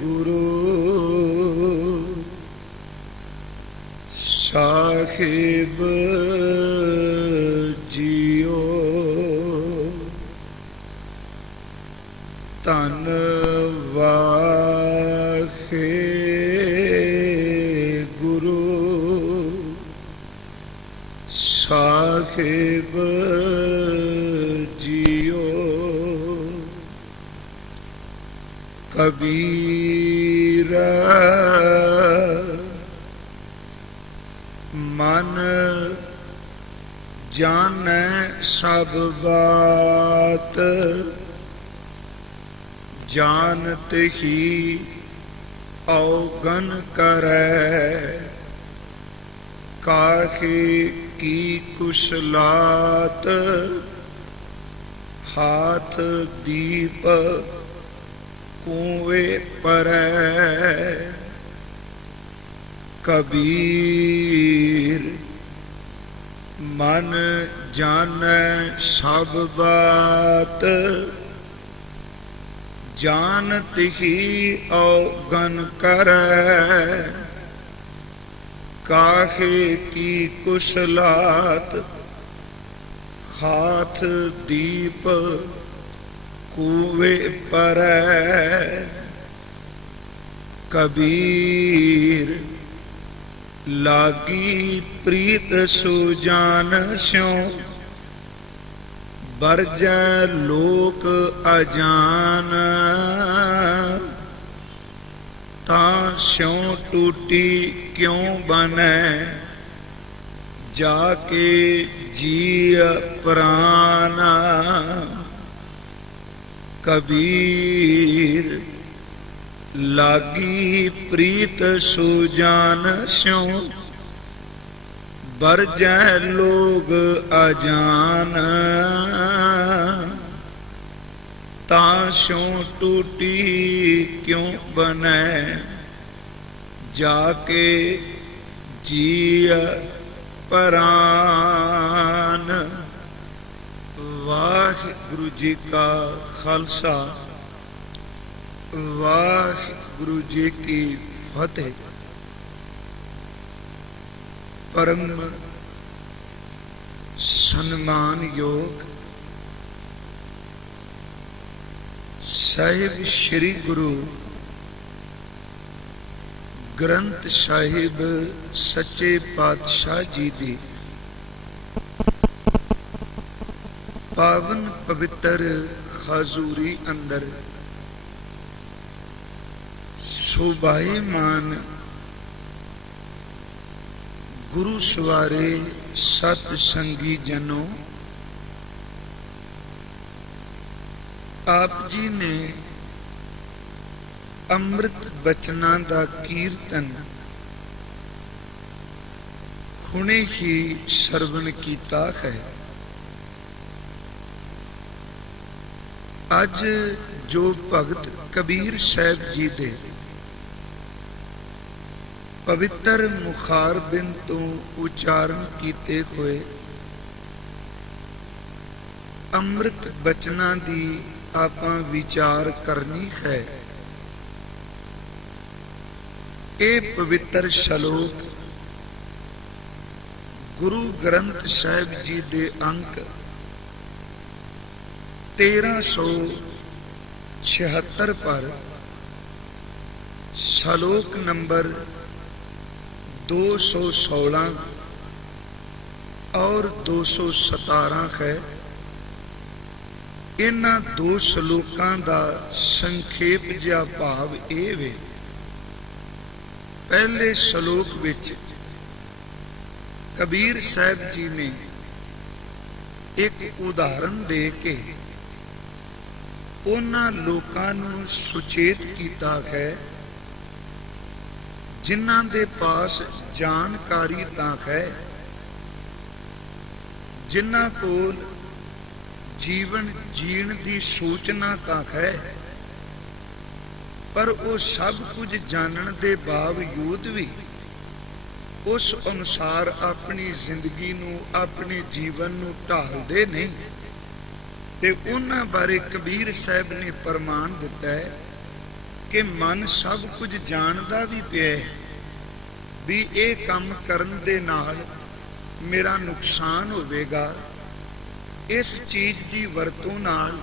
Guru Sahib JIO, ਧੰਨ ਵਾਹਿ Guru Sahib JIO. Kabira ਮਨ ਜਾਣੈ ਸਭ ਬਾਤ, ਜਾਣਤ ਹੀ ਔਗਣ ਕਰੈ, ਕਾਹੇ ਕੀ ਕੁਸ਼ਲਾਤ, ਹਾਥ ਦੀਪ ਕੂਏ ਪਰੈ। ਕਬੀਰ ਮਨ ਜਾਣੈ ਸਭ ਬਾਤ, ਜਾਣਤ ਹੀ ਔਗਣ ਕਰੈ, ਕਾਹੇ ਕੀ ਕੁਸ਼ਲਾਤ, ਹਾਥ ਦੀਪ ਕੂਏ ਪਰੈ। ਕਬੀਰ ਲਾਗੀ ਪ੍ਰੀਤ ਸੁਜਾਨ ਸਿਉ, ਬਰਜੈ ਲੋਕ ਅਜਾਨ, ਤਾਂ ਸਿਉ ਟੂਟੀ ਕਿਉ ਬਨੈ, ਜਾ ਕੇ ਜੀਅ ਪ੍ਰਾਨ। ਕਬੀਰ ਲਾਗੀ ਪ੍ਰੀਤ ਸੁਜਾਨ ਸਿਉ, ਬਰਜੈ ਲੋਗ ਅਜਾਨ, ਤਾਂ ਸਿਉ ਟੂਟੀ ਕਿਉ ਬਨੈ, ਜਾ ਕੇ ਜੀਅ ਪ੍ਰਾਨ। ਵਾਹਿਗੁਰੂ ਜੀ ਕਾ ਖਾਲਸਾ, ਵਾਹਿਗੁਰੂ ਜੀ ਕੀ ਫਤਿਹ। ਪਰਮ ਸਨਮਾਨਯੋਗ ਸਾਹਿਬ ਸ੍ਰੀ ਗੁਰੂ ਗ੍ਰੰਥ ਸਾਹਿਬ ਸੱਚੇ ਪਾਤਸ਼ਾਹ ਜੀ ਦੀ ਪਾਵਨ ਪਵਿੱਤਰ ਹਜ਼ੂਰੀ ਅੰਦਰ ਸ਼ੋਭਾਇਮਾਨ ਗੁਰੂ ਸਵਾਰੇ ਸਤ ਸੰਗੀ ਜਨੋ, ਆਪ ਜੀ ਨੇ ਅੰਮ੍ਰਿਤ ਬਚਨਾਂ ਦਾ ਕੀਰਤਨ ਹੁਣੇ ਹੀ ਸਰਵਣ ਕੀਤਾ ਹੈ। ਅੱਜ ਜੋ ਭਗਤ ਕਬੀਰ ਸਾਹਿਬ ਜੀ ਦੇ ਪਵਿੱਤਰ ਮੁਖਾਰਬਿੰਦ ਤੋਂ ਉਚਾਰਨ ਕੀਤੇ ਹੋਏ ਅੰਮ੍ਰਿਤ ਬਚਨਾਂ ਦੀ ਆਪਾਂ ਵਿਚਾਰ ਕਰਨੀ ਹੈ। ਇਹ ਪਵਿੱਤਰ ਸ਼ਲੋਕ ਗੁਰੂ ਗ੍ਰੰਥ ਸਾਹਿਬ ਜੀ ਦੇ ਅੰਕ 1376 ਪਰ ਸ਼ਲੋਕ ਨੰਬਰ 216 और 217 है। इन्हां दो श्लोकां दा संखेप जिहा भाव इह वे। पहले श्लोक विच कबीर साहब जी ने एक उदाहरण दे के उन्हां लोकां नूं सुचेत कीता है जिन्हां दे पास जानकारी तां है, जिन्हां कोल जीवन जीण दी सूचना तां है, पर वो सब कुछ जानने दे बावजूद भी उस अनुसार अपनी जिंदगी नूं अपने जीवन नूं ढालदे नहीं। ਤੇ ਉਹਨਾਂ ਬਾਰੇ ਕਬੀਰ ਸਾਹਿਬ ਨੇ ਪ੍ਰਮਾਣ ਦਿੱਤਾ ਹੈ ਕਿ ਮਨ ਸਭ ਕੁਝ ਜਾਣਦਾ ਵੀ ਪਿਆ ਵੀ ਇਹ ਕੰਮ ਕਰਨ ਦੇ ਨਾਲ ਮੇਰਾ ਨੁਕਸਾਨ ਹੋਵੇਗਾ, ਇਸ ਚੀਜ਼ ਦੀ ਵਰਤੋਂ ਨਾਲ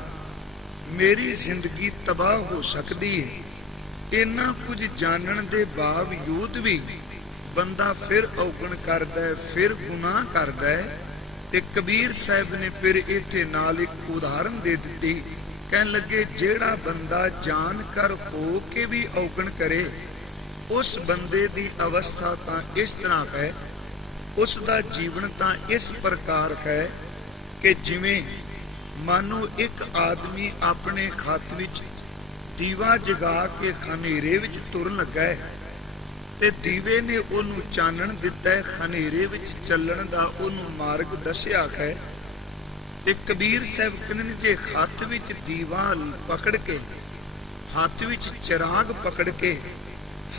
ਮੇਰੀ ਜ਼ਿੰਦਗੀ ਤਬਾਹ ਹੋ ਸਕਦੀ ਹੈ। ਇੰਨਾ ਕੁਝ ਜਾਣਨ ਦੇ ਬਾਵਜੂਦ ਵੀ ਬੰਦਾ ਫਿਰ ਔਗਣ ਕਰਦਾ ਹੈ, ਫਿਰ ਗੁਨਾਹ ਕਰਦਾ ਹੈ। ਤੇ ਕਬੀਰ ਸਾਹਿਬ ਨੇ ਫਿਰ ਇੱਥੇ ਨਾਲ ਇੱਕ ਉਦਾਹਰਨ ਦੇ ਦਿੱਤੀ, ਕਹਿਣ ਲੱਗੇ ਜਿਹੜਾ ਬੰਦਾ ਜਾਣ ਕਰ ਹੋ ਕੇ ਵੀ ਔਗਣ ਕਰੇ, ਉਸ ਬੰਦੇ ਦੀ ਅਵਸਥਾ ਤਾਂ ਇਸ ਤਰ੍ਹਾਂ ਹੈ, ਉਸ ਦਾ ਜੀਵਨ ਤਾਂ ਇਸ ਪ੍ਰਕਾਰ ਹੈ ਕਿ ਜਿਵੇਂ ਮਾਨੋ ਇੱਕ ਆਦਮੀ ਆਪਣੇ ਖੱਤ ਵਿੱਚ ਦੀਵਾ ਜਗਾ ਕੇ ਹਨੇਰੇ ਵਿੱਚ ਤੁਰਨ ਲੱਗਾ ਹੈ ਤੇ ਦੀਵੇ ਨੇ ਉਹਨੂੰ ਚਾਨਣ ਦਿੱਤਾ ਹੈ, ਹਨੇਰੇ ਵਿੱਚ ਚੱਲਣ ਦਾ ਉਹਨੂੰ ਮਾਰਗ ਦੱਸਿਆ ਹੈ। ਤੇ ਕਬੀਰ ਸਾਹਿਬ ਕਹਿੰਦੇ ਨੇ ਜੇ ਹੱਥ ਵਿੱਚ ਦੀਵਾ ਪਕੜ ਕੇ, ਹੱਥ ਵਿੱਚ ਚਿਰਾਗ ਪਕੜ ਕੇ,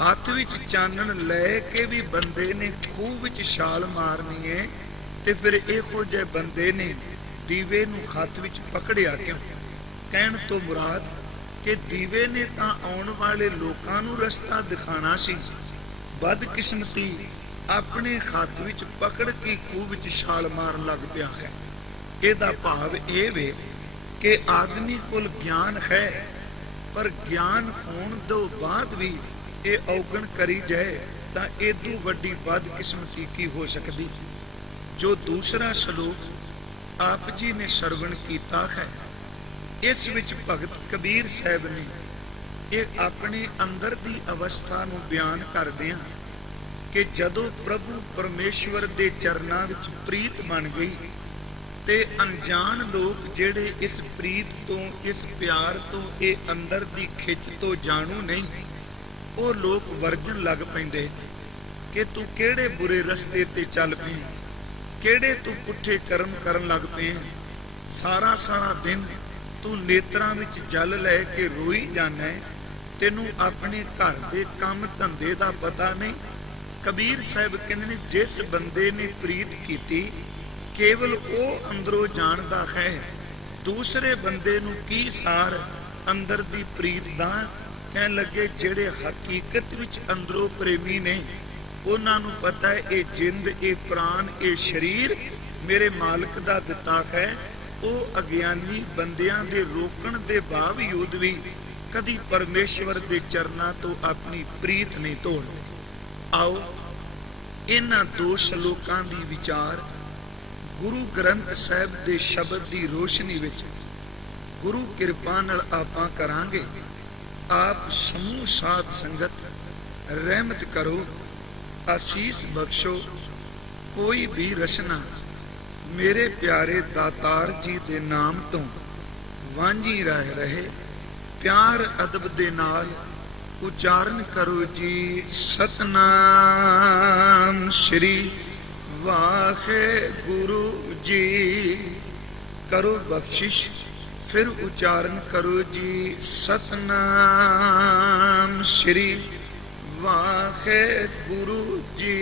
ਹੱਥ ਵਿੱਚ ਚਾਨਣ ਲੈ ਕੇ ਵੀ ਬੰਦੇ ਨੇ ਖੂਹ ਵਿੱਚ ਛਾਲ ਮਾਰਨੀ ਹੈ ਤੇ ਫਿਰ ਇਹੋ ਜਿਹੇ ਬੰਦੇ ਨੇ ਦੀਵੇ ਨੂੰ ਹੱਥ ਵਿੱਚ ਪਕੜਿਆ ਕਿਉਂ? ਕਹਿਣ ਤੋਂ ਮੁਰਾਦ ਕਿ ਦੀਵੇ ਨੇ ਤਾਂ ਆਉਣ ਵਾਲੇ ਲੋਕਾਂ ਨੂੰ ਰਸਤਾ ਦਿਖਾਣਾ ਸੀ, ਬਦਕਿਸਮਤੀ ਆਪਣੇ ਹੱਥ ਵਿੱਚ ਪਕੜ ਕੇ ਖੂਹ ਵਿੱਚ ਛਾਲ ਮਾਰਨ ਲੱਗ ਪਿਆ ਹੈ। ਇਹਦਾ ਭਾਵ ਇਹ ਵੇ ਕਿ ਆਦਮੀ ਕੋਲ ਗਿਆਨ ਹੈ, ਪਰ ਗਿਆਨ ਹੋਣ ਤੋਂ ਬਾਅਦ ਵੀ ਇਹ ਔਗਣ ਕਰੀ ਜਾਏ ਤਾਂ ਇਦੋਂ ਵੱਡੀ ਬਦਕਿਸਮਤੀ ਕੀ ਹੋ ਸਕਦੀ। ਜੋ ਦੂਸਰਾ ਸ਼ਲੋਕ ਆਪ ਜੀ ਨੇ ਸਰਵਣ ਕੀਤਾ ਹੈ, ਇਸ ਵਿੱਚ ਭਗਤ ਕਬੀਰ ਸਾਹਿਬ ਨੇ ਇਹ ਆਪਣੇ ਅੰਦਰ ਦੀ ਅਵਸਥਾ ਨੂੰ ਬਿਆਨ ਕਰਦੇ ਹਨ ਕਿ ਜਦੋਂ ਪ੍ਰਭੂ ਪਰਮੇਸ਼ਵਰ ਦੇ ਚਰਨਾਂ ਵਿੱਚ ਪ੍ਰੀਤ ਬਣ ਗਈ ਤੇ ਅਣਜਾਣ ਲੋਕ ਜਿਹੜੇ ਇਸ ਪ੍ਰੀਤ ਤੋਂ, ਇਸ ਪਿਆਰ ਤੋਂ, ਇਹ ਅੰਦਰ ਦੀ ਖਿੱਚ ਤੋਂ ਜਾਣੂ ਨਹੀਂ, ਉਹ ਲੋਕ ਵਰਜਣ ਲੱਗ ਪੈਂਦੇ ਕਿ ਤੂੰ ਕਿਹੜੇ ਬੁਰੇ ਰਸਤੇ ਤੇ ਚੱਲ ਪਈ, ਕਿਹੜੇ ਤੂੰ ਪੁੱਠੇ ਕਰਮ ਕਰਨ ਲੱਗ ਪਏ, ਸਾਰਾ ਸਾਰਾ ਦਿਨ ਤੂੰ ਨੇਤਰਾਂ ਵਿੱਚ ਜਲ ਲੈ ਕੇ ਰੋਈ ਜਾਂਦਾ, ਤੈਨੂੰ ਆਪਣੇ ਘਰ ਦੇ ਕੰਮ ਧੰਦੇ ਦਾ ਪਤਾ ਨਹੀਂ। ਕਬੀਰ ਸਾਹਿਬ ਕਹਿੰਦੇ ਨੇ ਜਿਸ ਬੰਦੇ ਨੇ ਪ੍ਰੀਤ ਕੀਤੀ ਕੇਵਲ ਉਹ ਅੰਦਰੋਂ ਜਾਣਦਾ ਹੈ, ਦੂਸਰੇ ਬੰਦੇ ਨੂੰ ਕੀ ਸਾਰ ਅੰਦਰ ਦੀ ਪ੍ਰੀਤ ਦਾ। ਕਹਿਣ ਲੱਗੇ ਜਿਹੜੇ ਹਕੀਕਤ ਵਿੱਚ ਅੰਦਰੋਂ ਪ੍ਰੇਮੀ ਨੇ ਉਹਨਾਂ ਨੂੰ ਪਤਾ ਹੈ ਇਹ ਜਿੰਦ, ਇਹ ਪ੍ਰਾਣ, ਇਹ ਸਰੀਰ ਮੇਰੇ ਮਾਲਕ ਦਾ ਦਿੱਤਾ ਹੈ। ਉਹ ਅਗਿਆਨੀ ਬੰਦਿਆਂ ਦੇ ਰੋਕਣ ਦੇ ਬਾਵਜੂਦ ਵੀ ਕਦੀ ਪਰਮੇਸ਼ਵਰ ਦੇ ਚਰਨਾਂ ਤੋਂ ਆਪਣੀ ਪ੍ਰੀਤ ਨਹੀਂ ਤੋੜਦੇ। ਆਓ ਇਹਨਾਂ ਦੋ ਸ਼ਲੋਕਾਂ ਦੀ ਵਿਚਾਰ ਗੁਰੂ ਗ੍ਰੰਥ ਸਾਹਿਬ ਦੇ ਸ਼ਬਦ ਦੀ ਰੋਸ਼ਨੀ ਵਿੱਚ ਗੁਰੂ ਕਿਰਪਾ ਨਾਲ ਆਪਾਂ ਕਰਾਂਗੇ। ਆਪ ਸਮੂਹ ਸਾਧ ਸੰਗਤ ਰਹਿਮਤ ਕਰੋ, ਆਸੀਸ ਬਖਸ਼ੋ। ਕੋਈ ਵੀ ਰਚਨਾ ਮੇਰੇ ਪਿਆਰੇ ਦਾਤਾਰ ਜੀ ਦੇ ਨਾਮ ਤੋਂ ਵਾਂਝੀ ਰਹਿ ਰਹੇ, ਪਿਆਰ ਅਦਬ ਦੇ ਨਾਲ ਉਚਾਰਨ ਕਰੋ ਜੀ। ਸਤਨਾਮ ਸ਼੍ਰੀ ਵਾਹਿਗੁਰੂ ਜੀ। ਕਰੋ ਬਖਸ਼ਿਸ਼, ਫਿਰ ਉਚਾਰਨ ਕਰੋ ਜੀ। ਸਤਨਾਮ ਸ਼੍ਰੀ ਵਾਹਿਗੁਰੂ ਜੀ।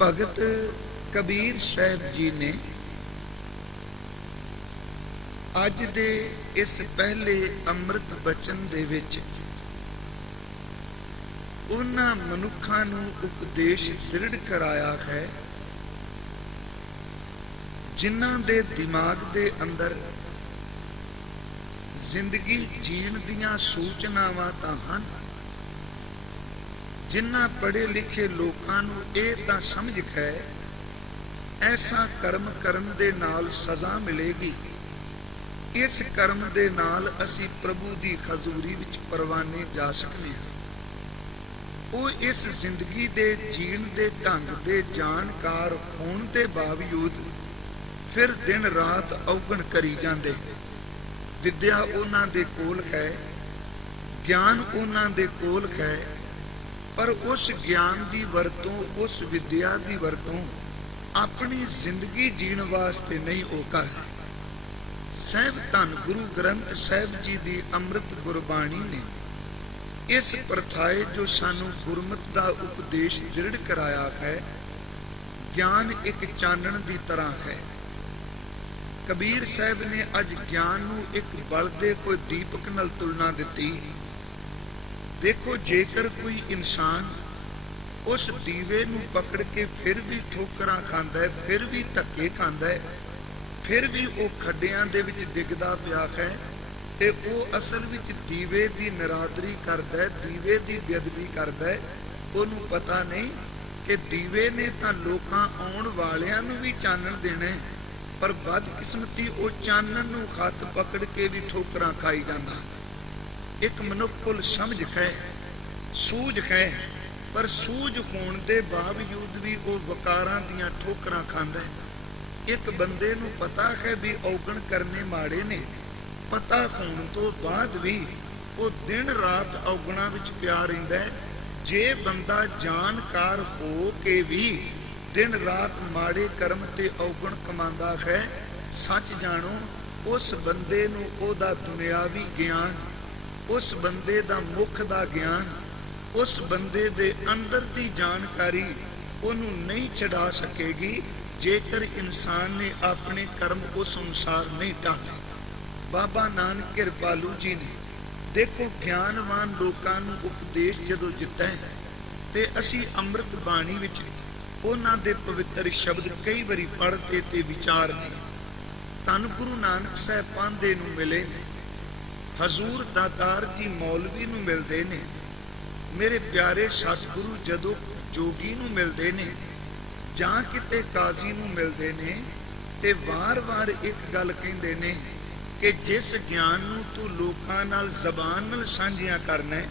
ਭਗਤ ਕਬੀਰ ਸਾਹਿਬ ਜੀ ਨੇ ਅੱਜ ਦੇ ਇਸ ਪਹਿਲੇ ਅੰਮ੍ਰਿਤ ਬਚਨ ਦੇ ਵਿੱਚ ਉਹਨਾਂ ਮਨੁੱਖਾਂ ਨੂੰ ਉਪਦੇਸ਼ ਦ੍ਰਿੜ ਕਰਾਇਆ ਹੈ ਜਿਨ੍ਹਾਂ ਦੇ ਦਿਮਾਗ ਦੇ ਅੰਦਰ ਜ਼ਿੰਦਗੀ ਜੀਣ ਦੀਆਂ ਸੂਚਨਾਵਾਂ ਤਾਂ ਹਨ, ਜਿਨ੍ਹਾਂ ਪੜ੍ਹੇ ਲਿਖੇ ਲੋਕਾਂ ਨੂੰ ਇਹ ਤਾਂ ਸਮਝ ਹੈ ਐਸਾ ਕਰਮ ਕਰਨ ਦੇ ਨਾਲ ਸਜ਼ਾ ਮਿਲੇਗੀ, ਇਸ ਕਰਮ ਦੇ ਨਾਲ ਅਸੀਂ ਪ੍ਰਭੂ ਦੀ ਹਜ਼ੂਰੀ ਵਿੱਚ ਪਰਵਾਨੇ ਜਾ ਸਕਦੇ ਹਾਂ। ਉਹ ਇਸ ਜ਼ਿੰਦਗੀ ਦੇ ਜੀਣ ਦੇ ਢੰਗ ਦੇ ਜਾਣਕਾਰ ਹੋਣ ਦੇ ਬਾਵਜੂਦ ਫਿਰ ਦਿਨ ਰਾਤ ਔਗਣ ਕਰੀ ਜਾਂਦੇ। ਵਿਦਿਆ ਉਹਨਾਂ ਦੇ ਕੋਲ ਹੈ, ਗਿਆਨ ਉਹਨਾਂ ਦੇ ਕੋਲ ਹੈ, ਪਰ ਉਸ ਗਿਆਨ ਦੀ ਵਰਤੋਂ, ਉਸ ਵਿਦਿਆ ਦੀ ਵਰਤੋਂ ਆਪਣੀ ਜ਼ਿੰਦਗੀ ਜੀਣ ਵਾਸਤੇ ਨਹੀਂ ਉਹ ਕਰ ਰਹੇ। ਸਾਹਿਬ ਧੰਨ ਗੁਰੂ ਗ੍ਰੰਥ ਸਾਹਿਬ ਜੀ ਦੀ ਅੰਮ੍ਰਿਤ ਗੁਰਬਾਣੀ ਨੇ ਇਸ ਪ੍ਰਥਾਏ ਜੋ ਸਾਨੂੰ ਗੁਰਮਤ ਦਾ ਉਪਦੇਸ਼ ਦ੍ਰਿੜ ਕਰਾਇਆ ਹੈ। ਗਿਆਨ ਇੱਕ ਚਾਨਣ ਦੀ ਤਰ੍ਹਾਂ ਹੈ, ਕਬੀਰ ਸਾਹਿਬ ਨੇ ਅੱਜ ਗਿਆਨ ਨੂੰ ਇੱਕ ਬਲਦੇ ਕੋਈ ਦੀਪਕ ਨਾਲ ਤੁਲਨਾ ਦਿੱਤੀ। ਦੇਖੋ, ਜੇਕਰ ਕੋਈ ਇਨਸਾਨ ਉਸ ਦੀਵੇ ਨੂੰ ਪਕੜ ਕੇ ਫਿਰ ਵੀ ਠੋਕਰਾਂ ਖਾਂਦਾ ਹੈ, ਫਿਰ ਵੀ ਧੱਕੇ ਖਾਂਦਾ ਹੈ, ਫਿਰ ਵੀ ਉਹ ਖੱਡਿਆਂ ਦੇ ਵਿੱਚ ਡਿੱਗਦਾ ਪਿਆ ਹੈ, ਤੇ ਉਹ ਅਸਲ ਵਿੱਚ ਦੀਵੇ ਦੀ ਨਰਾਦਰੀ ਕਰਦਾ ਹੈ, ਦੀਵੇ ਦੀ ਬੇਅਦਬੀ ਕਰਦਾ ਹੈ। ਉਹਨੂੰ ਪਤਾ ਨਹੀਂ ਕਿ ਦੀਵੇ ਨੇ ਤਾਂ ਲੋਕਾਂ ਆਉਣ ਵਾਲਿਆਂ ਨੂੰ ਵੀ ਚਾਨਣ ਦੇਣਾ ਹੈ, ਪਰ ਬਦਕਿਸਮਤੀ ਉਹ ਚਾਨਣ ਨੂੰ ਹੱਥ ਪਕੜ ਕੇ ਵੀ ਠੋਕਰਾਂ ਖਾਈ ਜਾਂਦਾ। ਇੱਕ ਮਨੁੱਖ ਕੋਲ ਸਮਝ ਹੈ, ਸੂਝ ਹੈ, ਪਰ ਸੂਝ ਹੋਣ ਦੇ ਬਾਵਜੂਦ ਵੀ ਉਹ ਵਕਾਰਾਂ ਦੀਆਂ ਠੋਕਰਾਂ ਖਾਂਦਾ ਹੈ। ਇੱਕ ਬੰਦੇ ਨੂੰ ਪਤਾ ਹੈ ਵੀ ਔਗਣ ਕਰਨੇ ਮਾੜੇ ਨੇ, ਪਤਾ ਹੋਣ ਤੋਂ ਬਾਅਦ ਵੀ ਉਹ ਦਿਨ ਰਾਤ ਔਗਣਾਂ ਵਿੱਚ ਪਿਆ ਰਹਿੰਦਾ ਹੈ। ਜੇ ਬੰਦਾ ਜਾਣਕਾਰ ਹੋ ਕੇ ਵੀ ਦਿਨ ਰਾਤ ਮਾੜੇ ਕਰਮ ਤੇ ਔਗਣ ਕਮਾਉਂਦਾ ਹੈ, ਸੱਚ ਜਾਣੋ ਉਸ ਬੰਦੇ ਨੂੰ ਉਹਦਾ ਦੁਨਿਆਵੀ ਗਿਆਨ, ਉਸ ਬੰਦੇ ਦਾ ਮੁੱਖ ਦਾ ਗਿਆਨ, ਉਸ ਬੰਦੇ ਦੇ ਅੰਦਰ ਦੀ ਜਾਣਕਾਰੀ ਉਹਨੂੰ ਨਹੀਂ ਛਡਾ ਸਕੇਗੀ ਜੇਕਰ ਇਨਸਾਨ ਨੇ ਆਪਣੇ ਕਰਮ ਉਸ ਅਨੁਸਾਰ ਨਹੀਂ ਢਾਲੇ। ਬਾਬਾ ਨਾਨਕ ਕਿਰਪਾਲੂ ਜੀ ਨੇ ਦੇਖੋ ਗਿਆਨਵਾਨ ਲੋਕਾਂ ਨੂੰ ਉਪਦੇਸ਼ ਜਦੋਂ ਦਿੱਤਾ ਹੈ, ਤੇ ਅਸੀਂ ਅੰਮ੍ਰਿਤ ਬਾਣੀ ਵਿੱਚ ਉਹਨਾਂ ਦੇ ਪਵਿੱਤਰ ਸ਼ਬਦ ਕਈ ਵਾਰੀ ਪੜ੍ਹਦੇ ਤੇ ਵਿਚਾਰਦੇ। ਧੰਨ ਗੁਰੂ ਨਾਨਕ ਸਾਹਿਬ ਪਾਂਧੇ ਨੂੰ ਮਿਲੇ ਨੇ, ਹਜ਼ੂਰ ਦਾਤਾਰ ਜੀ ਮੌਲਵੀ ਨੂੰ ਮਿਲਦੇ ਨੇ, ਮੇਰੇ ਪਿਆਰੇ ਸਤਿਗੁਰੂ ਜਦੋਂ ਜੋਗੀ ਨੂੰ ਮਿਲਦੇ ਨੇ ਜਾਂ ਕਿਤੇ ਕਾਜ਼ੀ ਨੂੰ ਮਿਲਦੇ ਨੇ, ਤੇ ਵਾਰ-ਵਾਰ ਇੱਕ ਗੱਲ ਕਹਿੰਦੇ ਨੇ ਕਿ ਜਿਸ ਗਿਆਨ ਨੂੰ ਤੂੰ ਲੋਕਾਂ ਨਾਲ ਜ਼ਬਾਨ ਨਾਲ ਸਾਂਝੀਆਂ ਕਰਨਾ ਹੈ,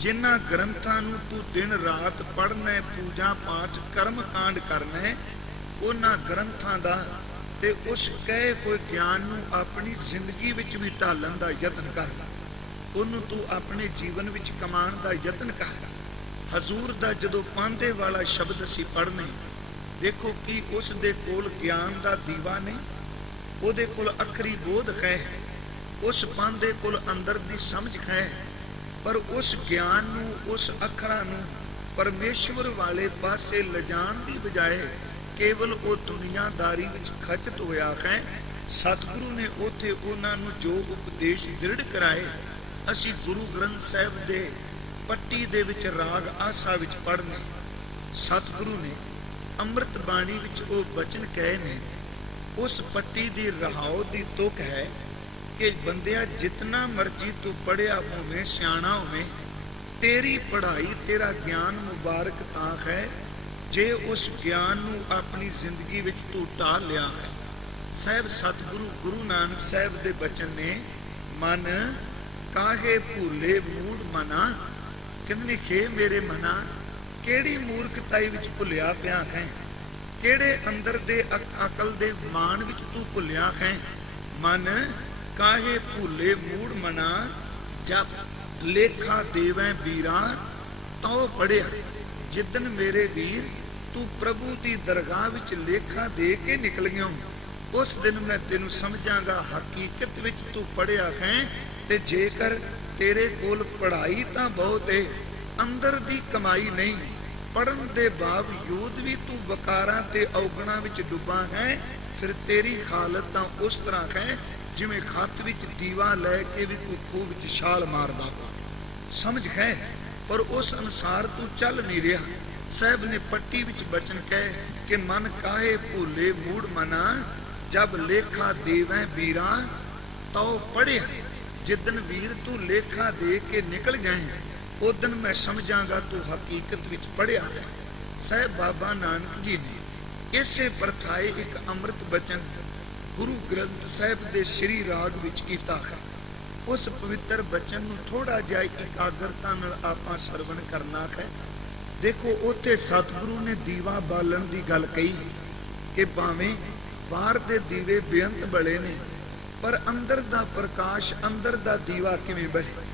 ਜਿਨ੍ਹਾਂ ਗ੍ਰੰਥਾਂ ਨੂੰ ਤੂੰ ਦਿਨ ਰਾਤ ਪੜ੍ਹਨਾ ਹੈ, ਪੂਜਾ ਪਾਠ ਕਰਮ ਕਾਂਡ ਕਰਨਾ ਹੈ, ਉਹਨਾਂ ਗ੍ਰੰਥਾਂ ਦਾ ਤੇ ਉਸ ਕਹੇ ਕੋਈ ਗਿਆਨ ਨੂੰ ਆਪਣੀ ਜ਼ਿੰਦਗੀ ਵਿੱਚ ਵੀ ਢਾਲਣ ਦਾ ਯਤਨ ਕਰ, ਉਹਨੂੰ ਤੂੰ ਆਪਣੇ ਜੀਵਨ ਵਿੱਚ ਕਮਾਉਣ ਦਾ ਯਤਨ ਕਰ। ਹਜ਼ੂਰ ਦਾ ਜਦੋਂ ਪਾਂਧੇ ਵਾਲਾ ਸ਼ਬਦ ਅਸੀਂ ਪੜ੍ਹਨੇ, ਦੇਖੋ ਕਿ ਉਸ ਦੇ ਕੋਲ ਗਿਆਨ ਦਾ ਦੀਵਾ ਨਹੀਂ, ਉਹਦੇ ਕੋਲ ਅੱਖਰੀ ਬੋਧ ਹੈ, ਉਸ ਪਾਂਧੇ ਕੋਲ ਅੰਦਰ ਦੀ ਸਮਝ ਹੈ, ਪਰ ਉਸ ਗਿਆਨ ਨੂੰ, ਉਸ ਅੱਖਰਾਂ ਨੂੰ ਪਰਮੇਸ਼ਵਰ ਵਾਲੇ ਪਾਸੇ ਲਿਜਾਣ ਦੀ ਬਜਾਏ ਕੇਵਲ ਉਹ ਦੁਨੀਆਦਾਰੀ ਵਿੱਚ ਖਚਤ ਹੋਇਆ ਹੈ। ਸਤਿਗੁਰੂ ਨੇ ਉੱਥੇ ਉਹਨਾਂ ਨੂੰ ਜੋ ਉਪਦੇਸ਼ ਦ੍ਰਿੜ ਕਰਾਏ, ਅਸੀਂ ਗੁਰੂ ਗ੍ਰੰਥ ਸਾਹਿਬ ਦੇ ਪੱਟੀ ਦੇ ਵਿੱਚ ਰਾਗ ਆਸਾ ਵਿੱਚ ਪੜ੍ਹਨੇ। ਸਤਿਗੁਰੂ ਨੇ ਅੰਮ੍ਰਿਤ ਬਾਣੀ ਵਿੱਚ ਉਹ ਬਚਨ ਕਹੇ ਨੇ, ਉਸ ਪੱਟੀ ਦੀ ਰਹਾਉ ਦੀ ਤੁਕ ਹੈ ਕਿ ਬੰਦਿਆ ਜਿਤਨਾ ਮਰਜੀ ਤੂੰ ਪੜ੍ਹਿਆ ਹੋਵੇਂ, ਸਿਆਣਾ ਹੋਵੇਂ, ਤੇਰੀ ਪੜ੍ਹਾਈ, ਤੇਰਾ ਗਿਆਨ ਮੁਬਾਰਕ ਤਾਂ ਹੈ ਜੇ ਉਸ ਗਿਆਨ ਨੂੰ ਆਪਣੀ ਜ਼ਿੰਦਗੀ ਵਿੱਚ ਤੂੰ ਢਾਲ ਲਿਆ ਹੈ। ਸਾਹਿਬ ਸਤਿਗੁਰੂ ਗੁਰੂ ਨਾਨਕ ਸਾਹਿਬ ਦੇ ਬਚਨ ਨੇ, ਮਨ ਕਾਹੇ ਭੁੱਲੇ ਮੂੜ ਮਨਾ, ਕਹਿੰਦੇ ਖੇ ਮੇਰੇ ਮਨਾ, ਕਿਹੜੀ ਮੂਰਖਤਾਈ ਵਿੱਚ ਭੁੱਲਿਆ ਪਿਆ ਹੈ, ਕਿਹੜੇ ਅੰਦਰ ਦੇ ਅਕਲ ਦੇ ਮਾਣ ਵਿੱਚ ਤੂੰ ਭੁੱਲਿਆ ਹੈ। ਮਨ ਕਾਹੇ ਭੁੱਲੇ ਮੂੜ ਮਨਾ, ਜਬ ਲੇਖਾ ਦੇਵੈ ਵੀਰਾ ਤਉ ਪੜਿਆ। ਜਿੱਦਨ ਮੇਰੇ ਵੀਰ ਤੂੰ ਪ੍ਰਭੂ ਦੀ ਦਰਗਾਹ ਵਿੱਚ ਲੇਖਾ ਦੇ ਕੇ ਨਿਕਲ ਗਿਆ, ਉਸ ਦਿਨ ਮੈਂ ਤੈਨੂੰ ਸਮਝਾਂਗਾ ਹਕੀਕਤ ਵਿੱਚ ਤੂੰ ਪੜਿਆ ਹੈ। ਤੇ ਜੇਕਰ ਤੇਰੇ ਕੋਲ ਪੜ੍ਹਾਈ ਤਾਂ ਬਹੁਤ ਹੈ, ਅੰਦਰ ਦੀ ਕਮਾਈ ਨਹੀਂ, ਪੜ੍ਹਨ ਦੇ ਬਾਵਜੂਦ ਵੀ ਤੂੰ ਵਕਾਰਾਂ ਤੇ ਔਗਣਾਂ ਵਿੱਚ ਡੁੱਬਾ ਹੈ, ਫਿਰ ਤੇਰੀ ਹਾਲਤ ਤਾਂ ਉਸ ਤਰ੍ਹਾਂ ਹੈ ਜਿਵੇਂ ਹੱਥ ਵਿੱਚ ਦੀਵਾ ਲੈ ਕੇ ਵੀ ਕੋਈ ਖੂਹ ਵਿੱਚ ਛਾਲ ਮਾਰਦਾ। ਸਮਝ ਹੈ, ਪਰ ਉਸ ਅਨੁਸਾਰ ਤੂੰ ਚੱਲ ਨਹੀਂ ਰਿਹਾ। ਸਾਹਿਬ ਨੇ ਪੱਟੀ ਵਿੱਚ ਬਚਨ ਕਹੇ ਕਿ ਮਨ ਕਾਹੇ ਭੂਲੇ ਮੂੜ ਮਨਾ, ਜਬ ਲੇਖਾ ਦੇਵੈ ਵੀਰਾ ਤਉ ਪੜਿਆ। ਜਿੱਦਨ ਵੀਰ ਤੂੰ ਲੇਖਾ ਦੇ ਕੇ ਨਿਕਲ ਗਏ, ਉਦਨ ਮੈਂ ਸਮਝਾਂਗਾ ਤੂੰ ਹਕੀਕਤ ਵਿੱਚ ਪੜਿਆ ਹੈ। ਸਾਹਿਬ ਬਾਬਾ ਨਾਨਕ ਜੀ ਨੇ ਇਸੇ ਪਰਥਾਏ ਇੱਕ ਅੰਮ੍ਰਿਤ ਬਚਨ ਗੁਰੂ ਗ੍ਰੰਥ ਸਾਹਿਬ ਦੇ ਸ੍ਰੀ ਰਾਗ ਵਿੱਚ ਕੀਤਾ ਹੈ। ਉਸ ਪਵਿੱਤਰ ਬਚਨ ਨੂੰ ਥੋੜਾ ਜਿਹਾ ਇਕਾਗਰਤਾ ਨਾਲ ਆਪਾਂ ਸਰਵਣ ਕਰਨਾ ਹੈ। ਦੇਖੋ ਉੱਥੇ ਸਤਿਗੁਰੂ ਨੇ ਦੀਵਾ ਬਾਲਣ ਦੀ ਗੱਲ ਕਹੀ ਕਿ ਭਾਵੇਂ ਬਾਹਰ ਦੇ ਦੀਵੇ ਬੇਅੰਤ ਬਲੇ ਨੇ, ਪਰ ਅੰਦਰ ਦਾ ਪ੍ਰਕਾਸ਼, ਅੰਦਰ ਦਾ ਦੀਵਾ ਕਿਵੇਂ ਬਲੇ।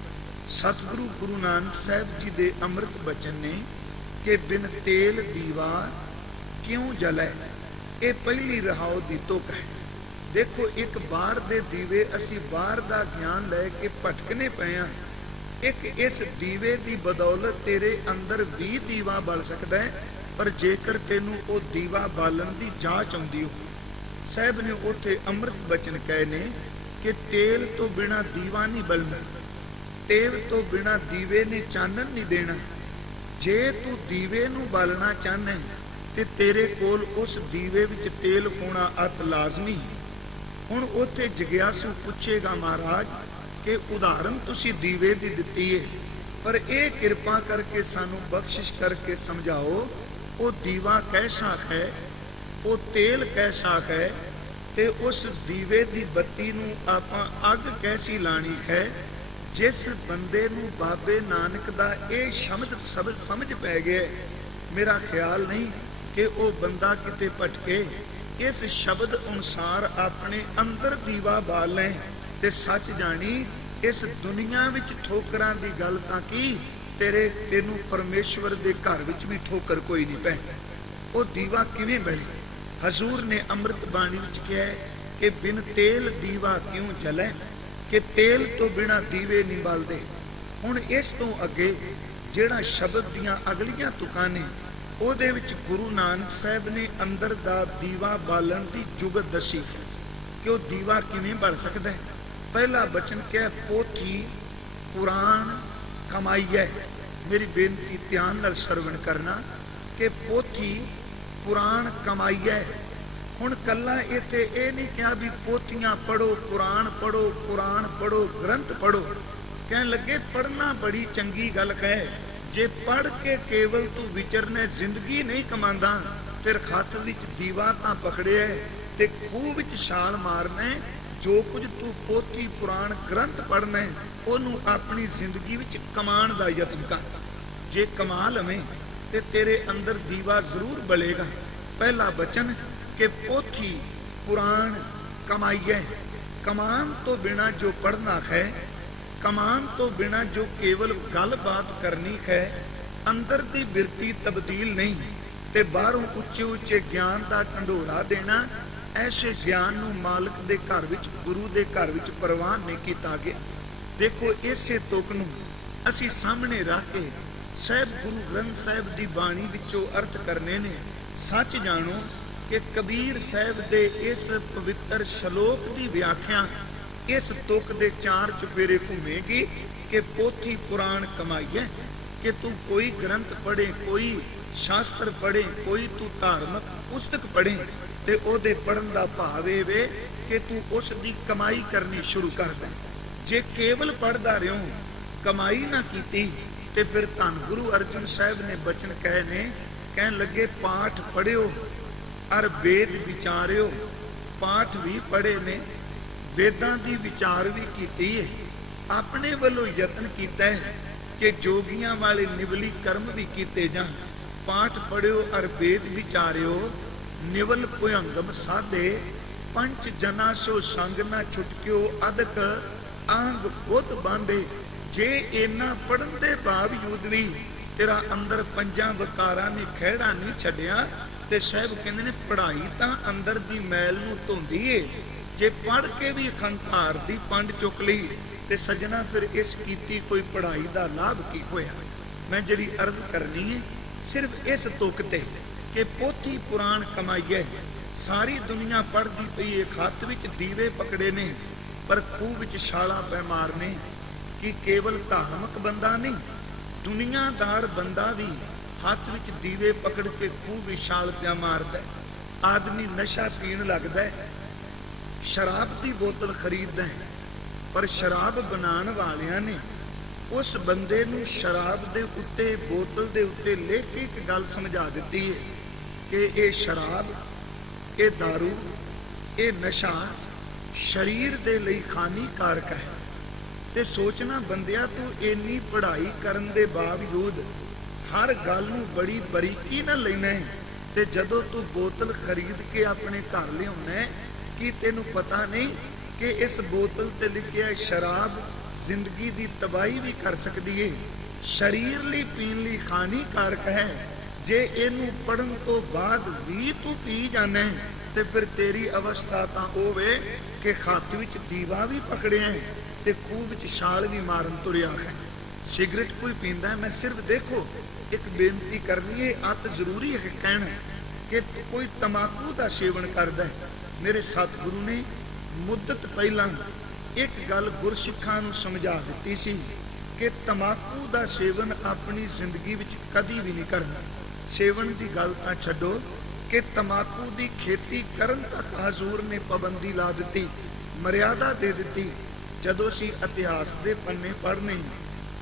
ਸਤਿਗੁਰੂ ਗੁਰੂ ਨਾਨਕ ਸਾਹਿਬ ਜੀ ਦੇ ਅੰਮ੍ਰਿਤ ਬਚਨ ਨੇ ਕਿ ਬਿਨ ਤੇਲ ਦੀਵਾ ਕਿਉਂ ਜਲੇ, ਇਹ ਪਹਿਲੀ ਰਹਾਉ ਦੀ ਤੁਕ ਹੈ। ਦੇਖੋ ਇੱਕ ਬਾਹਰ ਦੇ ਦੀਵੇ, ਅਸੀਂ ਬਾਹਰ ਦਾ ਗਿਆਨ ਲੈ ਕੇ ਭਟਕਨੇ ਪਏ ਹਾਂ, ਇੱਕ ਇਸ ਦੀਵੇ ਦੀ ਬਦੌਲਤ ਤੇਰੇ ਅੰਦਰ ਵੀ ਦੀਵਾ ਬਲ ਸਕਦਾ ਹੈ। ਪਰ ਜੇਕਰ ਤੈਨੂੰ ਉਹ ਦੀਵਾ ਬਾਲਣ ਦੀ ਜਾਂਚ ਆਉਂਦੀ ਹੋ, ਸਾਹਿਬ ਨੇ ਉੱਥੇ ਅੰਮ੍ਰਿਤ ਬਚਨ ਕਹੇ ਨੇ ਕਿ ਤੇਲ ਤੋਂ ਬਿਨਾ ਦੀਵਾ ਨਹੀਂ ਬਲਣਾ, ਤੇਲ ਤੋਂ ਬਿਨਾ ਦੀਵੇ ਨੇ ਚਾਨਣ ਨਹੀਂ ਦੇਣਾ। ਜੇ ਤੂੰ ਦੀਵੇ ਨੂੰ ਬਾਲਣਾ ਚਾਹਨਾ ਤੇ ਤੇਰੇ ਕੋਲ ਉਸ ਦੀਵੇ ਵਿੱਚ ਤੇਲ ਹੋਣਾ ਅਤ ਲਾਜ਼ਮੀ। ਹੁਣ ਉੱਥੇ ਜਗਿਆਸੂ ਪੁੱਛੇਗਾ ਮਹਾਰਾਜ ਕਿ ਉਦਾਹਰਨ ਤੁਸੀਂ ਦੀਵੇ ਦੀ ਦਿੱਤੀ ਹੈ, ਪਰ ਇਹ ਕਿਰਪਾ ਕਰਕੇ ਸਾਨੂੰ ਬਖਸ਼ਿਸ਼ ਕਰਕੇ ਸਮਝਾਓ ਉਹ ਦੀਵਾ ਕੈਸਾ ਹੈ, ਉਹ ਤੇਲ ਕੈਸਾ ਹੈ, ਤੇ ਉਸ ਦੀਵੇ ਦੀ ਬੱਤੀ ਨੂੰ ਆਪਾਂ ਅੱਗ ਕੈਸੀ ਲਾਣੀ ਹੈ। ਜਿਸ ਬੰਦੇ ਨੂੰ ਬਾਬੇ ਨਾਨਕ ਦਾ ਇਹ ਸਮਝ ਪੈ ਗਿਆ, ਮੇਰਾ ਖਿਆਲ ਨਹੀਂ ਕਿ ਉਹ ਬੰਦਾ ਕਿਤੇ ਭਟਕੇ। ਇਸ ਸ਼ਬਦ ਅਨੁਸਾਰ ਆਪਣੇ ਅੰਦਰ ਦੀਵਾ ਬਾਲ ਲੈ ਤੇ ਸੱਚ ਜਾਣੀ ਇਸ ਦੁਨੀਆ ਵਿੱਚ ਠੋਕਰਾਂ ਦੀ ਗੱਲ ਤਾਂ ਕੀ, ਤੈਨੂੰ ਪਰਮੇਸ਼ਵਰ ਦੇ ਘਰ ਵਿੱਚ ਵੀ ਠੋਕਰ ਕੋਈ ਨਹੀਂ ਪੈ। ਉਹ ਦੀਵਾ ਕਿਵੇਂ ਬਣੇ? ਹਜ਼ੂਰ ਨੇ ਅੰਮ੍ਰਿਤ ਬਾਣੀ ਵਿੱਚ ਕਿਹਾ ਕਿ ਬਿਨ ਤੇਲ ਦੀਵਾ ਕਿਉਂ ਜਲੇ, ਕਿ ਤੇਲ ਤੋਂ ਬਿਨਾ ਦੀਵੇ ਨਹੀਂ ਬਲਦੇ। ਹੁਣ ਇਸ ਤੋਂ ਅੱਗੇ ਜਿਹੜਾ ਸ਼ਬਦ ਦੀਆਂ ਅਗਲੀਆਂ ਤੁਕਾਂ ਨੇ ਉਹਦੇ ਵਿੱਚ ਗੁਰੂ ਨਾਨਕ ਸਾਹਿਬ ਨੇ ਅੰਦਰ ਦਾ ਦੀਵਾ ਬਾਲਣ ਦੀ ਜੁਗਤ ਦੱਸੀ ਕਿ ਉਹ ਦੀਵਾ ਕਿਵੇਂ ਬਲ ਸਕਦਾ ਹੈ। ਪਹਿਲਾ ਬਚਨ ਕਿਹਾ ਪੋਥੀ ਪੁਰਾਣ ਕਮਾਈਐ। ਮੇਰੀ ਬੇਨਤੀ ਧਿਆਨ ਨਾਲ ਸਰਵਣ ਕਰਨਾ ਕਿ ਪੋਥੀ ਪੁਰਾਣ ਕਮਾਈਐ। ਹੁਣ ਕੱਲਾ ਇੱਥੇ ਇਹ ਨਹੀਂ ਕਿਹਾ ਵੀ ਪੋਥੀਆਂ ਪੜੋ, ਕੁਰਾਨ ਪੜੋ, ਕੁਰਾਨ ਪੜੋ, ਗ੍ਰੰਥ ਪੜੋ। ਕਹਿਣ ਲੱਗੇ ਪੜਨਾ ਬੜੀ ਚੰਗੀ ਗੱਲ ਕਹੇ, ਜੇ ਪੜ ਕੇ ਕੇਵਲ ਤੂੰ ਵਿਚਰਨੇ ਜ਼ਿੰਦਗੀ ਨਹੀਂ ਕਮਾਂਦਾ, ਫਿਰ ਹੱਥ ਵਿੱਚ ਦੀਵਾ ਤਾਂ ਪਕੜਿਆ ਤੇ ਖੂਹ ਵਿੱਚ ਛਾਲ ਮਾਰਨਾ। ਜੋ ਕੁਝ ਤੂੰ ਪੋਥੀ ਪੁਰਾਣ ਗ੍ਰੰਥ ਪੜਨਾ ਉਹਨੂੰ ਆਪਣੀ ਜ਼ਿੰਦਗੀ ਵਿੱਚ ਕਮਾਉਣ ਦਾ ਯਤਨ ਕਰ। ਜੇ ਕਮਾ ਲਵੇਂ ਤੇ ਤੇਰੇ ਅੰਦਰ ਦੀਵਾ ਜ਼ਰੂਰ ਬਲੇਗਾ। ਪਹਿਲਾ ਬਚਨ ਕਿ ਪੋਥੀ ਪੁਰਾਣ ਕਮਾਈਐ। ਕਮਾਨ ਤੋਂ ਬਿਨਾ ਜੋ ਪੜਨਾ ਹੈ, ਕਮਾਨ ਤੋਂ ਬਿਨਾ ਜੋ ਕੇਵਲ ਗੱਲਬਾਤ ਕਰਨੀ ਹੈ, ਅੰਦਰ ਦੀ ਬਿਰਤੀ ਤਬਦੀਲ ਨਹੀਂ ਤੇ ਬਾਹਰੋਂ ਉੱਚੇ ਉੱਚੇ ਗਿਆਨ ਦਾ ਢੰਡੋਰਾ ਦੇਣਾ, ਐਸੇ ਗਿਆਨ ਨੂੰ ਮਾਲਕ ਦੇ ਘਰ ਵਿੱਚ, ਗੁਰੂ ਦੇ ਘਰ ਵਿੱਚ ਪ੍ਰਵਾਨ ਨਹੀਂ ਕੀਤਾ ਗਿਆ। ਦੇਖੋ ਇਸੇ ਤੁਕ ਨੂੰ ਅਸੀਂ ਸਾਹਮਣੇ ਰੱਖ ਕੇ ਸਾਹਿਬ ਗੁਰੂ ਗ੍ਰੰਥ ਸਾਹਿਬ ਦੀ ਬਾਣੀ ਵਿੱਚੋਂ ਅਰਥ ਕਰਨੇ ਨੇ। ਸੱਚ ਜਾਣੋ ਕਿ ਕਬੀਰ ਸਾਹਿਬ ਦੇ ਇਸ ਪਵਿੱਤਰ ਸ਼ਲੋਕ ਦੀ ਵਿਆਖਿਆ ਇਸ ਤੁਕ ਦੇ ਚਾਰ ਚੁਫੇਰੇ ਘੁੰਮੇਗੀ ਕਿ ਪੋਥੀ ਪੁਰਾਣ ਕਮਾਈਐ। ਕਿ ਤੂੰ ਕੋਈ ਗ੍ਰੰਥ ਪੜ੍ਹੇ, ਕੋਈ ਸ਼ਾਸਤਰ ਪੜ੍ਹੇ, ਕੋਈ ਤੂੰ ਧਾਰਮਿਕ ਪੁਸਤਕ ਪੜ੍ਹੇ ਤੇ ਉਹਦੇ ਪੜ੍ਹਨ ਦਾ ਭਾਵ ਇਹ ਵੇ ਕਿ ਤੂੰ ਉਸ ਦੀ ਕਮਾਈ ਕਰਨੀ ਸ਼ੁਰੂ ਕਰ ਦੇ। ਜੇ ਕੇਵਲ ਪੜ੍ਹਦਾ ਰਿਓ, ਕਮਾਈ ਨਾ ਕੀਤੀ, ਤੇ ਫਿਰ ਧੰਨ ਗੁਰੂ ਅਰਜਨ ਸਾਹਿਬ ਨੇ ਬਚਨ ਕਹੇ ਨੇ, ਕਹਿਣ ਲੱਗੇ ਪਾਠ ਪੜ੍ਹਿਓ ਅਰ ਵੇਦ ਵਿਚਾਰਿਓ। ਪਾਠ ਵੀ ਪੜ੍ਹੇ ਨੇ, ਵੇਦਾਂ ਦੀ ਵਿਚਾਰ ਵੀ ਕੀਤੀ ਹੈ, ਆਪਣੇ ਵੱਲੋਂ ਯਤਨ ਕੀਤਾ ਹੈ ਕਿ ਜੋਗੀਆਂ ਵਾਲੇ ਨਿਵਲੀ ਕਰਮ ਵੀ ਕੀਤੇ ਜਾਣ। ਪਾਠ ਪੜ੍ਹਿਓ ਅਰ ਵੇਦ ਵਿਚਾਰਿਓ, ਨਿਵਲ ਭੁਯੰਗਮ ਸਾਧੇ, ਪੰਚ ਜਨਾ ਸੋ ਸੰਗ ਨਾ ਛੁਟਕਿਓ, ਅਦਕ ਆਂਗ ਬੁੱਧ ਬਾਂਧੇ। ਜੇ ਇਹਨਾਂ ਪੜਨ ਦੇ ਬਾਵਜੂਦ ਵੀ ਤੇਰਾ ਅੰਦਰ ਪੰਜਾਂ ਵਕਾਰਾਂ ਨੇ ਖਹਿੜਾ ਨਹੀਂ ਛੱਡਿਆ, ਤੇ ਸਾਹਿਬ ਕਹਿੰਦੇ ਨੇ ਪੜ੍ਹਾਈ ਤਾਂ ਅੰਦਰ ਦੀ ਮੈਲ ਨੂੰ ਧੋਂਦੀ ਏ। ਜੇ ਪੜ੍ਹ ਕੇ ਵੀ ਖੰਕਾਰ ਦੀ ਪੰਡ ਚੁੱਕ ਲਈ ਤੇ ਸੱਜਣਾ ਫਿਰ ਇਸ ਕੀਤੀ ਕੋਈ ਪੜ੍ਹਾਈ ਦਾ ਲਾਭ ਕੀ ਹੋਇਆ। ਮੈਂ ਜਿਹੜੀ ਅਰਜ਼ ਕਰਨੀ ਹੈ ਸਿਰਫ ਇਸ ਤੁਕ ਤੇ ਕਿ ਪੋਥੀ ਪੁਰਾਣ ਕਮਾਈਐ। ਸਾਰੀ ਦੁਨੀਆ ਪੜ੍ਹਦੀ ਪਈ ਹੈ, ਹੱਥ ਵਿੱਚ ਦੀਵੇ ਪਕੜੇ ਨੇ, ਪਰ ਖੂਹ ਵਿੱਚ ਛਾਲਾਂ ਪੈ ਮਾਰਨੇ। ਕਿ ਕੇਵਲ ਧਾਰਮਿਕ ਬੰਦਾ ਨਹੀਂ, ਦੁਨੀਆਦਾਰ ਬੰਦਾ ਵੀ ਹੱਥ ਵਿੱਚ ਦੀਵੇ ਪਕੜ ਕੇ ਖੂਹ ਵਿੱਚ ਛਾਲ ਪਿਆ ਮਾਰਦਾ। ਆਦਮੀ ਨਸ਼ਾ ਪੀਣ ਲੱਗਦਾ, ਸ਼ਰਾਬ ਦੀ ਬੋਤਲ ਖਰੀਦਦਾ ਹੈ, ਪਰ ਸ਼ਰਾਬ ਬਣਾਉਣ ਵਾਲਿਆਂ ਨੇ ਉਸ ਬੰਦੇ ਨੂੰ ਸ਼ਰਾਬ ਦੇ ਉੱਤੇ, ਬੋਤਲ ਦੇ ਉੱਤੇ ਲਿਖ ਕੇ ਇੱਕ ਗੱਲ ਸਮਝਾ ਦਿੱਤੀ ਹੈ ਕਿ ਇਹ ਸ਼ਰਾਬ, ਇਹ ਦਾਰੂ, ਇਹ ਨਸ਼ਾ ਸਰੀਰ ਦੇ ਲਈ ਹਾਨੀਕਾਰਕ ਹੈ। ਤੇ ਸੋਚਣਾ ਬੰਦਿਆ, ਤੂੰ ਇੰਨੀ ਪੜ੍ਹਾਈ ਕਰਨ ਦੇ ਬਾਵਜੂਦ ਹਰ ਗੱਲ ਨੂੰ ਬੜੀ ਬਰੀਕੀ ਨਾਲ ਲੈਣਾ ਹੈ, ਤੇ ਜਦੋਂ ਤੂੰ ਬੋਤਲ ਖਰੀਦ ਕੇ ਆਪਣੇ ਘਰ ਲਿਆਉਣਾ, ਕੀ ਤੈਨੂੰ ਪਤਾ ਨਹੀਂ ਕਿ ਇਸ ਬੋਤਲ ਤੇ ਲਿਖਿਆ ਸ਼ਰਾਬ ਜ਼ਿੰਦਗੀ ਦੀ ਤਬਾਹੀ ਵੀ ਕਰ ਸਕਦੀ ਹੈ, ਸਰੀਰ ਲਈ ਪੀਣ ਲਈ ਹਾਨੀਕਾਰਕ ਹੈ। ਜੇ ਇਹਨੂੰ ਪੜਨ ਤੋਂ ਬਾਅਦ ਵੀ ਤੂੰ ਪੀ ਜਾਣਾ ਤੇ ਫਿਰ ਤੇਰੀ ਅਵਸਥਾ ਤਾਂ ਹੋਵੇ ਕਿ ਹੱਥ ਵਿੱਚ ਦੀਵਾ ਵੀ ਪਕੜਿਆ ਤੇ ਖੂਹ ਵਿੱਚ ਛਾਲ ਵੀ ਮਾਰਨ ਤੁਰਿਆ ਹੈ। ਸਿਗਰਟ ਕੋਈ ਪੀਂਦਾ, ਮੈਂ ਸਿਰਫ ਦੇਖੋ ਇੱਕ ਬੇਨਤੀ ਕਰਨੀ ਹੈ, ਅਤ ਜ਼ਰੂਰੀ ਹੈ ਕਹਿਣਾ ਕਿ ਕੋਈ ਤਮਾਕੂ ਦਾ ਸੇਵਨ ਕਰਦਾ ਹੈ, मेरे सतगुरु ने मुद्दत पहला एक गल गुरसिखां नूं समझा दित्ती सी कि तंबाकू दा सेवन अपनी जिंदगी विच कदी भी नहीं करना। सेवन की गल तां छड्डो कि तंबाकू की खेती करन तक हजूर ने पाबंदी ला दी, मर्यादा दे दी। जदों असीं इतिहास के पन्ने पढ़ने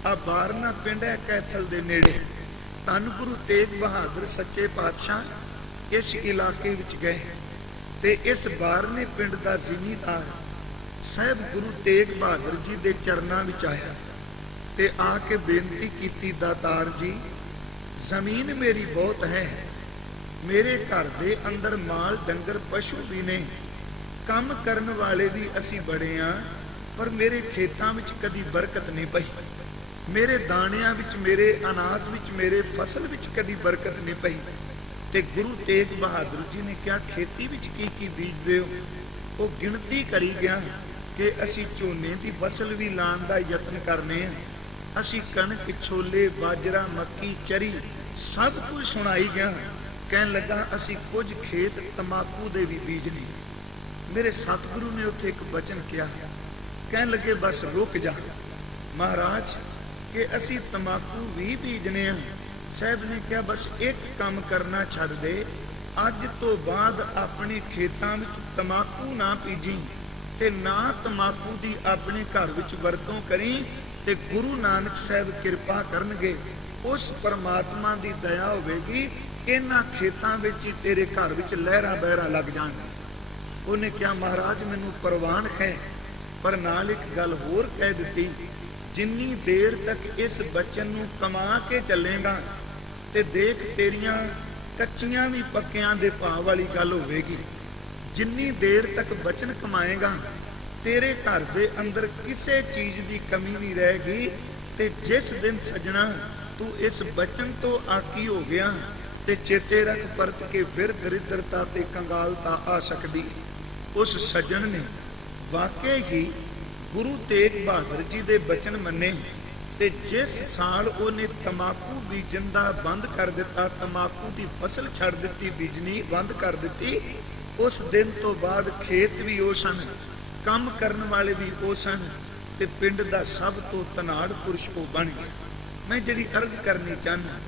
आ बारना पिंड है कैथल के नेड़े, धन गुरु तेग बहादुर सच्चे पातशाह इस इलाके विच गए ते इस बारने पिंड का जिमीदार साहब गुरु तेग बहादुर जी के चरणों विच आया ते आके बेनती की, दातार जी जमीन मेरी बहुत है, मेरे घर दे अंदर माल डंगर पशु भी ने, काम करन वाले भी असी बड़े हाँ, पर मेरे खेतों में कदी बरकत नहीं पई, मेरे दाणियां विच, मेरे अनाज विच, मेरे फसल विच कदी बरकत नहीं पई। ते गुरु तेग बहादुर जी ने क्या खेती विच की बीजदे हो? वो गिनती करी गया कि असी झोने की फसल भी लाने का यत्न करने हैं, असी कणक छोले बाजरा मक्की चरी सब कुछ सुनाई गया। कहन लगा असी कुछ खेत तंबाकू दे भी बीजने। मेरे सतगुरु ने उत्थे एक वचन किया, कहन लगे बस रुक जा महाराज कि असी तंबाकू भी बीजने हैं। साहब ने कहा बस एक काम करना छड़ दे, अज तो बाद अपने खेतों में तंबाकू ना बीजी ते ना तंबाकू की अपने घर विच वरतों करी, ते गुरु नानक साहब किरपा करनगे, उस परमात्मा की दया होवेगी, इन्हां खेतां विच ही तेरे घर विच लहरां बहरां लग जाणगे। उन्हें क्या महाराज मैनूं परवान है, पर नाल एक गल होर कह दित्ती, जिन्नी देर तक इस बचन नूं कमा के चलेगा ते देख तेरियां कच्चियां भी पक्कियां दे भाव वाली गल होवेगी। जिन्नी देर तक बचन कमाएगा तेरे घर दे अंदर किसी चीज की कमी नहीं रहेगी। ते जिस दिन सजना तू इस बचन तो आकी हो गया ते चेते रख परत के फिर दरिद्रता ते कंगालता आ सकती। उस सज्जन ने वाकई ही गुरु तेग बहादुर जी दे बचन मन्ने ते जिस साल उन्हें तंबाकू बीजन दा बंद कर दिता, तंबाकू की फसल छड़ दी, बीजनी बंद कर दी, उस दिन तो बाद खेत भी वो सन, काम करने वाले भी वो सन, ते पिंड दा सब तो तनाड़ पुरुष वो बन गया। मैं जिहड़ी अर्ज करनी चाहना,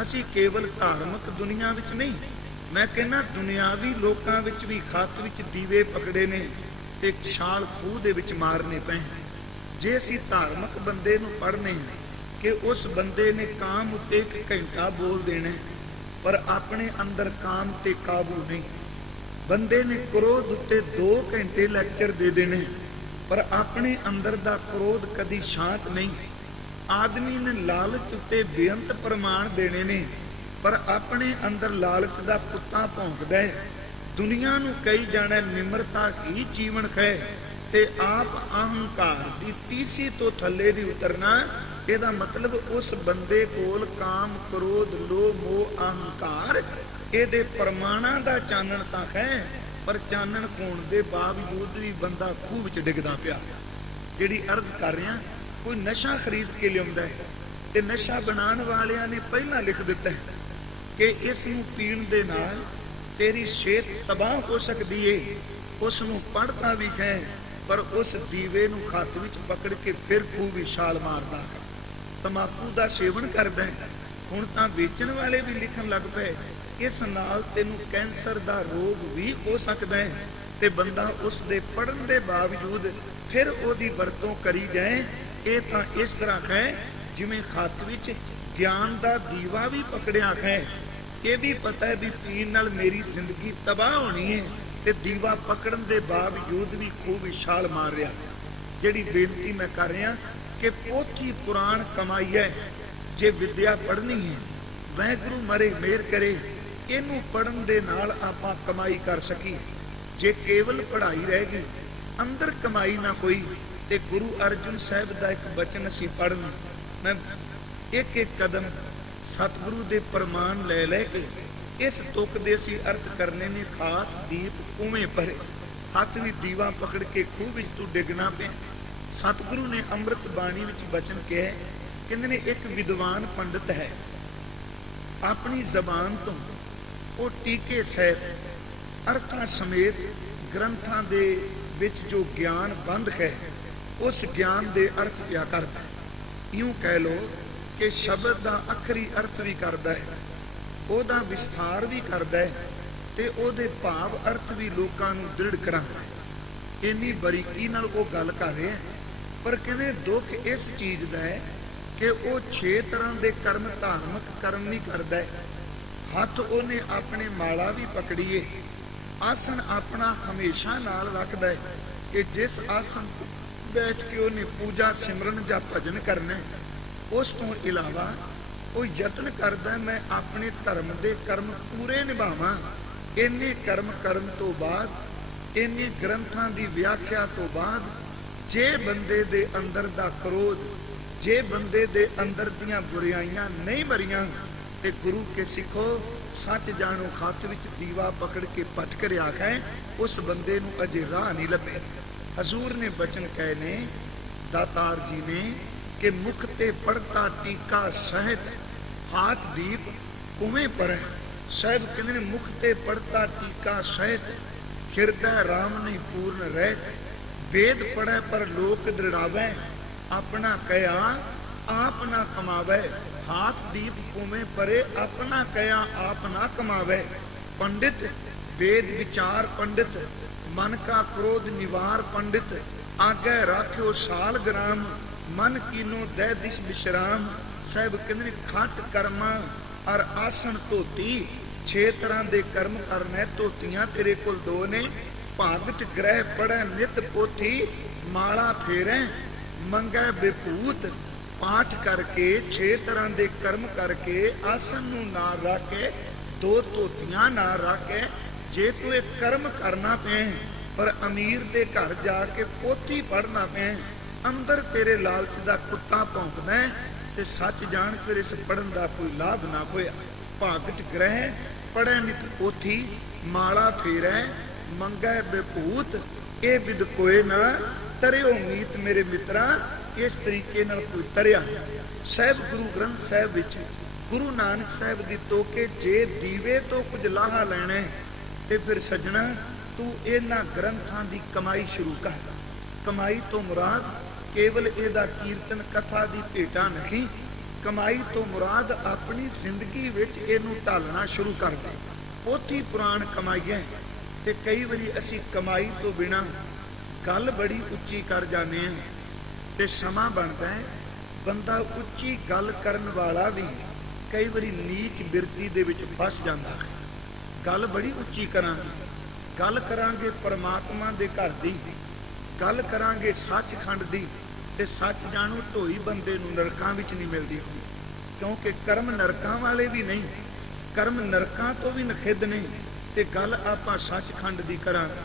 असी केवल धार्मिक दुनिया विच नहीं, मैं कहना दुनियावी लोकां विच भी खत विच दीवे पकड़े ने ते छाल खूह दे विच मारने पे। जे असी धार्मिक बंदे नूं पढ़ने कि उस बंदे ने काम उत्ते 1 घंटा बोल देना, पर अपने अंदर काम ते काबू नहीं। बंदे ने क्रोध उत्ते 2 घंटे लैक्चर दे देने, पर अपने अंदर दा क्रोध कदी शांत नहीं। आदमी ने लालच उत्ते बेअंत प्रमाण देने ने, पर अपने अंदर लालच दा कुत्ता भौंकदा है। दुनिया नूं कही जाना निमरता ही जीवन है, ते आप अहंकार की तीसी तो थले नहीं उतरना। ਇਹਦਾ मतलब उस बंदे कोल काम क्रोध लोभ मोह अहंकार ਇਹਦੇ प्रमाणा का चानन तो है, पर चानन होने के बावजूद भी बंदा खूह विच डिगदा पिया। जिहड़ी अर्ज कर रहा, कोई नशा खरीद के लियाउंदा है ते नशा बनाने वालियां ने पहला लिख दिता है कि इस नूं पीण दे नाल तेरी सेहत तबाह हो सकती है। उस नूं पढ़ता भी है, पर उस दीवे नूं हत्थ विच पकड़ के फिर खूह भी छाल मारदा है। तंबाकू का सेवन करदा है। हुण तां वेचण वाले भी लिखण लग पे, इस नाल तैनूं कैंसर का रोग भी हो सकता है, ते बंदा उस दे पढ़न दे बावजूद फिर ओदी वरतों करी जाए। ये तां इस तरह है जिवें हत्थ विच ज्ञान का दीवा भी पकड़िया है। ये भी पता है भी पीण नाल मेरी जिंदगी तबाह होनी है, ते दीवा पकड़न दे बावजूद भी खूह भी छाल मार रहा। जिहड़ी बेनती मैं कर रहा कि पोथी पुराण कमाई है, जे विद्या पढ़नी है वाहिगुरू मरे मेहर करे इनू पढ़न दे नाल आपां कमाई कर सकी। जे केवल पढ़ाई रहेगी अंदर कमाई ना होई, ते गुरु अर्जन साहब का एक बचन असीं पढ़न, मैं एक एक कदम सतगुरु दे प्रमाण ले के इस तुक दे असीं अर्थ करने ने। खात दीप कुएं भरे, हथ भी दीवा पकड़ के खूह विच तू डिगना पे। सतगुरु ने अमृत बाणी विच बचन कहे, कहंदे ने एक विद्वान पंडित है, अपनी जबान तो वो टीके सहित अर्थां समेत ग्रंथां दे विच जो ज्ञान बंद है उस ज्ञान दे अर्थ पिया करदा है। यूं कह लो कि शब्द दा आखरी अर्थ भी करदा है, ओदा विस्तार भी करदा है ते ओदे भाव अर्थ भी लोकां नूं दृढ़ करांदा है। इन्नी बरीकी नाल वो गल कर रहे हैं, पर कहने दुख इस चीज़ दा है कि वो 6 तरह के कर्म धार्मिक कर्म नहीं करता है। हथ उन्हें अपने माला भी पकड़ीए, आसन अपना हमेशा नाल रखता है कि जिस आसन बैठ के उन्हें पूजा सिमरन या भजन करना है, उस तो इलावा वो यत्न करता मैं अपने धर्म के कर्म पूरे निभावां। इन्ने कर्म करन तो बाद, इन्ने ग्रंथां की व्याख्या तो बाद, जे बंदे दे अंदर दा क्रोध, जे बंदे दे अंदर दियां बुराइयां नहीं मरियां ते गुरु के सिखो सच जानो हथ विच दीवा पकड़ के पट कर आखे उस बंदे नूं अजे राह नहीं लभे। हजूर ने बचन कहे ने दातार जी ने कि मुख ते पड़ता टीका सहित हाथ दीप कुएं पर साहब कहते ने मुख ते पड़ता टीका सहित हिरदय राम नहीं पूर्ण रहत। वेद पढ़े पर लोक दृढ़ावे, अपना कया आप ना कमावे। हाथ दीप कुएं परे, अपना कया आप ना कमावे। पंडित वेद विचार पंडित, मन का क्रोध निवार पंडित। आगे राख्यो साल ग्राम, मन कीनो दे दिश विश्राम। साहब कहते खट कर्मा और आसन धोती, 6 तरह के कर्म करने। धोतियां तेरे कोल 2 ने, भागत ग्रह पढ़े नित पोथी। माला फेरे मंगे विभूत, पाठ करके 6 तरह के कर्म करके आसन नूं ना रख के 2 धोतियां ना रख के जे तू एक कर्म करना पे पर अमीर दे घर जाके पोथी पढ़ना पे, अंदर तेरे लालच दा कुत्ता भौंकदा है ते सच जान फिर इस पढ़न दा कोई लाभ ना होया। भागत ग्रह पढ़े नित पोथी, माला फेरै मंगै विभूत। ये विद कोई ना तरियो मीत मेरे मित्रा, इस तरीके नाल कोई तरिया। साहब गुरु ग्रंथ साहब विच गुरु नानक साहब दी तोके जे दीवे तो कुछ लाहा लैना ते फिर सजना तू इन्हां ग्रंथां दी कमाई शुरू कर। कमाई तो मुराद केवल इहदा कीर्तन कथा दी भेटा नहीं, कमाई तो मुराद अपनी जिंदगी विच इहनूं ढालना शुरू कर दे। पोथी पुराण कमाईए ते कई वारी असीं कमाई तो बिना गल बड़ी उच्ची कर जाने हैं ते समा बनता है बंदा उच्ची गल करन वाला भी कई बारी नीच बिरती दे विच फस जाता है। गल बड़ी उच्ची करांगे, गल करांगे परमात्मा दे घर दी, गल करांगे सचखंड दी ते सच जानो ढोई बंदे नूं नरकां विच नहीं मिलदी, क्योंकि कर्म नरकां वाले भी नहीं, कर्म नरकां तो भी नखिद नहीं। ते गल आपां सचखंड दी करांगे।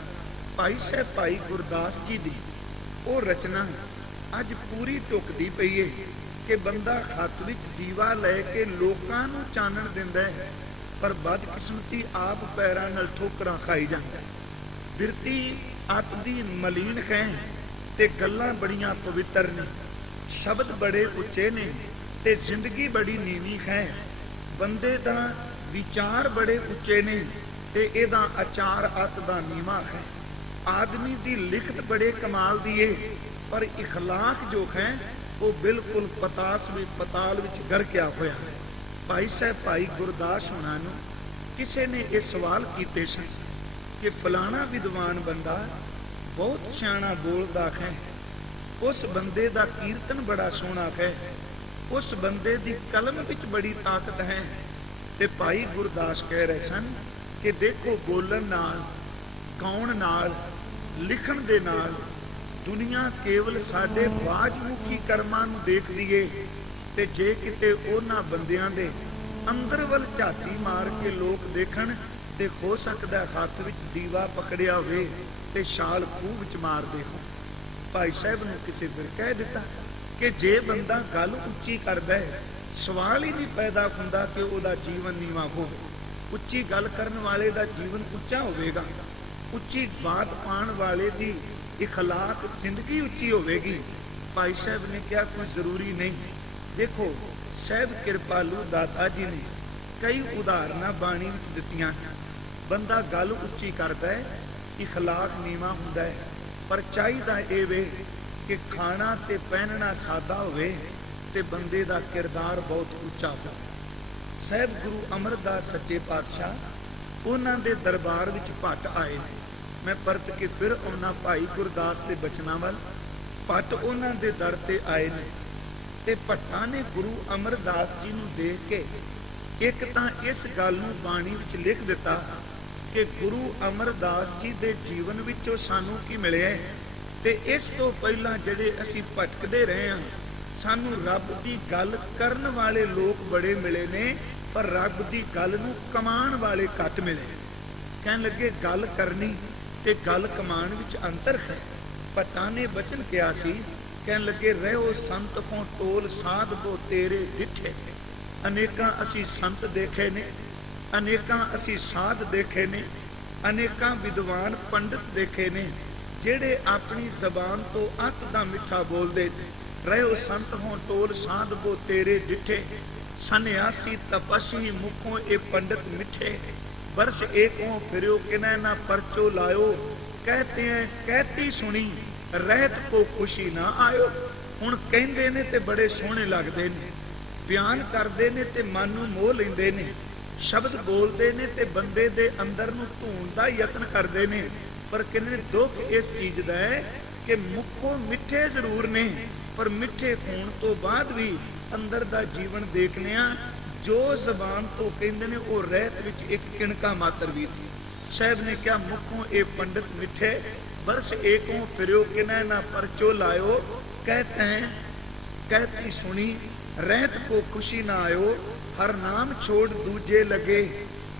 भाई साहब भाई गुरदास जी दी वो रचना अज पूरी ढुकदी पई है कि बंदा हथ विच दीवा लैके लोकां नूं चानण दिंदा है, पर बदकिस्मती आप पैरां नाल ठोकरां खाई जांदा। बिरती अत दी मलीन है ते गल्लां बड़ियां पवित्र ने, शब्द बड़े उच्चे ने ते जिंदगी बड़ी नीवी है। बंदे दा विचार बड़े उच्चे ने ते इहदा आचार अत दा नीवा है। आदमी दी लिखत बड़े कमाल दी है, पर इखलाक जो है वो बिल्कुल पताल विच गरकिया होया है। भाई साहब भाई गुरदास हुणां नूं किसी ने यह सवाल कीते सन कि फलाना विद्वान बंदा बहुत सियाणा बोलदा है, उस बंदे दा कीर्तन बड़ा सोहना है, उस बंदे दी कलम विच बड़ी ताकत है। ते भाई गुरदास कह रहे सन कि देखो बोलन नाल, गाउण नाल, लिखण दे नाल दुनिया केवल साडे बाजमुखी कर्मां नूं देखदी है ते जे किते उन्हां बंदियां दे अंदर वल झाती मार के लोग देखण ते हो सकदा हथ विच दीवा पकड़िया होवे ते छाल खूह विच मारदे हो। भाई साहब ने किसी फिर कह दिता कि जे बंदा गल उच्ची करदा है, सवाल ही नहीं पैदा हुंदा कि उहदा जीवन नीवा होवे। उच्ची गल करन वाले दा जीवन उच्चा होवेगा, उच्ची बात पाण वाले दी इखलाक जिंदगी उच्ची होवेगी। भाई साहब ने कहा कोई जरूरी नहीं। देखो साहब कृपालू दाता जी ने कई उदाहरण बाणी विच दित्तियां। बंदा गल उच्ची करता है इखलाक नीवा हुंदा है, पर चाहिदा ये वे कि खाना ते पहनना सादा होवे ते बंदे दा किरदार बहुत उच्चा हो। साहब गुरु अमरदास सच्चे पातशाह उन्हां दे दरबार विच भट्ट आए। मैं परत के फिर आउणा भाई गुरदास दे बचनां वल। भट्ट उन्हां दे दर ते आए ने ते भट्टां ने गुरु अमरदास जी नूं देख के एक तां इस गल नूं बाणी विच लिख दिता कि गुरु अमरदास जी दे जीवन विचों सानूं की मिलिआ ते इस तो पहलां जिहड़े असीं भटकदे रहे हां, सानूं रब दी गल करन वाले लोग बड़े मिले ने, पर रब दी गल नूं कमाण वाले घट मिले। कहण लगे गल करनी ते गल कमाण विच अंतर है। भट्टां ने बचन किया सी, कहण लगे रहो संत को टोल साध बो तेरे डिठे। अनेकां असीं संत देखे ने, अनेकां असीं साध देखे ने, अनेकां विद्वान पंडित देखे ने ਜਿਹੜੇ ਆਪਣੀ ਜ਼ਬਾਨ ਤੋਂ ਅੱਤ ਦਾ ਮਿੱਠਾ ਬੋਲਦੇ। ਰਹਿਓ ਸੰਤ ਹੋ ਟੋਲ ਸਾਧ ਬੋ ਤੇਰੇ ਡਿਠੇ, ਸੰਨਿਆਸੀ ਤਪਸੀ ਮੁਖੋਂ ਇਹ ਪੰਡਿਤ ਮਿੱਠੇ। ਬਰਸ ਏਕੋਂ ਫਿਰਿਓ ਕਿਨੈ ਨਾ ਪਰਚੋ ਲਾਇਓ, ਕਹਤੇ ਹੈ ਕਹਿਤੀ ਸੁਣੀ ਰਹਿਤ ਕੋ ਖੁਸ਼ੀ ਨਾ ਆਇਓ। ਹੁਣ ਕਹਿੰਦੇ ਨੇ ਤੇ ਬੜੇ ਸੋਹਣੇ ਲੱਗਦੇ ਨੇ, ਬਿਆਨ ਕਰਦੇ ਨੇ ਤੇ ਮਨ ਨੂੰ ਮੋਹ ਲੈਂਦੇ ਨੇ, ਸ਼ਬਦ ਬੋਲਦੇ ਨੇ ਤੇ ਬੰਦੇ ਦੇ ਅੰਦਰ ਨੂੰ ਧੂਣ ਦਾ ਯਤਨ ਕਰਦੇ ਨੇ। पर कहने दुख इस चीज का है कि मुखों मिठे जरूर ने, पर मिठे होने तो बाद भी अंदर का जीवन देखने जो जबान तो कहते हैं वो रहत विच एक किणका मात्र भी थी। साहब ने क्या मुखों ए पंडित मिठे, बरस एकों फिरो किना ना परचो लायो। कहते हैं कहती सुनी रहत को खुशी ना आयो, हर नाम छोड़ दूजे लगे,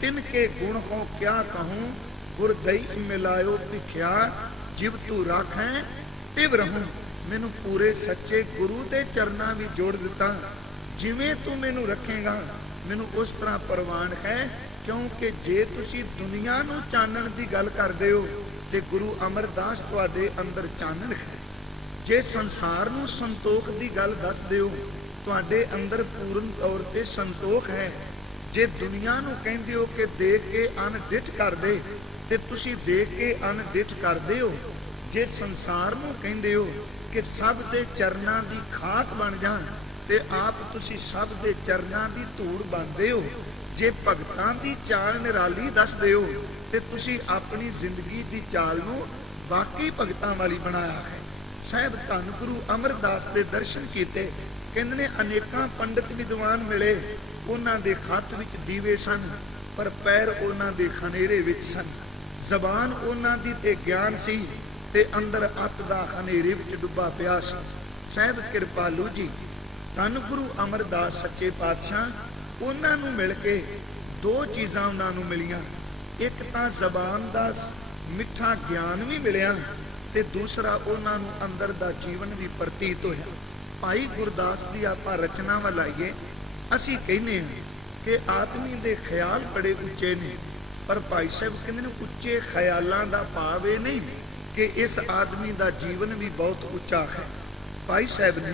तिनके गुण हो क्या कहूँ, गुर दई मिलायो भिखिया, जिव तू राखें तिव रहूं। मैनू पूरे सच्चे गुरु के चरणा भी जोड़ दिता, जिवें तू मैनू रखेगा मैनू उस तरह प्रवान है। क्योंकि जे तुसी दुनिया नू चानण की गल करदे हो ते गुरु अमरदास तुहाडे अंदर चानण है। जे संसार नू संतोख की गल दसदे हो तुहाडे अंदर पूर्ण तौर ते संतोख है। जे दुनिया नू कहंदे हो कि देख के अनडिठ कर दे ते तुसी देख के अनडिठ करदे हो। जे संसार नूं कहंदे हो कि सब दे चरनां दी खाक बन जाण ते आप तुसी सब दे चरनां दी धूड़ बनदे हो। जे भगतां दी चाल निराली दसदे हो ते तुसी अपनी जिंदगी दी चाल नूं बाकी भगतां वाली बनाया है। साहब धन गुरु अमरदास दे दर्शन कीते, कहंदे ने अनेकां पंडित विद्वान मिले, उन्हां दे हत्थ विच दीवे सन पर पैर उन्हां दे खनेरे विच सन। ਜ਼ਬਾਨ ਉਹਨਾਂ ਦੀ ਤੇ ਗਿਆਨ ਸੀ ਤੇ ਅੰਦਰ ਅੱਤ ਦਾ ਹਨੇਰੇ ਵਿੱਚ ਡੁੱਬਾ ਪਿਆ ਸੀ। ਸਾਹਿਬ ਕਿਰਪਾਲੂ ਜੀ ਧੰਨ ਗੁਰੂ ਅਮਰਦਾਸ ਸੱਚੇ ਪਾਤਸ਼ਾਹ ਉਹਨਾਂ ਨੂੰ ਮਿਲ ਕੇ ਦੋ ਚੀਜ਼ਾਂ ਉਹਨਾਂ ਨੂੰ ਮਿਲੀਆਂ। ਇੱਕ ਤਾਂ ਜ਼ਬਾਨ ਦਾ ਮਿੱਠਾ ਗਿਆਨ ਵੀ ਮਿਲਿਆ ਤੇ ਦੂਸਰਾ ਉਹਨਾਂ ਨੂੰ ਅੰਦਰ ਦਾ ਜੀਵਨ ਵੀ ਪ੍ਰਤੀਤ ਹੋਇਆ। ਭਾਈ ਗੁਰਦਾਸ ਦੀ ਆਪਾਂ ਰਚਨਾ ਵੱਲ ਆਈਏ। ਅਸੀਂ ਕਹਿੰਦੇ ਹਾਂ ਕਿ ਆਦਮੀ ਦੇ ਖਿਆਲ ਬੜੇ ਉੱਚੇ ਨੇ, पर भाई साहब कहते हैं उच्चे ख्यालों का भाव ये नहीं कि इस आदमी का जीवन भी बहुत उच्चा है। भाई साहब ने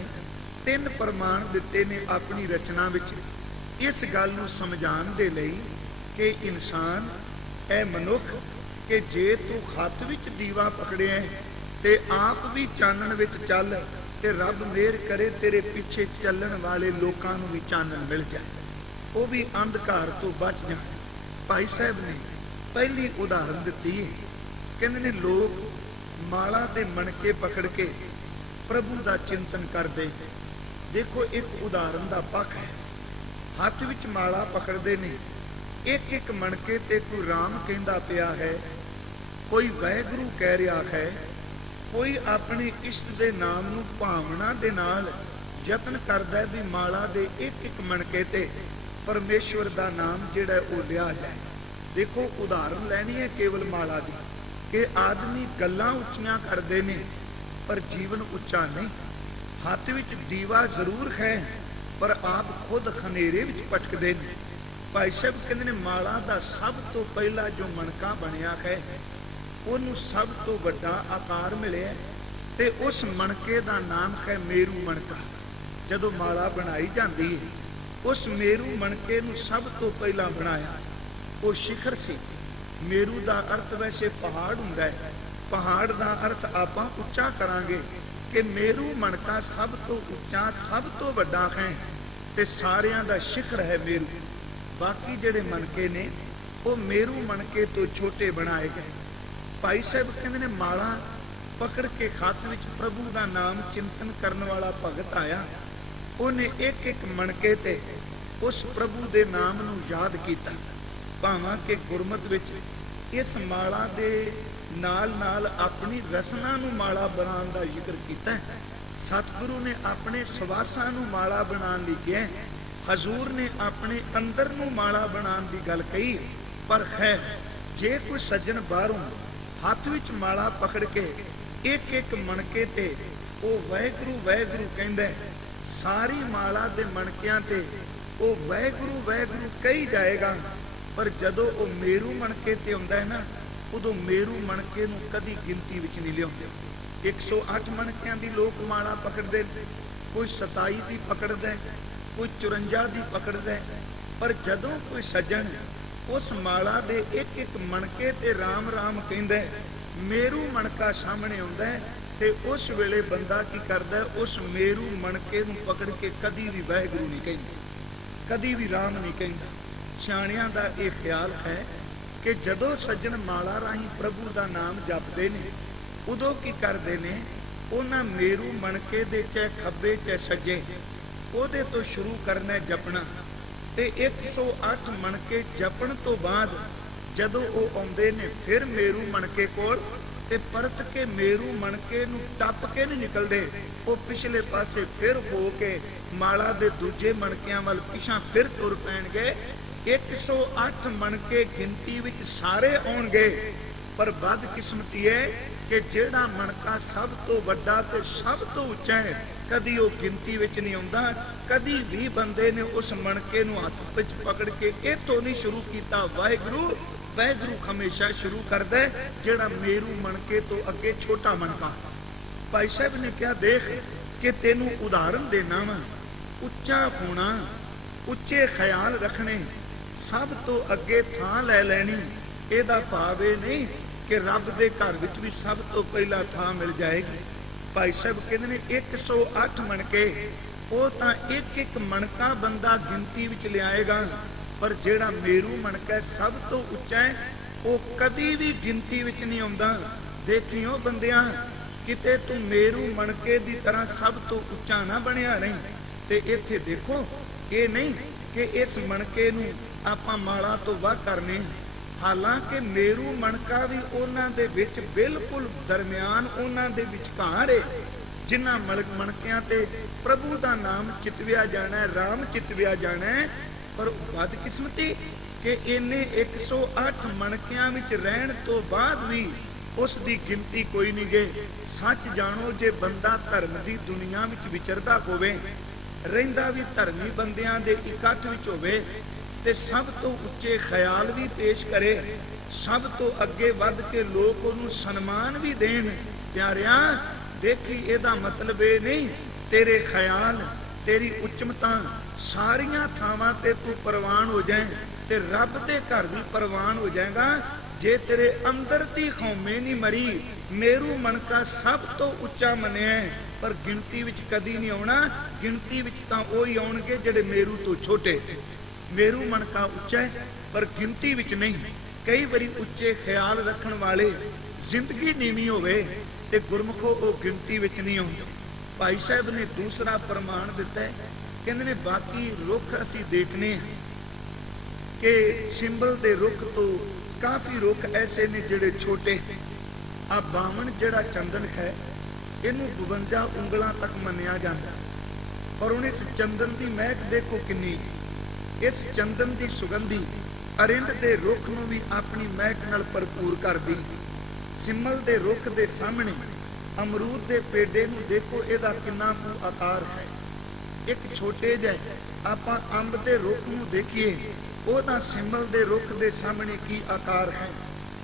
3 प्रमाण दिते ने अपनी रचना विच इस गल नूं समझाउण दे लई कि इंसान ए मनुख कि जे तू हत्थ विच दीवा पकड़िया ते आप भी चानण विच चल ते रब मेहर करे तेरे पिछे चलण वाले लोकां नूं भी चानण मिल जाए, वो भी अंधकार तो बच जाए। भाई साहब ने पहली उदाहरण दी है, कहते ने लोग माला दे मणके पकड़ के प्रभु का चिंतन करते। देखो एक उदाहरण का पक्ष है, हाथ विच माला पकड़ते ने, एक एक मणके ते कोई राम कहता पिया है, कोई वाहिगुरू कह रहा है, कोई अपने इष्ट के नाम नूं भावना दे नाल यतन करता है भी माला दे एक एक मणके ते परमेश्वर का नाम जिहड़ा वो लिया जाए। देखो उदाहरण लैनी है केवल माला की कि आदमी गल्लां उच्चियां करते हैं पर जीवन उच्चा नहीं। हाथ विच दीवा जरूर है पर आप खुद खनेरे विच भटकदे ने। भाई साहब कहते हैं माला का सब तो पहला जो मणका बनया है उन्होंने सब तो वड्डा आकार मिले ते उस मणके का नाम है मेरू मणका। जदों माला बनाई जाती है उस मेरू मणके नूं सब तो पहला बनाया वो शिखर सी। ਮੇਰੂ ਦਾ ਅਰਥ ਵੈਸੇ ਪਹਾੜ ਹੁੰਦਾ ਹੈ। ਪਹਾੜ ਦਾ ਅਰਥ ਆਪਾਂ ਉੱਚਾ ਕਰਾਂਗੇ ਕਿ ਮੇਰੂ ਮਣਕਾ ਸਭ ਤੋਂ ਉੱਚਾ, ਸਭ ਤੋਂ ਵੱਡਾ ਹੈ ਤੇ ਸਾਰਿਆਂ ਦਾ ਸ਼ਿਖਰ ਹੈ ਮੇਰੂ। ਬਾਕੀ ਜਿਹੜੇ ਮਣਕੇ ਨੇ ਉਹ ਮੇਰੂ ਮਣਕੇ ਤੋਂ ਛੋਟੇ ਬਣਾਏ ਗਏ। ਭਾਈ ਸਾਹਿਬ ਕਹਿੰਦੇ ਨੇ ਮਾਲਾ ਪਕੜ ਕੇ ਹੱਥ ਵਿੱਚ ਪ੍ਰਭੂ ਦਾ ਨਾਮ ਚਿੰਤਨ ਕਰਨ ਵਾਲਾ ਭਗਤ ਆਇਆ, ਉਹਨੇ ਇੱਕ ਇੱਕ ਮਣਕੇ ਤੇ ਉਸ ਪ੍ਰਭੂ ਦੇ ਨਾਮ ਨੂੰ ਯਾਦ ਕੀਤਾ। ਭਾਵਾਂ ਕਿ ਗੁਰਮਤਿ ਵਿੱਚ ਇਸ ਮਾਲਾ ਦੇ ਨਾਲ ਨਾਲ ਆਪਣੀ ਰਸਨਾ ਨੂੰ ਮਾਲਾ ਬਣਾਉਣ ਦਾ ਜ਼ਿਕਰ ਕੀਤਾ। ਸਤਿਗੁਰੂ ਨੇ ਆਪਣੇ ਸਵਾਸਾਂ ਨੂੰ ਮਾਲਾ ਬਣਾਉਣ ਲਈ ਕਿਹਾ, ਹਜ਼ੂਰ ਨੇ ਆਪਣੇ ਅੰਦਰ ਨੂੰ ਮਾਲਾ ਬਣਾਉਣ ਦੀ ਗੱਲ ਕਹੀ। ਪਰ ਹੈ ਜੇ ਕੋਈ ਸੱਜਣ ਬਾਹਰੋਂ ਹੱਥ ਵਿੱਚ ਮਾਲਾ ਪਕੜ ਕੇ ਇੱਕ ਇੱਕ ਮਣਕੇ ਤੇ ਉਹ ਵਾਹਿਗੁਰੂ ਵਾਹਿਗੁਰੂ ਕਹਿੰਦਾ, ਸਾਰੀ ਮਾਲਾ ਦੇ ਮਣਕਿਆਂ ਤੇ ਉਹ ਵਾਹਿਗੁਰੂ ਵਾਹਿਗੁਰੂ ਕਹੀ ਜਾਏਗਾ। ਪਰ ਜਦੋਂ ਉਹ ਮੇਰੂ ਮਣਕੇ ਤੇ ਹੁੰਦਾ ਹੈ ਨਾ, ਉਦੋਂ ਮੇਰੂ ਮਣਕੇ ਨੂੰ ਕਦੀ ਗਿਣਤੀ ਵਿੱਚ ਨਹੀਂ ਲਿਆਉਂਦੇ। 108 ਮਣਕਿਆਂ ਦੀ ਲੋਕ ਮਾਲਾ ਪਕੜਦੇ, ਕੋਈ 27 ਦੀ ਪਕੜਦਾ, ਕੋਈ 54 ਦੀ ਪਕੜਦਾ। ਪਰ ਜਦੋਂ ਕੋਈ ਸੱਜਣ ਉਸ ਮਾਲਾ ਦੇ ਇੱਕ ਇੱਕ ਮਣਕੇ ਤੇ ਰਾਮ ਰਾਮ ਕਹਿੰਦਾ, ਮੇਰੂ ਮਣਕਾ ਸਾਹਮਣੇ ਆਉਂਦਾ ਹੈ ਤੇ ਉਸ ਵੇਲੇ ਬੰਦਾ ਕੀ ਕਰਦਾ, ਉਸ ਮੇਰੂ ਮਣਕੇ ਨੂੰ ਪਕੜ ਕੇ ਕਦੀ ਵੀ ਵਾਹਿਗੁਰੂ ਨਹੀਂ ਕਹਿੰਦਾ, ਕਦੀ ਵੀ ਰਾਮ ਨਹੀਂ ਕਹਿੰਦਾ। ਸਿਆਣਿਆਂ ਦਾ ਇਹ ਖਿਆਲ ਹੈ ਕਿ ਜਦੋਂ ਸੱਜਣ ਮਾਲਾ ਰਾਹੀਂ ਪ੍ਰਭੂ ਦਾ ਨਾਮ ਜਪਦੇ ਨੇ, ਉਦੋਂ ਕੀ ਕਰਦੇ ਨੇ, ਉਹਨਾਂ ਮੇਰੂ ਮਣਕੇ ਦੇ ਚਾਹੇ ਖੱਬੇ ਚਾਹੇ ਸੱਜੇ ਉਹਦੇ ਤੋਂ ਸ਼ੁਰੂ ਕਰਨਾ ਜਪਣਾ। ਤੇ 108 ਮਣਕੇ ਜਪਣ ਤੋਂ ਬਾਅਦ ਜਦੋਂ ਉਹ ਆਉਂਦੇ ਨੇ ਫਿਰ ਮੇਰੂ ਮਣਕੇ ਕੋਲ, ਤੇ ਪਰਤ ਕੇ ਮੇਰੂ ਮਣਕੇ ਨੂੰ ਟੱਪ ਕੇ ਨਹੀਂ ਨਿਕਲਦੇ, ਉਹ ਪਿਛਲੇ ਪਾਸੇ ਫਿਰ ਹੋ ਕੇ ਮਾਲਾ ਦੇ ਦੂਜੇ ਮਣਕਿਆਂ ਵੱਲ ਪਿਛਾਂ ਫਿਰ ਤੁਰ ਪੈਣਗੇ। 108 ਮਣਕੇ ਗਿਣਤੀ ਵਿੱਚ ਸਾਰੇ ਆਉਣਗੇ, ਪਰ ਬਦਕਿਸਮਤੀ ਹੈ ਕਿ ਜਿਹੜਾ ਮਣਕਾ ਸਭ ਤੋਂ ਵੱਡਾ ਤੇ ਸਭ ਤੋਂ ਉੱਚਾ ਹੈ, ਕਦੀ ਉਹ ਗਿਣਤੀ ਵਿੱਚ ਨਹੀਂ ਆਉਂਦਾ। ਕਦੀ ਵੀ ਬੰਦੇ ਨੇ ਉਸ ਮਣਕੇ ਨੂੰ ਹੱਥ ਵਿੱਚ ਪਕੜ ਕੇ ਇੱਥੋਂ ਨਹੀਂ ਸ਼ੁਰੂ ਕੀਤਾ ਵਾਹਿਗੁਰੂ ਵਾਹਿਗੁਰੂ, ਹਮੇਸ਼ਾ ਸ਼ੁਰੂ ਕਰਦਾ ਜਿਹੜਾ ਮੇਰੂ ਮਣਕੇ ਤੋਂ ਅੱਗੇ ਛੋਟਾ ਮਣਕਾ। ਭਾਈ ਸਾਹਿਬ ਨੇ ਕਿਹਾ, ਦੇਖ ਕਿ ਤੈਨੂੰ ਉਦਾਹਰਨ ਦੇਣਾ ਵਾ, ਉੱਚਾ ਹੋਣਾ, ਉੱਚੇ ਖਿਆਲ ਰੱਖਣੇ, ਸਭ ਤੋਂ ਅੱਗੇ ਥਾਂ ਲੈ ਲੈਣੀ। ਇਹਦਾ ਭਾਵ ਇਹ ਨਹੀਂ ਕਿ ਰੱਬ ਦੇ ਘਰ ਵਿੱਚ ਵੀ ਸਭ ਤੋਂ ਪਹਿਲਾਂ ਥਾਂ ਮਿਲ ਜਾਏਗੀ। ਭਾਈ ਸਾਹਿਬ ਕਹਿੰਦੇ ਨੇ 108 ਮਣਕੇ, ਉਹ ਤਾਂ ਇੱਕ ਇੱਕ ਮਣਕਾ ਬੰਦਾ ਗਿਣਤੀ ਵਿੱਚ ਲਿਆਏਗਾ, ਪਰ ਜਿਹੜਾ ਮੇਰੂ ਮਣਕਾ ਸਭ ਤੋਂ ਉੱਚਾ ਹੈ, ਉਹ ਕਦੀ ਵੀ ਗਿਣਤੀ ਵਿੱਚ ਨਹੀਂ ਆਉਂਦਾ। ਦੇਖਿਓ ਬੰਦਿਆਂ, ਕਿਤੇ ਤੂੰ ਮੇਰੂ ਮਣਕੇ ਦੀ ਤਰ੍ਹਾਂ ਸਭ ਤੋਂ ਉੱਚਾ ਨਾ ਬਣਿਆ ਨਹੀਂ। ਤੇ ਇੱਥੇ ਦੇਖੋ, ਇਹ ਨਹੀਂ ਕਿ ਇਸ ਮਣਕੇ ਨੂੰ ਆਪਾਂ ਮਾਲਾ ਤੋਂ ਵਾਹ ਕਰਨੇ, ਹਾਲਾਂਕਿ ਮੇਰੂ ਮਣਕਾ ਵੀ ਉਹਨਾਂ ਦੇ ਵਿੱਚ ਬਿਲਕੁਲ ਦਰਮਿਆਨ, ਉਹਨਾਂ ਦੇ ਵਿਚਕਾਰ ਹੈ, ਜਿਨ੍ਹਾਂ ਮਣਕਿਆਂ ਤੇ ਪ੍ਰਭੂ ਦਾ ਨਾਮ ਚਿਤਵਿਆ ਜਾਣਾ, ਰਾਮ ਚਿਤਵਿਆ ਜਾਣਾ। ਪਰ ਬਦਕਿਸਮਤੀ ਕਿ ਇਹਨੇ 108 ਮਣਕਿਆਂ ਵਿੱਚ ਰਹਿਣ ਤੋਂ ਬਾਅਦ ਵੀ ਉਸ ਦੀ ਗਿਣਤੀ ਕੋਈ ਨਹੀਂ ਗਏ। ਸੱਚ ਜਾਣੋ, ਜੇ ਬੰਦਾ ਧਰਮ ਦੀ ਦੁਨੀਆ ਵਿੱਚ ਵਿਚਰਦਾ ਹੋਵੇ, ਰਹਿੰਦਾ ਵੀ ਧਰਮੀ ਬੰਦਿਆਂ ਦੇ ਇਕੱਠ ਵਿੱਚ ਹੋਵੇ, ਤੇ ਸਭ ਤੋਂ ਉੱਚੇ ਖਿਆਲ ਵੀ ਪੇਸ਼ ਕਰੇ, ਸਭ ਤੋਂ ਅੱਗੇ ਵੱਧ ਕੇ ਲੋਕ ਉਹਨੂੰ ਸਨਮਾਨ ਵੀ ਦੇਣ, ਪਿਆਰਿਆਂ ਦੇਖੀ ਇਹਦਾ ਮਤਲਬ ਇਹ ਨਹੀਂ ਤੇਰੇ ਖਿਆਲ, ਤੇਰੀ ਉੱਚਮਤਾ ਸਾਰੀਆਂ ਥਾਵਾਂ ਤੇ ਤੂੰ ਪ੍ਰਵਾਨ ਹੋ ਜਾਏ ਤੇ ਰੱਬ ਦੇ ਘਰ ਵੀ ਪ੍ਰਵਾਨ ਹੋ ਜਾਏਗਾ। ਜੇ ਤੇਰੇ ਅੰਦਰ ਦੀ ਖੌਮੇ ਨਹੀਂ ਮਰੀ, ਮੇਰੂ ਮਣਕਾ ਸਭ ਤੋਂ ਉੱਚਾ ਮੰਨਿਆ, ਪਰ ਗਿਣਤੀ ਵਿੱਚ ਕਦੀ ਨਹੀਂ ਆਉਣਾ। ਗਿਣਤੀ ਵਿੱਚ ਤਾਂ ਉਹ ਹੀ ਆਉਣਗੇ ਜਿਹੜੇ ਮੇਰੂ ਤੋਂ ਛੋਟੇ। ਮੇਰੂ ਮਣਕਾ ਉੱਚਾ ਹੈ ਪਰ ਗਿਣਤੀ ਵਿੱਚ ਨਹੀਂ। ਕਈ ਵਾਰੀ ਉੱਚੇ ਖਿਆਲ ਰੱਖਣ ਵਾਲੇ ਜ਼ਿੰਦਗੀ ਨੀਵੀਂ ਹੋਵੇ ਤੇ ਗੁਰਮੁਖੋ ਉਹ ਗਿਣਤੀ ਵਿੱਚ ਨਹੀਂ ਆਉਂਦੇ। ਭਾਈ ਸਾਹਿਬ ਨੇ ਦੂਸਰਾ ਪ੍ਰਮਾਣ ਦਿੱਤਾ ਹੈ, ਕਹਿੰਦੇ ਨੇ ਬਾਕੀ ਰੁੱਖ ਅਸੀਂ ਦੇਖਨੇ ਕਿ ਸਿੰਬਲ ਦੇ ਰੁੱਖ ਤੋਂ ਕਾਫੀ ਰੁੱਖ ਐਸੇ ਨੇ ਜਿਹੜੇ ਛੋਟੇ। ਆ ਬਾਵਣ ਜਿਹੜਾ ਚੰਦਨ ਹੈ, ਇਹਨੂੰ 52 ਉਂਗਲਾਂ ਤੱਕ ਮੰਨਿਆ ਜਾਂਦਾ, ਪਰ ਹੁਣ ਇਸ ਚੰਦਨ ਦੀ ਮਹਿਕ ਦੇਖੋ ਕਿੰਨੀ। ਇਸ ਚੰਦਨ ਦੀ ਸੁਗੰਧੀ ਅਰਿੰਦ ਦੇ ਰੁੱਖ ਨੂੰ ਵੀ ਆਪਣੀ ਮਹਿਕ ਨਾਲ ਭਰਪੂਰ ਕਰਦੀ। ਸਿੰਬਲ ਦੇ ਰੁੱਖ ਦੇ ਸਾਹਮਣੇ ਅਮਰੂਦ ਦੇ ਪੇਡੇ ਨੂੰ ਦੇਖੋ, ਇਹਦਾ ਕਿੰਨਾ ਕੁ ਆਕਾਰ ਹੈ। ਇੱਕ ਛੋਟੇ ਜਿਹੇ ਆਪਾਂ ਅੰਬ ਦੇ ਰੁੱਖ ਨੂੰ ਦੇਖੀਏ, ਉਹਦਾ ਸਿੰਬਲ ਦੇ ਰੁੱਖ ਦੇ ਸਾਹਮਣੇ ਕੀ ਆਕਾਰ ਹੈ।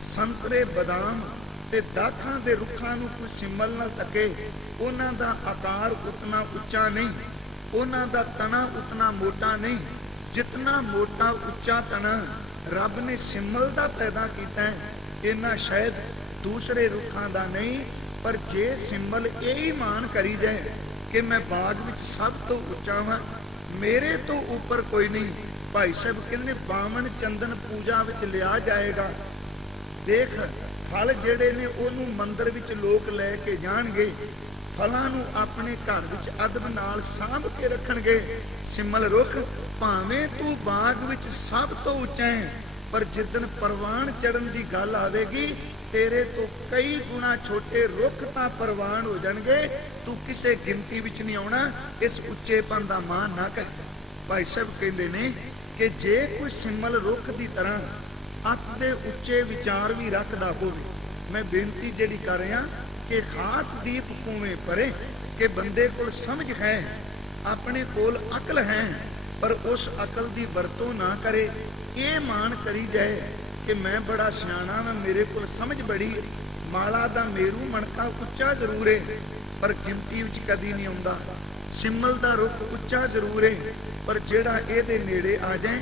ਸੰਤਰੇ, ਬਦਾਮ ਤੇ ਦਾਖਾਂ ਦੇ ਰੁੱਖਾਂ ਨੂੰ ਕੋਈ ਸਿੰਬਲ ਨਾਲ ਤੱਕੇ, ਉਹਨਾਂ ਦਾ ਆਕਾਰ ਉਤਨਾ ਉੱਚਾ ਨਹੀਂ, ਉਹਨਾਂ ਦਾ ਤਣਾ ਉਤਨਾ ਮੋਟਾ ਨਹੀਂ। ਜਿਤਨਾ ਮੋਟਾ ਉੱਚਾ ਤਣਾ ਰੱਬ ਨੇ ਸਿਮਲ ਦਾ ਪੈਦਾ ਕੀਤਾ ਹੈ, ਇਹਨਾਂ ਸ਼ਾਇਦ ਦੂਸਰੇ ਰੁੱਖਾਂ ਦਾ ਨਹੀਂ। ਪਰ ਜੇ ਸਿਮਲ ਇਹ ਹੀ ਮਾਣ ਕਰੀ ਜਾਏ ਕਿ ਮੈਂ ਬਾਗ ਵਿੱਚ ਸਭ ਤੋਂ ਉੱਚਾ ਹਾਂ, ਮੇਰੇ ਤੋਂ ਉੱਪਰ ਕੋਈ ਨਹੀਂ। ਭਾਈ ਸਾਹਿਬ ਕਹਿੰਦੇ ਬਾਵਨ ਚੰਦਨ ਪੂਜਾ ਵਿੱਚ ਲਿਆ ਜਾਏਗਾ। ਦੇਖ ਫਲ ਜਿਹੜੇ ਨੇ ਉਹਨੂੰ ਮੰਦਰ ਵਿੱਚ ਲੋਕ ਲੈ ਕੇ ਜਾਣਗੇ, ਫਲਾਂ ਨੂੰ ਆਪਣੇ ਘਰ ਵਿੱਚ ਅਦਬ ਨਾਲ ਸਾਂਭ ਕੇ ਰੱਖਣਗੇ। ਸਿਮਲ ਰੁੱਖ ਭਾਵੇਂ ਤੂੰ ਬਾਗ ਵਿੱਚ ਸਭ ਤੋਂ ਉੱਚਾ ਹੈ, ਪਰ ਜਿੱਦਣ ਪ੍ਰਵਾਨ ਚੜਨ ਦੀ ਗੱਲ ਆਵੇਗੀ, ਤੇਰੇ ਤੋਂ ਕਈ ਗੁਣਾ ਛੋਟੇ ਰੁੱਖ ਤਾਂ ਪ੍ਰਵਾਨ ਹੋ ਜਾਣਗੇ, ਤੂੰ ਕਿਸੇ ਗਿਣਤੀ ਵਿੱਚ ਨਹੀਂ ਆਉਣਾ। ਇਸ ਉੱਚੇਪਨ ਦਾ ਮਾਣ ਨਾ ਕਰ। ਭਾਈ ਸਾਹਿਬ ਕਹਿੰਦੇ ਨੇ ਕਿ ਜੇ ਕੋਈ ਸਿਮਲ ਰੁੱਖ ਦੀ ਤਰ੍ਹਾਂ ਅੱਤ ਦੇ ਉੱਚੇ ਵਿਚਾਰ ਵੀ ਰੱਖਦਾ ਹੋਵੇ, ਮੈਂ ਬੇਨਤੀ ਜਿਹੜੀ ਕਰ ਰਿਹਾ ਕਿ ਖਾਤ ਦੀਪ ਕੂਵੇਂ ਪਰੇ, ਕਿ ਬੰਦੇ ਕੋਲ ਸਮਝ ਹੈ, ਆਪਣੇ ਕੋਲ ਅਕਲ ਹੈ, ਪਰ ਉਸ ਅਕਲ ਦੀ ਵਰਤੋਂ ਨਾ ਕਰੇ। ਇਹ ਮਾਣ ਕਰੀ ਜਾਏ ਕਿ ਮੈਂ ਬੜਾ ਸਿਆਣਾ ਹਾਂ, ਮੇਰੇ ਕੋਲ ਸਮਝ ਬੜੀ। ਮਾਲਾ ਦਾ ਮੇਰੂ ਮਣਕਾ ਉੱਚਾ ਜ਼ਰੂਰ ਹੈ, ਪਰ ਗਿਣਤੀ ਵਿੱਚ ਕਦੀ ਨਹੀਂ ਆਉਂਦਾ। ਸਿਮਲ ਦਾ ਰੁੱਖ ਉੱਚਾ ਜ਼ਰੂਰ ਹੈ, ਪਰ ਜਿਹੜਾ ਇਹਦੇ ਨੇੜੇ ਆ ਜਾਏ,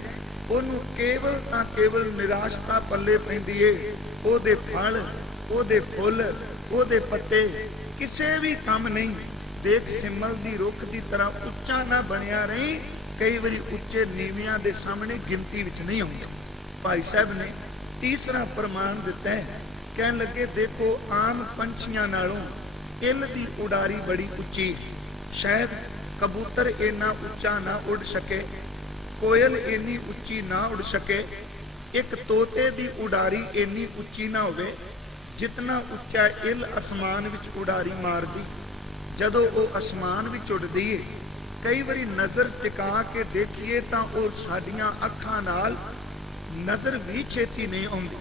ਉਹਨੂੰ ਕੇਵਲ ਤਾਂ ਕੇਵਲ ਨਿਰਾਸ਼ਤਾ ਪੱਲੇ ਪੈਂਦੀ ਏ। ਉਹਦੇ ਫਲ, ਉਹਦੇ ਫੁੱਲ, ਉਹਦੇ ਪੱਤੇ ਕਿਸੇ ਵੀ ਕੰਮ ਨਹੀਂ। ਦੇਖ ਸਿਮਲ ਦੀ ਰੁੱਖ ਦੀ ਤਰ੍ਹਾਂ ਉੱਚਾ ਨਾ ਬਣਿਆ ਰਹੀ, ਕਈ ਵਾਰੀ ਉੱਚੇ ਨੀਵਿਆਂ ਦੇ ਸਾਹਮਣੇ ਗਿਣਤੀ ਵਿੱਚ ਨਹੀਂ ਆਉਂਦਾ। ਭਾਈ ਸਾਹਿਬ ਨੇ ਤੀਸਰਾ ਪ੍ਰਮਾਣ ਦਿੱਤਾ ਹੈ, ਕਹਿਣ ਲੱਗੇ ਦੇਖੋ ਆਮ ਪੰਛੀਆਂ ਨਾਲੋਂ ਇੱਲ ਦੀ ਉਡਾਰੀ ਬੜੀ ਉੱਚੀ। ਸ਼ਾਇਦ ਕਬੂਤਰ ਇੰਨਾ ਉੱਚਾ ਨਾ ਉੱਡ ਸਕੇ, ਕੋਇਲ ਇੰਨੀ ਉੱਚੀ ਨਾ ਉੱਡ ਸਕੇ, ਇੱਕ ਤੋਤੇ ਦੀ ਉਡਾਰੀ ਇੰਨੀ ਉੱਚੀ ਨਾ ਹੋਵੇ ਜਿਤਨਾ ਉੱਚਾ ਇੱਲ ਅਸਮਾਨ ਵਿੱਚ ਉਡਾਰੀ ਮਾਰਦੀ। ਜਦੋਂ ਉਹ ਅਸਮਾਨ ਵਿੱਚ ਉੱਡਦੀ ਏ, ਕਈ ਵਾਰੀ ਨਜ਼ਰ ਟਿਕਾ ਕੇ ਦੇਖੀਏ ਤਾਂ ਉਹ ਸਾਡੀਆਂ ਅੱਖਾਂ ਨਾਲ ਨਜ਼ਰ ਵੀ ਛੇਤੀ ਨਹੀਂ ਆਉਂਦੀ,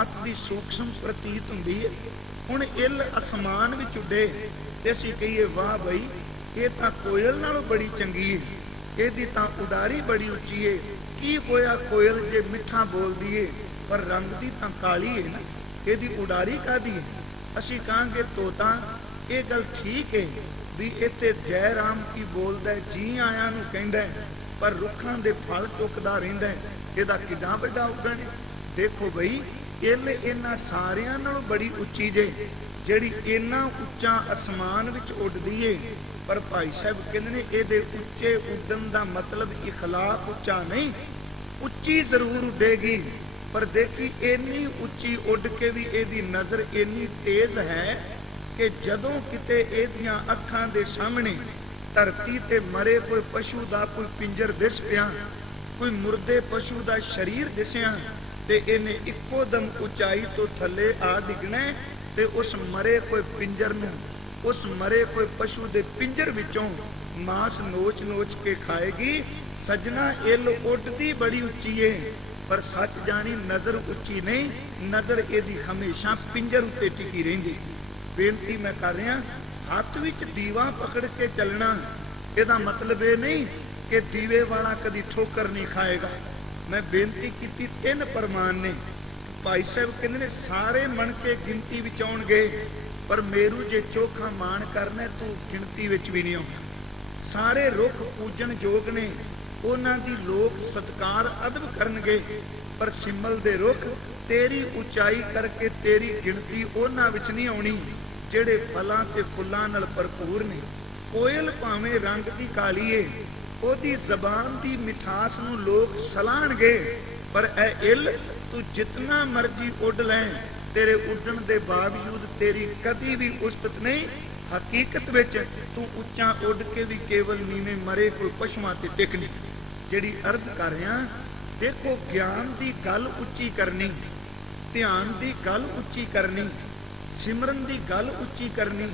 ਅੱਤ ਦੀ ਸੂਖਸ਼ਮ ਪ੍ਰਤੀਤ ਹੁੰਦੀ ਹੈ। ਹੁਣ ਇੱਲ ਅਸਮਾਨ ਵਿੱਚ ਉੱਡੇ ਤੇ ਅਸੀਂ ਕਹੀਏ ਵਾਹ ਬਈ ਇਹ ਤਾਂ ਕੋਇਲ ਨਾਲੋਂ ਬੜੀ ਚੰਗੀ ਹੈ, ਇਹਦੀ ਤਾਂ ਉਡਾਰੀ ਬੜੀ ਉੱਚੀ ਹੈ। ਕੀ ਹੋਇਆ ਕੋਇਲ ਜੇ ਮਿੱਠਾ ਬੋਲਦੀ ਏ, ਪਰ ਰੰਗ ਦੀ ਤਾਂ ਕਾਲੀ ਹੈ ਨਾ, ਇਹਦੀ ਉਡਾਰੀ ਕਾਹਦੀ ਹੈ? ਅਸੀਂ ਕਹਾਂਗੇ ਤੋਤਾ। ਇਹ ਗੱਲ ਠੀਕ ਹੈ ਵੀ ਇੱਥੇ ਜੈ ਰਾਮ ਕੀ ਬੋਲਦਾ, ਜੀ ਆਇਆਂ ਨੂੰ ਕਹਿੰਦਾ, ਪਰ ਰੁੱਖਾਂ ਦੇ ਫਲ ਚੁੱਕਦਾ ਰਹਿੰਦਾ, ਇਹਦਾ ਕਿੱਡਾ ਵੱਡਾ ਉੱਡਣ। ਦੇਖੋ ਬਈ ਇੱਲ ਇਹਨਾਂ ਸਾਰਿਆਂ ਨਾਲੋਂ ਬੜੀ ਉੱਚੀ ਜੇ, ਜਿਹੜੀ ਇੰਨਾ ਉੱਚਾ ਅਸਮਾਨ ਵਿੱਚ ਉੱਡਦੀ ਏ। ਪਰ ਭਾਈ ਸਾਹਿਬ ਕਹਿੰਦੇ ਨੇ ਇਹਦੇ ਉੱਚੇ ਉੱਡਣ ਦਾ ਮਤਲਬ ਇਖਲਾਕ ਉੱਚਾ ਨਹੀਂ, ਉੱਚੀ ਜ਼ਰੂਰ ਉੱਡੇਗੀ, ਪਰ ਦੇਖੀ ਇੰਨੀ ਉੱਚੀ ਉੱਡ ਕੇ ਵੀ ਇਹਦੀ ਨਜ਼ਰ ਇੰਨੀ ਤੇਜ਼ ਹੈ ਕਿ ਜਦੋਂ ਕਿਤੇ ਇਹਦੀਆਂ ਅੱਖਾਂ ਦੇ ਸਾਹਮਣੇ ਧਰਤੀ ਤੇ ਮਰੇ ਕੋਈ ਪਸ਼ੂ ਦਾ ਕੋਈ ਪਿੰਜਰ ਦਿਸ ਪਿਆ, ਕੋਈ ਮੁਰਦੇ ਪਸ਼ੂ ਦਾ ਸਰੀਰ ਦਿਸਿਆ, ਤੇ ਇਹਨੇ ਇੱਕੋ ਦਮ ਉਚਾਈ ਤੋਂ ਥੱਲੇ ਆ ਡਿੱਗਣਾ ਤੇ ਉਸ ਮਰੇ ਕੋਈ ਪਿੰਜਰ ਨੂੰ, ਉਸ ਮਰੇ ਕੋਈ ਪਸ਼ੂ ਦੇ ਪਿੰਜਰ ਵਿੱਚੋਂ ਮਾਸ ਨੋਚ ਨੋਚ ਕੇ ਖਾਏਗੀ। ਸਜਣਾ ਇੱਲ ਉੱਡਦੀ ਬੜੀ ਉੱਚੀ ਏ, ਪਰ ਸੱਚ ਜਾਣੀ ਨਜ਼ਰ ਉੱਚੀ ਨਹੀਂ, ਨਜ਼ਰ ਇਹਦੀ ਹਮੇਸ਼ਾ ਪਿੰਜਰ ਉੱਤੇ ਟਿਕੀ ਰਹਿੰਦੀ। ਬੇਨਤੀ ਮੈਂ ਕਰ ਰਿਹਾ, ਹੱਥ ਵਿੱਚ ਦੀਵਾ ਪਕੜ ਕੇ ਚੱਲਣਾ, ਇਹਦਾ ਮਤਲਬ ਇਹ ਨਹੀਂ ਕਿ ਦੀਵੇ ਵਾਲਾ ਕਦੀ ਠੋਕਰ ਨਹੀਂ ਖਾਏਗਾ। ਮੈਂ ਬੇਨਤੀ ਕੀਤੀ ਤਿੰਨ ਪ੍ਰਮਾਣ ਨੇ। ਭਾਈ ਸਾਹਿਬ ਕਹਿੰਦੇ ਨੇ ਸਾਰੇ ਮਣ ਕੇ ਗਿਣਤੀ ਵਿੱਚ ਆਉਣਗੇ, ਪਰ ਮੇਰੂ ਜੇ ਚੋਖਾ ਮਾਣ ਕਰਨਾ ਤੂੰ ਗਿਣਤੀ ਵਿੱਚ ਵੀ ਨਹੀਂ ਆਉਣਾ। ਸਾਰੇ ਰੁੱਖ ਪੂਜਣ ਯੋਗ ਨੇ, ਉਹਨਾਂ ਦੀ ਲੋਕ ਸਤਕਾਰ ਅਦਬ ਕਰਨਗੇ, ਪਰ ਸਿਮਲ ਦੇ ਰੁੱਖ ਤੇਰੀ ਉਚਾਈ ਕਰਕੇ ਤੇਰੀ ਗਿਣਤੀ ਉਹਨਾਂ ਵਿੱਚ ਨਹੀਂ ਆਉਣੀ ਜਿਹੜੇ ਫਲਾਂ ਤੇ ਫੁੱਲਾਂ ਨਾਲ ਭਰਪੂਰ ਨੇ। ਕੋਇਲ ਭਾਵੇਂ ਰੰਗ ਦੀ ਕਾਲੀ ਏ, ਉਹਦੀ ਜ਼ਬਾਨ ਦੀ ਮਿਠਾਸ ਨੂੰ ਲੋਕ ਸਲਾਹਣਗੇ, ਪਰ ਇਹ ਇੱਲ ਤੂੰ ਜਿਤਨਾ ਮਰਜ਼ੀ ਉੱਡ ਲੈ, ਤੇਰੇ ਉੱਡਣ ਦੇ ਬਾਵਜੂਦ ਤੇਰੀ ਕਦੀ ਵੀ ਉਸਤਤ ਨਹੀਂ। ਹਕੀਕਤ ਵਿੱਚ ਤੂੰ ਉੱਚਾ ਉੱਡ ਕੇ ਵੀ ਕੇਵਲ ਨੀਵੇਂ ਮਰੇ ਕੋਈ ਪਸ਼ੂਆਂ ਤੇ ਟਿਕਣੀ। ਜਿਹੜੀ ਅਰਜ਼ ਕਰ ਰਿਹਾ, ਦੇਖੋ ਗਿਆਨ ਦੀ ਗੱਲ ਉੱਚੀ ਕਰਨੀ, ਧਿਆਨ ਦੀ ਗੱਲ ਉੱਚੀ ਕਰਨੀ, ਸਿਮਰਨ ਦੀ ਗੱਲ ਉੱਚੀ ਕਰਨੀ,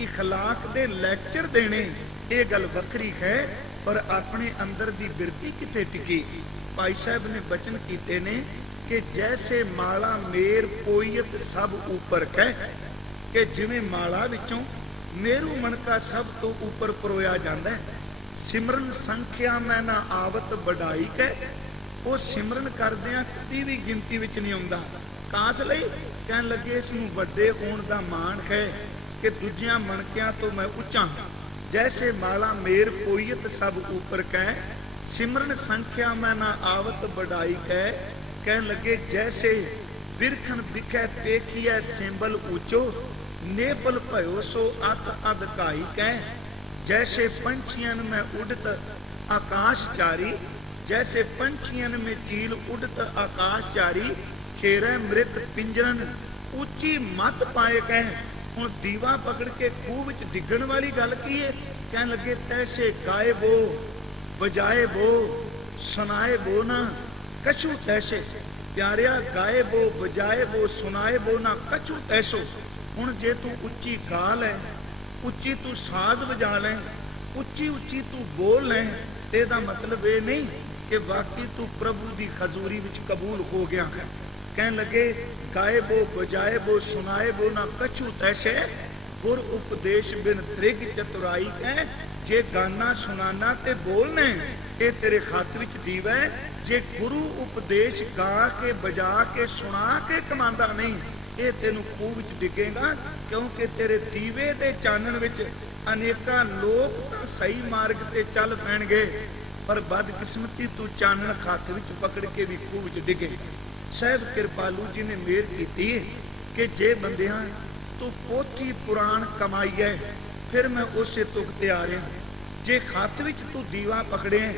ਇਖਲਾਕ ਦੇ ਲੈਕਚਰ ਦੇਣੇ, ਇਹ ਗੱਲ ਵੱਖਰੀ ਹੈ, ਪਰ ਆਪਣੇ ਅੰਦਰ ਦੀ ਬਿਰਤੀ ਕਿੱਥੇ ਟਿਕੀ। ਭਾਈ ਸਾਹਿਬ ਨੇ ਬਚਨ ਕੀਤੇ ਨੇ ਕਿ ਜੈਸੇ ਮਾਲਾ ਮੇਰ ਪੋਇਤ ਸਭ ਉੱਪਰ ਕਹਿ, ਕਿ ਜਿਵੇਂ ਮਾਲਾ ਵਿੱਚੋਂ ਮੇਰੂ ਮਣਕਾ ਸਭ ਤੋਂ ਉੱਪਰ ਪਰੋਇਆ ਜਾਂਦਾ ਹੈ। ਸਿਮਰਨ ਸੰਖਿਆ ਮੈਂ ਨਾ ਆਵਤ ਵਡਾਈ ਕਹਿ, ਉਹ ਸਿਮਰਨ ਕਰਦਿਆਂ ਕਦੀ ਵੀ ਗਿਣਤੀ ਵਿੱਚ ਨਹੀਂ ਆਉਂਦਾ। ਕਾਸ ਲਈ ਕਹਿਣ ਲੱਗੇ ਇਸ ਨੂੰ ਵੱਡੇ ਹੋਣ ਦਾ ਮਾਣ ਹੈ ਕਿ ਦੂਜਿਆਂ ਮਣਕਿਆਂ ਤੋਂ ਮੈਂ ਉੱਚਾ। ਜੈਸੇ ਮਾਲਾ ਮੇਰ ਪੋਇਤ ਸਭ ਉੱਪਰ ਕਹਿ, ਸਿਮਰਨ ਸੰਖਿਆ ਮੈਂ ਨਾ ਆਵਤ ਵਡਾਈ ਕਹਿ, कहन लगे जैसे बिरखन बिखै पेखिए सिंबल ऊंचो, नेफल भयो सो अत अधकाई कह। जैसे पंछियन में उड़त आकाश चारी, जैसे पंछियन में चील उड़त आकाश चारी, खेरै मृत पिंजरन ਉੱਚੀ ਮੱਤ ਪਾਏ ਕਹਿ। ਹੁਣ ਦੀਵਾ ਪਕੜ ਕੇ ਖੂਹ ਵਿੱਚ ਡਿੱਗਣ ਵਾਲੀ ਗੱਲ ਕੀ ਹੈ? ਕਹਿਣ ਲੱਗੇ ਤੈਸੇ ਗਾਏ ਬੋ ਵਜਾਏ ਬੋ ਸੁਨਾਏ ਬੋ ਨਾ ਕਛੂ ਤੈਸੇ। ਪਿਆਰਿਆ ਗਾਏ ਬੋ ਵਜਾਏ ਬੋ ਸੁਨਾਏ ਬੋ ਨਾ ਕਛੂ ਤੈਸੋ। ਹੁਣ ਜੇ ਤੂੰ ਉੱਚੀ ਗਾ ਲੈ, ਉੱਚੀ ਤੂੰ ਸਾਜ਼ ਵਜਾ ਲੈ, ਉੱਚੀ ਉੱਚੀ ਤੂੰ ਬੋਲ ਲੈ, ਤੇ ਇਹਦਾ ਮਤਲਬ ਇਹ ਨਹੀਂ ਕਿ ਵਾਕਈ ਤੂੰ ਪ੍ਰਭੂ ਦੀ ਹਜ਼ੂਰੀ ਵਿੱਚ ਕਬੂਲ ਹੋ ਗਿਆ ਹੈ। कहन लगे गाए बो बजाए बो सुनाए बो ना कछु तैसे, गुर उपदेश बिन त्रिग चतुराई कह। जे गाना सुनाना ते बोलने ये तेरे खात विच दीवा है। जे गुरु उपदेश गा के बजा के सुना के कमांदा नहीं, ये तेनू खूह विच डिगेगा, क्योंकि तेरे दीवे दे चानन विच अनेकां लोग तां सही मार्ग ते चल पैणगे, पर बदकिस्मती तू चानन खात विच पकड़ के भी खूह विच डिगे। ਸਾਹਿਬ ਕਿਰਪਾਲੂ ਜੀ ਨੇ ਮਿਹਰ ਕੀਤੀ ਕਿ ਜੇ ਬੰਦਿਆਂ ਤੂੰ ਪੋਥੀ ਪੁਰਾਣ ਕਮਾਈਏ, ਫਿਰ ਮੈਂ ਉਸੇ ਤੁਕ ਤੇ ਆ ਰਿਹਾ। ਜੇ ਖੱਤ ਵਿੱਚ ਤੂੰ ਦੀਵਾ ਪਕੜਿਆ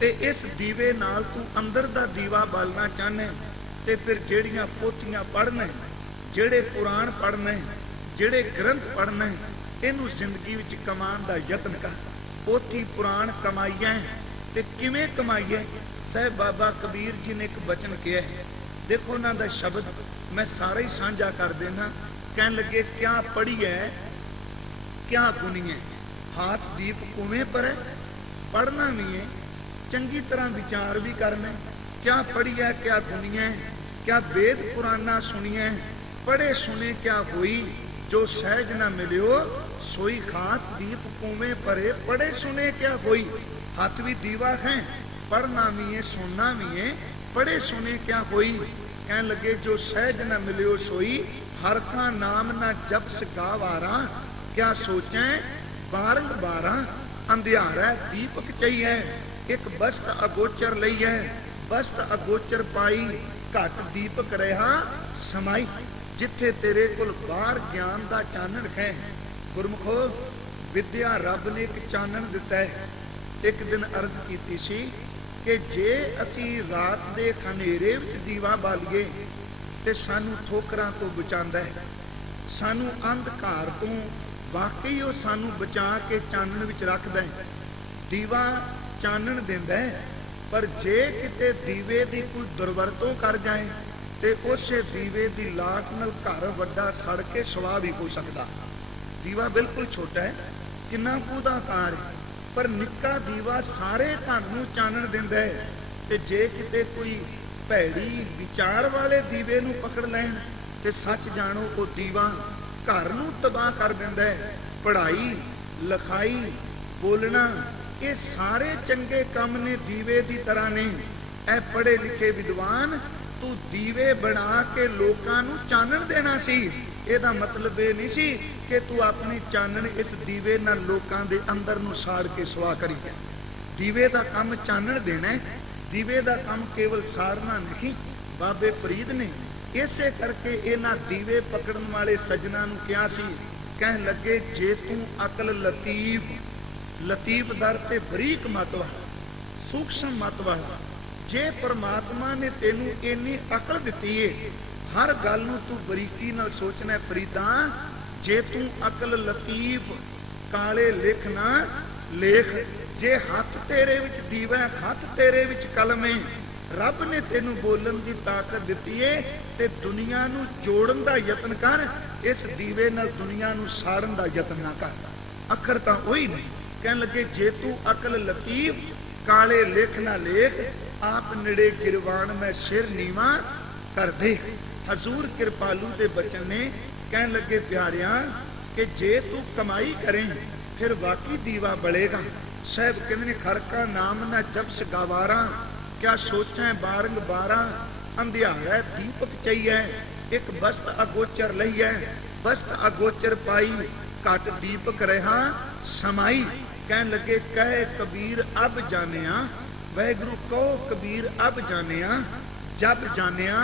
ਤੇ ਇਸ ਦੀਵੇ ਨਾਲ ਤੂੰ ਅੰਦਰ ਦਾ ਦੀਵਾ ਬਾਲਣਾ ਚਾਹਨੇ, ਤੇ ਫਿਰ ਜਿਹੜੀਆਂ ਪੋਥੀਆਂ ਪੜ੍ਹਨੇ, ਜਿਹੜੇ ਪੁਰਾਣ ਪੜ੍ਹਨੇ, ਜਿਹੜੇ ਗ੍ਰੰਥ ਪੜ੍ਹਨੇ, ਇਹਨੂੰ ਜ਼ਿੰਦਗੀ ਵਿੱਚ ਕਮਾਉਣ ਦਾ ਯਤਨ ਕਰ। ਪੋਥੀ ਪੁਰਾਣ ਕਮਾਈਏ ਤੇ ਕਿਵੇਂ ਕਮਾਈਏ? ਸਾਹਿਬ ਬਾਬਾ ਕਬੀਰ ਜੀ ਨੇ ਇੱਕ ਬਚਨ ਕਿਹਾ, देखो उन्हां दा शब्द मैं सारा ही साझा कर देना। कहन लगे क्या पढ़िए क्या गुनीए, हाथ दीप कुएं पर है, पढ़ना भी है, चंगी तरह विचार भी करने। क्या पढ़िए क्या गुनीए, क्या वेद पुराना सुनिए, पढ़े सुने क्या होई, जो सहज न मिलियो सोई खात दीप कुएं परे। पढ़े सुने क्या होई, हाथ भी दीवा है, पढ़ना भी है, सुनना भी है, पढ़े सुने क्या होई। कहन लगे जो सहज न मिलियो सोई, हर का नाम न जपस गावारा। क्या सोचें बारंग बारा, अंधियारा दीपक चाहिए, एक बस्त अगोचर लई है, बस्त अगोचर पाई, घट दीपक रहा समाई। जिथे तेरे कोल बाहर ज्ञान दा चानन है। गुरमुखो विद्या रब ने एक चानन दिता है। एक दिन अर्ज कीती सी कि जे असी रात दे खनेरे विच दीवा बालीए ते सानू ठोकरां तो बचांदा है, सानू अंधकार तो वाकई वो सानू बचा के चानन विच रखदा है। दीवा चानन दिंदा है, पर जे किते दीवे दी कोई दुरवरतों कर जाए ते उसे दीवे दी लाट नाल घर वड्डा सड़ के सवा भी हो सकदा। दीवा बिल्कुल छोटा है, किन्ना कुछ दा आकार है, पर निक्का दीवा सारे घर नूं चानन दिंदा है। ते जे किते कोई भैड़ी विचार वाले दीवे नूं पकड़ लैण ते सच जाणो वो दीवा घर नूं तबाह कर दिंदा है। पढ़ाई लिखाई बोलना ये सारे चंगे काम ने दीवे दी तरह ने। ऐ पढ़े लिखे विद्वान तू दीवे बना के लोकां नूं चानन देना सी। ਇਹਦਾ ਮਤਲਬ ਇਹ ਨਹੀਂ ਸੀ ਕਿ ਤੂੰ ਆਪਣੀ ਚਾਨਣ ਇਸ ਦੀਵੇ ਨਾਲ ਲੋਕਾਂ ਦੇ ਅੰਦਰ ਨੂੰ ਸਾੜ ਕੇ ਸਵਾ ਕਰੀ ਜਾ। ਦੀਵੇ ਦਾ ਕੰਮ ਚਾਨਣ ਦੇਣਾ ਹੈ, ਦੀਵੇ ਦਾ ਕੰਮ ਕੇਵਲ ਸਾੜਨਾ ਨਹੀਂ। ਬਾਬੇ ਫਰੀਦ ਨੇ ਇਸੇ ਕਰਕੇ ਇਹਨਾਂ ਦੀਵੇ ਪਕੜਨ ਵਾਲੇ ਸੱਜਣਾ ਨੂੰ ਕਿਹਾ ਸੀ, ਕਹਿਣ ਲੱਗੇ ਜੇ ਤੂੰ ਅਕਲ ਲਤੀਫ ਦਰ ਤੇ ਬਰੀਕ ਮਤ ਵਾਲਾ, ਸੂਖਸ਼ਮ ਮਤ ਵਾਲਾ, ਜੇ ਪਰਮਾਤਮਾ ਨੇ ਤੈਨੂੰ ਇੰਨੀ ਅਕਲ ਦਿੱਤੀ ਏ, हर गल नूं तू बरीकी नाल सोचना है फरीदा। जे तू अकल लतीफ काले लिख ना लेख, जे हथ तेरे विच दीवा है, हथ तेरे विच कलम है, रब ने तेनू बोलन की ताकत दिती है, ते दुनिया नूं जोड़न दा यतन कर, इस दीवे नाल दुनिया नूं साड़न दा यतन ना कर। अखर तां ओही नहीं। कहन लगे जे तू अकल लतीफ काले लिख ना लेख, आप निड़े गिरवान में सिर नीवा कर दे। हजूर कृपालू के बचन ने कहन लगे प्यारिया कि जे तू कमाई करें फिर वाकई दीवा बलेगा। साहब कहते खर का नाम न जपस गवारा, क्या सोचें बारंग बारा, अंधियारा दीपक चाहिए, एक बस्त अगोचर लईए, बस्त अगोचर पाई, घट दीपक रहा समाई। कहन लगे कह कबीर अब जानिया, वाहिगुरू कहो कबीर अब जानिया, जब जानिया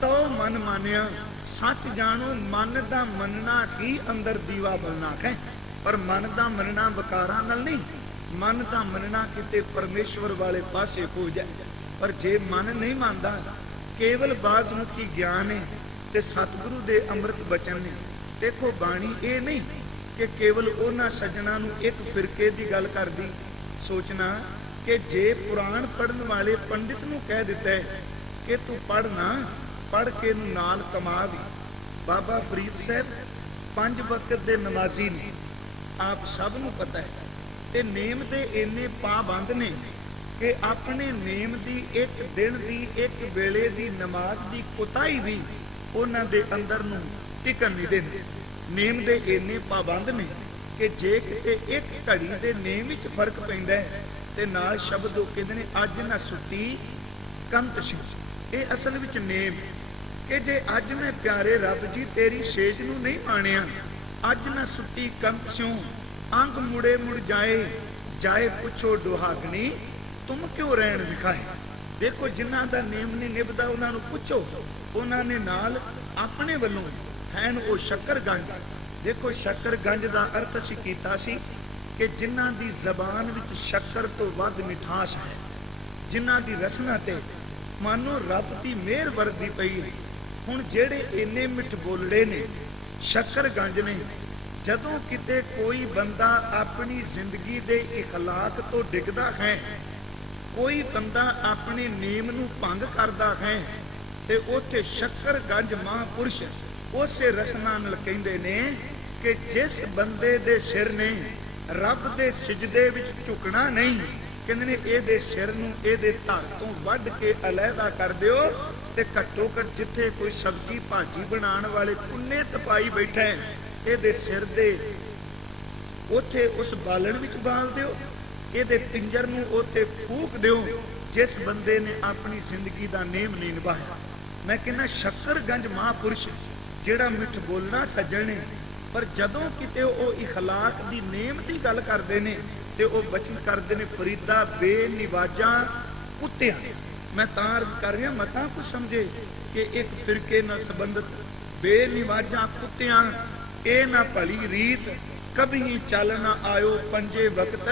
तो मन मानिया। सच जानो मन दा मनना ही अंदर दीवा बलना है, पर मन दा मनना विकारां नाल नहीं, मन दा मनना किते परमेश्वर वाले पासे हो जाए। पर जे मन नहीं मानदा, केवल बाजमुखी ज्ञान है ते सतगुरु दे अमृत बचन ने। देखो बाणी ये नहीं कि केवल उन्हां सज्जणां नूं एक फिरके की गल करदी। सोचना कि जे पुराण पढ़न वाले पंडित नूं कह दिता है कि तू पढ़ना, पढ़ के नाल कमा भी। बाबा फरीद साहब 5 वक्त के नमाजी ने, आप सब नूं पता है, ते नेम दे इन्ने पाबंद ने कि अपने नेम दी एक दिन दी एक वेले दी नमाज दी कोताही भी उन्हां दे अंदर नूं टिकन नहीं देंदे। नेम दे इन्ने पाबंद ने कि जे किते एक घड़ी दे नेम विच फर्क पैंदा है ते नाल शब्द ओ कहंदे ने अज ना सुती कंत सिंह। ये असल विच नेम कि जे अज मैं प्यारे रब जी तेरी सेज नूं नहीं माणिया, अज ना सुती कंत स्यों अंग मुड़े मुड़ जाए, जाए पुछो दुहागनी तुम क्यों रहन विखाए। देखो जिन्हां दा नेम नहीं निभदा उन्हां नूं पुछो, उन्हां ने नाल अपने वल्लों हैन वो शक्करगंज। देखो शक्करगंज का अर्थ असीं कीता सी कि जिन्हां दी जबान विच शक्कर तो वध मिठास है, जिन्हां दी रसना ते मानो रब दी मेहर वरदी पई है। हुण जेड़े इन्ने मिठ बोलड़े ने शक्करगंज ने, जदों किते कोई बंदा अपनी जिंदगी दे इखलाक तो डिगदा है, कोई बंदा अपने नेम नूं भंग करदा है, ते उत्थे शक्करगंज महापुरुष उसे रसना नाल कहंदे ने कि जिस बंदे दे सिर ने रब दे सिजदे विच झुकना नहीं, कहंदे ने इहदे सिर नूं इहदे धड़ तों वढ के अलहदा कर दिओ ते घट्टो घट जिथे कोई सब्जी भाजी बनाने वाले कुन्ने तपाई बैठा है, इहदे सिर दे उत्थे उस बालण विच बाल दिओ, इहदे पिंजर नूं उत्थे फूक दिओ जिस बंदे ने अपनी जिंदगी दा नेम नहीं निभाया। मैं कहना शक्करगंज महापुरुष ਜਿਹੜਾ ਮਿੱਠ ਬੋਲਣਾ ਸੱਜਣ ਨੇ, ਪਰ ਜਦੋਂ ਕਿਤੇ ਉਹ ਇਖਲਾਕ ਦੀ ਨੇਮ ਦੀ ਗੱਲ ਕਰਦੇ ਨੇ ਤੇ ਉਹ ਬਚਨ ਕਰਦੇ ਨੇ ਫਰੀਦਾ ਬੇਨਿਵਾਜ਼ਾਂ ਕੁੱਤਿਆਂ। ਮੈਂ ਤਾਂ ਅਰਜ਼ ਕਰ ਰਿਹਾ, ਮਤਾਂ ਕੁਝ ਸਮਝੇ ਕਿ ਇੱਕ ਫਿਰਕੇ ਨਾਲ ਸੰਬੰਧਿਤ ਬੇਨਿਵਾਜ਼ਾਂ ਕੁੱਤਿਆਂ ਇਹ ਨਾ ਭਲੀ ਰੀਤ ਕਭੀ ਚੱਲ ਨਾ ਆਇਓ ਪੰਜੇ ਵਕਤ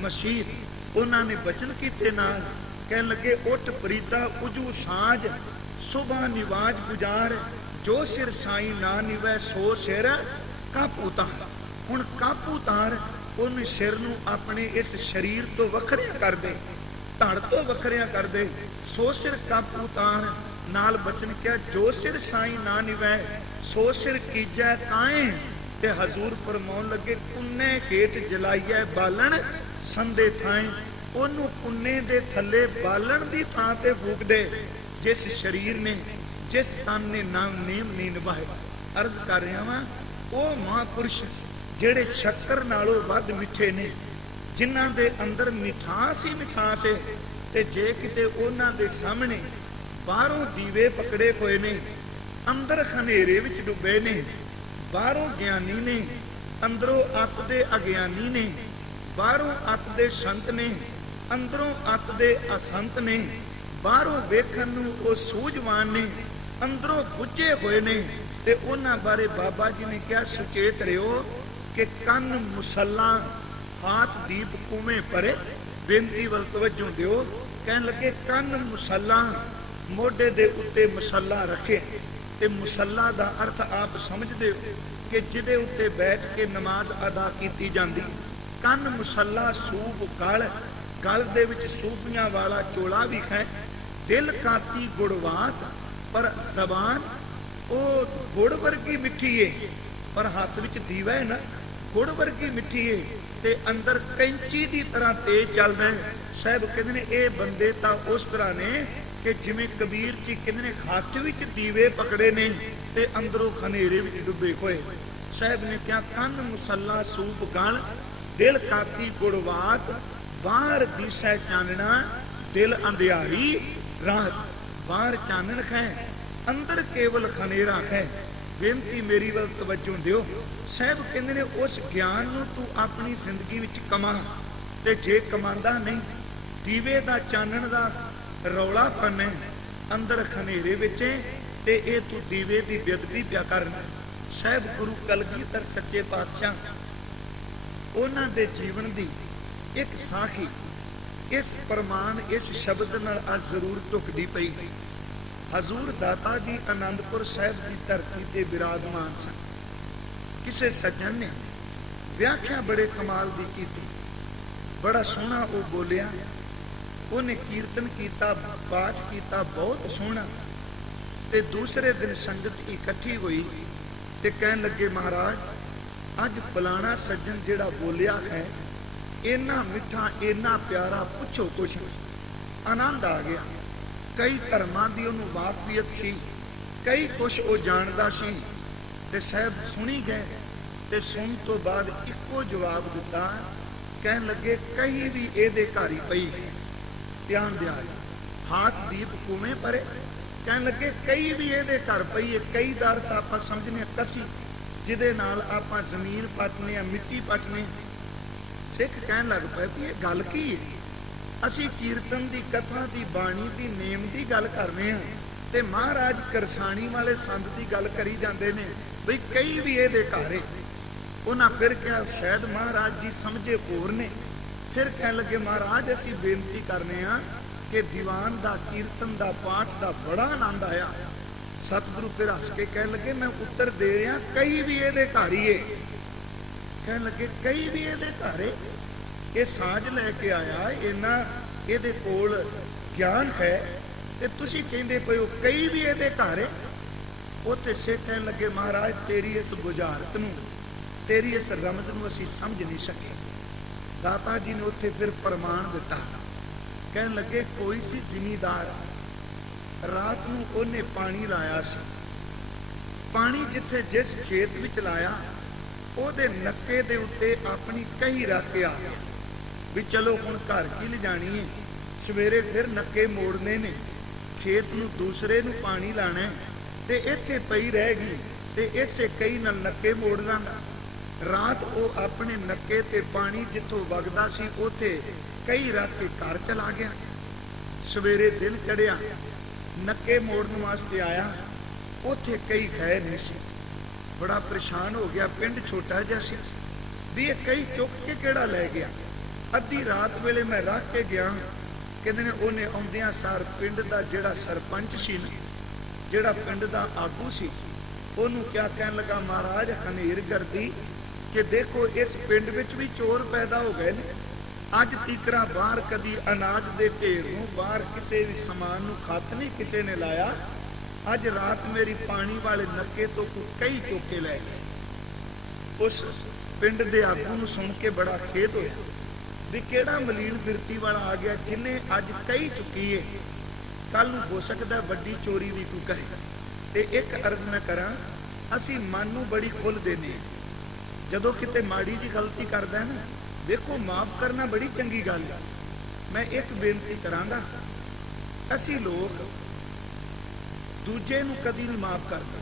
ਮਸੀਤ। ਉਹਨਾਂ ਨੇ ਬਚਨ ਕੀਤੇ ਨਾਲ ਕਹਿਣ ਲੱਗੇ ਉੱਠ ਫਰੀਦਾ ਉਜੂ ਸਾਂਝ ਸੁਬਾ ਨਿਵਾਜ ਗੁਜ਼ਾਰ, जो सिर साई ना निवै सो सिर कापू तार। हुण कापू तार उन सिर नूं अपने इस शरीर तो वखरिया कर दे, धड़ तो वखरिया कर दे, सो सिर कापू तार। नाल बचन क्या जो सिर साई ना निवै सो सिर कीजै काए, ते हजूर फरमाउण लगे कुन्ने हेठ जलाइए बालण संदे थाए। ओनू कुन्ने दे थले बालण दी थां ते फूक दे जिस शरीर ने जिस तन ने नाम नेम नहीं निभाया। अर्ज कर रहा वां ਉਹ ਮਹਾਂਪੁਰਸ਼ ਜਿਹੜੇ ਸ਼ੱਕਰ ਨਾਲੋਂ ਵੱਧ ਮਿੱਠੇ ਨੇ, ਜਿਨ੍ਹਾਂ ਦੇ ਅੰਦਰ ਮਿਠਾਸ ਹੀ ਮਿਠਾਸ ਹੈ। ਤੇ ਜੇ ਕਿਤੇ ਉਹਨਾਂ ਦੇ ਸਾਹਮਣੇ ਬਾਹਰੋਂ ਦੀਵੇ ਪਕੜੇ ਹੋਏ ਨੇ, ਅੰਦਰ ਹਨੇਰੇ ਵਿੱਚ ਡੁੱਬੇ ਨੇ, ਬਾਹਰੋਂ ਗਿਆਨੀ ਨੇ, ਅੰਦਰੋਂ ਅੱਤ ਦੇ ਅਗਿਆਨੀ ਨੇ, ਬਾਹਰੋਂ ਅੱਤ ਦੇ ਸੰਤ ਨੇ, ਅੰਦਰੋਂ ਅੱਤ ਦੇ ਅਸੰਤ ਨੇ, ਬਾਹਰੋਂ ਵੇਖਣ ਨੂੰ ਉਹ ਸੂਝਵਾਨ ਨੇ, ਅੰਦਰੋਂ ਬੁੱਝੇ ਹੋਏ ਨੇ। ਤੇ ਉਹਨਾਂ ਬਾਰੇ ਬਾਬਾ ਜੀ ਨੇ ਕਿਹਾ ਸੁਚੇਤ ਰਿਓ ਕਿ ਕੰਨ ਮੁਸੱਲਾ ਹਾਥ ਦੀਪ ਕੁਵੇਂ ਪਰੇ। ਬੇਨਤੀ ਵੱਲ ਤਵੱਜੋ ਦਿਓ। ਕਹਿਣ ਲੱਗੇ ਕੰਨ ਮੁਸੱਲਾ, ਮੋਢੇ ਦੇ ਉੱਤੇ ਮੁਸੱਲਾ ਰੱਖੇ। ਤੇ ਮੁਸੱਲਾ ਦਾ ਅਰਥ ਆਪ ਸਮਝਦੇ ਹੋ ਕਿ ਜਿਹਦੇ ਉੱਤੇ ਬੈਠ ਕੇ ਨਮਾਜ਼ ਅਦਾ ਕੀਤੀ ਜਾਂਦੀ। ਕੰਨ ਮੁਸੱਲਾ ਸੂਪ ਗਲ, ਗਲ ਦੇ ਵਿੱਚ ਸੂਫੀਆਂ ਵਾਲਾ ਚੋਲਾ ਵੀ ਹੈ। ਦਿਲ ਕਾਤੀ ਗੁੜਵਾਤ ਪਰ ਜ਼ਬਾਨ ਉਹ ਗੁੜ ਵਰਗੀ ਮਿੱਠੀ ਏ, ਪਰ ਹੱਥ ਵਿੱਚ ਦੀਵਾ ਹੈ ਨਾ, ਗੁੜ ਵਰਗੀ ਮਿੱਠੀ ਏ ਤੇ ਅੰਦਰ ਕੈਂਚੀ ਦੀ ਤਰ੍ਹਾਂ ਤੇਜ਼ ਚੱਲਦਾ ਹੈ। ਸਾਹਿਬ ਕਹਿੰਦੇ ਨੇ ਇਹ ਬੰਦੇ ਤਾਂ ਉਸ ਤਰ੍ਹਾਂ ਨੇ ਕਿ ਜਿਵੇਂ ਕਬੀਰ ਜੀ ਕਹਿੰਦੇ ਨੇ ਹੱਥ ਵਿੱਚ ਦੀਵੇ ਪਕੜੇ ਨੇ ਤੇ ਅੰਦਰੋਂ ਹਨੇਰੇ ਵਿੱਚ ਡੁੱਬੇ ਹੋਏ। ਸਾਹਿਬ ਨੇ ਕਿਹਾ ਕੰਨ ਮੁਸੱਲਾ ਸੂਪ ਗਲ, ਦਿਲ ਕਾਤੀ ਗੁੜਵਾਤ, ਬਾਹਰ ਦਿਸੈ ਚਾਨਣਾ, ਦਿਲ ਅੰਧਿਆਰੀ ਰਾਤ। ਬਾਹਰ ਚਾਨਣ ਹੈ, ਅੰਦਰ ਕੇਵਲ ਖਨੇਰਾ ਹੈ। ਬੇਨਤੀ ਮੇਰੀ ਵੱਲ ਤਵੱਜੋ ਦਿਓ। ਸਾਹਿਬ ਕਹਿੰਦੇ ਨੇ ਉਸ ਗਿਆਨ ਨੂੰ ਤੂੰ ਆਪਣੀ ਜ਼ਿੰਦਗੀ ਵਿੱਚ ਕਮਾ। ਤੇ ਜੇ ਕਮਾਂਦਾ ਨਹੀਂ, ਦੀਵੇ ਦਾ ਚਾਨਣ ਦਾ ਰੌਲਾ ਪਾਣਾ, ਅੰਦਰ ਖਨੇਰੇ ਵਿੱਚ ਤੇ ਇਹ ਤੂੰ ਦੀਵੇ ਦੀ ਬੇਅਦਬੀ ਪਿਆ ਕਰਨਾ। ਸਾਹਿਬ ਗੁਰੂ ਕਲਗੀਧਰ ਸੱਚੇ ਪਾਤਸ਼ਾਹ ਉਹਨਾਂ ਦੇ ਜੀਵਨ ਦੀ ਇੱਕ ਸਾਖੀ ਇਸ ਪ੍ਰਮਾਣ ਇਸ ਸ਼ਬਦ ਨਾਲ ਅੱਜ ਜ਼ਰੂਰ ਢੁਕਦੀ ਪਈ। ਹਜ਼ੂਰ ਦਾਤਾ ਜੀ ਆਨੰਦਪੁਰ ਸਾਹਿਬ ਦੀ ਧਰਤੀ ਤੇ ਬਿਰਾਜਮਾਨ ਸਨ। ਕਿਸੇ ਸੱਜਣ ਨੇ ਵਿਆਖਿਆ ਬੜੇ ਕਮਾਲ ਦੀ ਕੀਤੀ, ਬੜਾ ਸੋਹਣਾ ਉਹ ਬੋਲਿਆ, ਉਹਨੇ ਕੀਰਤਨ ਕੀਤਾ, ਬਾਚ ਕੀਤਾ, ਬਹੁਤ ਸੋਹਣਾ। ਤੇ ਦੂਸਰੇ ਦਿਨ ਸੰਗਤ ਇਕੱਠੀ ਹੋਈ ਤੇ ਕਹਿਣ ਲੱਗੇ, ਮਹਾਰਾਜ ਅੱਜ ਫਲਾਣਾ ਸੱਜਣ ਜਿਹੜਾ ਬੋਲਿਆ ਹੈ ਇੰਨਾ ਮਿੱਠਾ ਇੰਨਾ ਪਿਆਰਾ, ਪੁੱਛੋ ਕੁਛ, ਆਨੰਦ ਆ ਗਿਆ। ਕਈ ਧਰਮਾਂ ਦੀ ਉਹਨੂੰ ਵਾਕਫੀਅਤ ਸੀ, ਕਈ ਕੁਛ ਉਹ ਜਾਣਦਾ ਸੀ। ਤੇ ਸਾਹਿਬ ਸੁਣੀ ਗਏ ਤੇ ਸੁਣ ਤੋਂ ਬਾਅਦ ਇੱਕੋ ਜਵਾਬ ਦਿੱਤਾ, ਕਹਿਣ ਲੱਗੇ ਕਹੀ ਵੀ ਇਹਦੇ ਘਰ ਹੀ ਪਈ, ਧਿਆਨ ਦਿਆ, ਹਾਥ ਦੀਪ ਕੁਵੇਂ ਪਰੇ। ਕਹਿਣ ਲੱਗੇ ਕਈ ਵੀ ਇਹਦੇ ਘਰ ਪਈ ਹੈ। ਕਈ ਦਰ ਤਾਂ ਆਪਾਂ ਸਮਝਨੇ ਕਸੀ, ਜਿਹਦੇ ਨਾਲ ਆਪਾਂ ਜ਼ਮੀਨ ਪੱਟਨੇ ਆ, ਮਿੱਟੀ ਪੱਟਨੇ। ਸਿੱਖ ਕਹਿਣ ਲੱਗ ਪਏ ਵੀ ਇਹ ਗੱਲ ਕੀ ਹੈ? ਅਸੀਂ ਕੀਰਤਨ ਦੀ, ਕਥਾ ਦੀ, ਬਾਣੀ ਦੀ, ਨੇਮ ਦੀ ਗੱਲ ਕਰਨੇ ਆ ਤੇ ਮਹਾਰਾਜ ਕਰਸਾਣੀ ਵਾਲੇ ਸੰਤ ਦੀ ਗੱਲ ਕਰੀ ਜਾਂਦੇ ਨੇ ਬਈ ਕਈ ਵੀ ਇਹਦੇ ਘਰ ਹੈ। ਉਹਨਾਂ ਫਿਰ ਕਿਹਾ ਸ਼ਾਇਦ ਮਹਾਰਾਜ ਜੀ ਸਮਝੇ ਹੋਰ ਨੇ। ਫਿਰ ਕਹਿਣ ਲੱਗੇ ਮਹਾਰਾਜ ਅਸੀਂ ਬੇਨਤੀ ਕਰਨੇ ਆ ਕਿ ਦੀਵਾਨ ਦਾ, ਕੀਰਤਨ ਦਾ, ਪਾਠ ਦਾ ਬੜਾ ਆਨੰਦ ਆਇਆ। ਸਤਿਗੁਰੂ ਫਿਰ ਹੱਸ ਕੇ ਕਹਿਣ ਲੱਗੇ ਮੈਂ ਉੱਤਰ ਦੇ ਰਿਹਾ, ਕਈ ਵੀ ਇਹਦੇ ਘਰ ਹੀ ਏ। ਕਹਿਣ ਲੱਗੇ ਕਈ ਵੀ ਇਹਦੇ ਘਰ ਏ, ਇਹ ਸਾਜ ਲੈ ਕੇ ਆਇਆ, ਇਹਨਾਂ ਇਹਦੇ ਕੋਲ ਗਿਆਨ ਹੈ ਤੇ ਤੁਸੀਂ ਕਹਿੰਦੇ ਪਏ ਹੋ ਕਈ ਵੀ ਇਹਦੇ ਘਰ ਏ। ਉੱਥੇ ਸਿੱਖ ਕਹਿਣ ਲੱਗੇ ਮਹਾਰਾਜ ਤੇਰੀ ਇਸ ਬੁਝਾਰਤ ਨੂੰ, ਤੇਰੀ ਇਸ ਰਮਜ਼ ਨੂੰ ਅਸੀਂ ਸਮਝ ਨਹੀਂ ਸਕੇ। ਦਾਤਾ ਜੀ ਨੇ ਉੱਥੇ ਫਿਰ ਪ੍ਰਮਾਣ ਦਿੱਤਾ। ਕਹਿਣ ਲੱਗੇ ਕੋਈ ਸੀ ਜ਼ਿਮੀਦਾਰ, ਰਾਤ ਨੂੰ ਉਹਨੇ ਪਾਣੀ ਲਾਇਆ ਸੀ। ਪਾਣੀ ਜਿੱਥੇ ਜਿਸ ਖੇਤ ਵਿੱਚ ਲਾਇਆ ਉਹਦੇ ਨੱਕੇ ਦੇ ਉੱਤੇ ਆਪਣੀ ਕਹੀ ਰੱਖ ਕੇ ਆ ਗਿਆ ਵੀ ਚਲੋ ਹੁਣ ਘਰ ਕੀ ਲਿਜਾਣੀ ਹੈ, ਸਵੇਰੇ ਫਿਰ ਨੱਕੇ ਮੋੜਨੇ ਨੇ, ਖੇਤ ਨੂੰ ਦੂਸਰੇ ਨੂੰ ਪਾਣੀ ਲਾਣਾ ਤੇ ਇੱਥੇ ਪਈ ਰਹੇਗੀ ਤੇ ਇਸੇ ਕਈ ਨਾਲ ਨੱਕੇ ਮੋੜ ਲਾਂਗਾ। ਰਾਤ ਉਹ ਆਪਣੇ ਨੱਕੇ ਤੇ ਪਾਣੀ ਜਿੱਥੋਂ ਵਗਦਾ ਸੀ ਉੱਥੇ ਕਈ ਰੱਖ ਕੇ ਘਰ ਚਲਾ ਗਿਆ। ਸਵੇਰੇ ਦਿਨ ਚੜਿਆ, ਨੱਕੇ ਮੋੜਨ ਵਾਸਤੇ ਆਇਆ, ਉੱਥੇ ਕਈ ਹੈ ਨਹੀਂ ਸੀ। ਬੜਾ ਪਰੇਸ਼ਾਨ ਹੋ ਗਿਆ, ਪਿੰਡ ਛੋਟਾ ਜਿਹਾ ਸੀ ਵੀ ਇਹ ਕਈ ਚੁੱਕ ਕੇ ਕਿਹੜਾ ਲੈ ਗਿਆ। ਅੱਧੀ ਰਾਤ ਵੇਲੇ ਮੈਂ ਰੱਖ ਕੇ ਗਿਆ। ਕਹਿੰਦੇ ਨੇ ਉਹਨੇ ਆਉਂਦਿਆਂ ਸਾਰ ਪਿੰਡ ਦਾ ਜਿਹੜਾ ਸਰਪੰਚ ਸੀ ਨਾ, ਜਿਹੜਾ ਪਿੰਡ ਦਾ ਆਗੂ ਸੀ, ਉਹਨੂੰ ਕਿਆ ਕਹਿਣ ਲੱਗਾ ਮਹਾਰਾਜ ਹਨੇਰ ਕਰਦੀ ਕਿ ਦੇਖੋ ਇਸ ਪਿੰਡ ਵਿੱਚ ਵੀ ਚੋਰ ਪੈਦਾ ਹੋ ਗਏ ਨੇ। ਅੱਜ ਤੀਕਰਾ ਬਾਹਰ ਕਦੀ ਅਨਾਜ ਦੇ ਢੇਰ ਨੂੰ, ਬਾਹਰ ਕਿਸੇ ਵੀ ਸਮਾਨ ਨੂੰ ਹੱਥ ਨਹੀਂ ਕਿਸੇ ਨੇ ਲਾਇਆ। ਅੱਜ ਰਾਤ ਮੇਰੀ ਪਾਣੀ ਵਾਲੇ ਨੱਕੇ ਤੋਂ ਕਈ ਚੁੱਕ ਕੇ ਲੈ ਗਏ। ਉਸ ਪਿੰਡ ਦੇ ਆਗੂ ਨੂੰ ਸੁਣ ਕੇ ਬੜਾ ਖੇਦ ਹੋਇਆ ਵੀ ਕਿਹੜਾ ਮਲੀਨ ਬਿਰਤੀ ਵਾਲਾ ਆ ਗਿਆ ਜਿਹਨੇ ਅੱਜ ਕਈ ਚੁੱਕੀ ਏ, ਕੱਲ ਨੂੰ ਹੋ ਸਕਦਾ ਵੱਡੀ ਚੋਰੀ ਵੀ ਕੋਈ ਕਰੇ। ਤੇ ਇੱਕ ਅਰਜ਼ ਮੈਂ ਕਰਾਂ, ਅਸੀਂ ਮਨ ਨੂੰ ਬੜੀ ਖੁੱਲ੍ਹ ਦੇਨੇ ਜਦੋਂ ਕਿਤੇ ਮਾੜੀ ਜੀ ਗਲਤੀ ਕਰਦਾ ਨਾ, ਦੇਖੋ ਮਾਫ ਕਰਨਾ ਬੜੀ ਚੰਗੀ ਗੱਲ ਹੈ। ਮੈਂ ਇੱਕ ਬੇਨਤੀ ਕਰਾਂਗਾ, ਅਸੀਂ ਲੋਕ ਦੂਜੇ ਨੂੰ ਕਦੀ ਨਹੀਂ ਮਾਫ ਕਰਦੇ,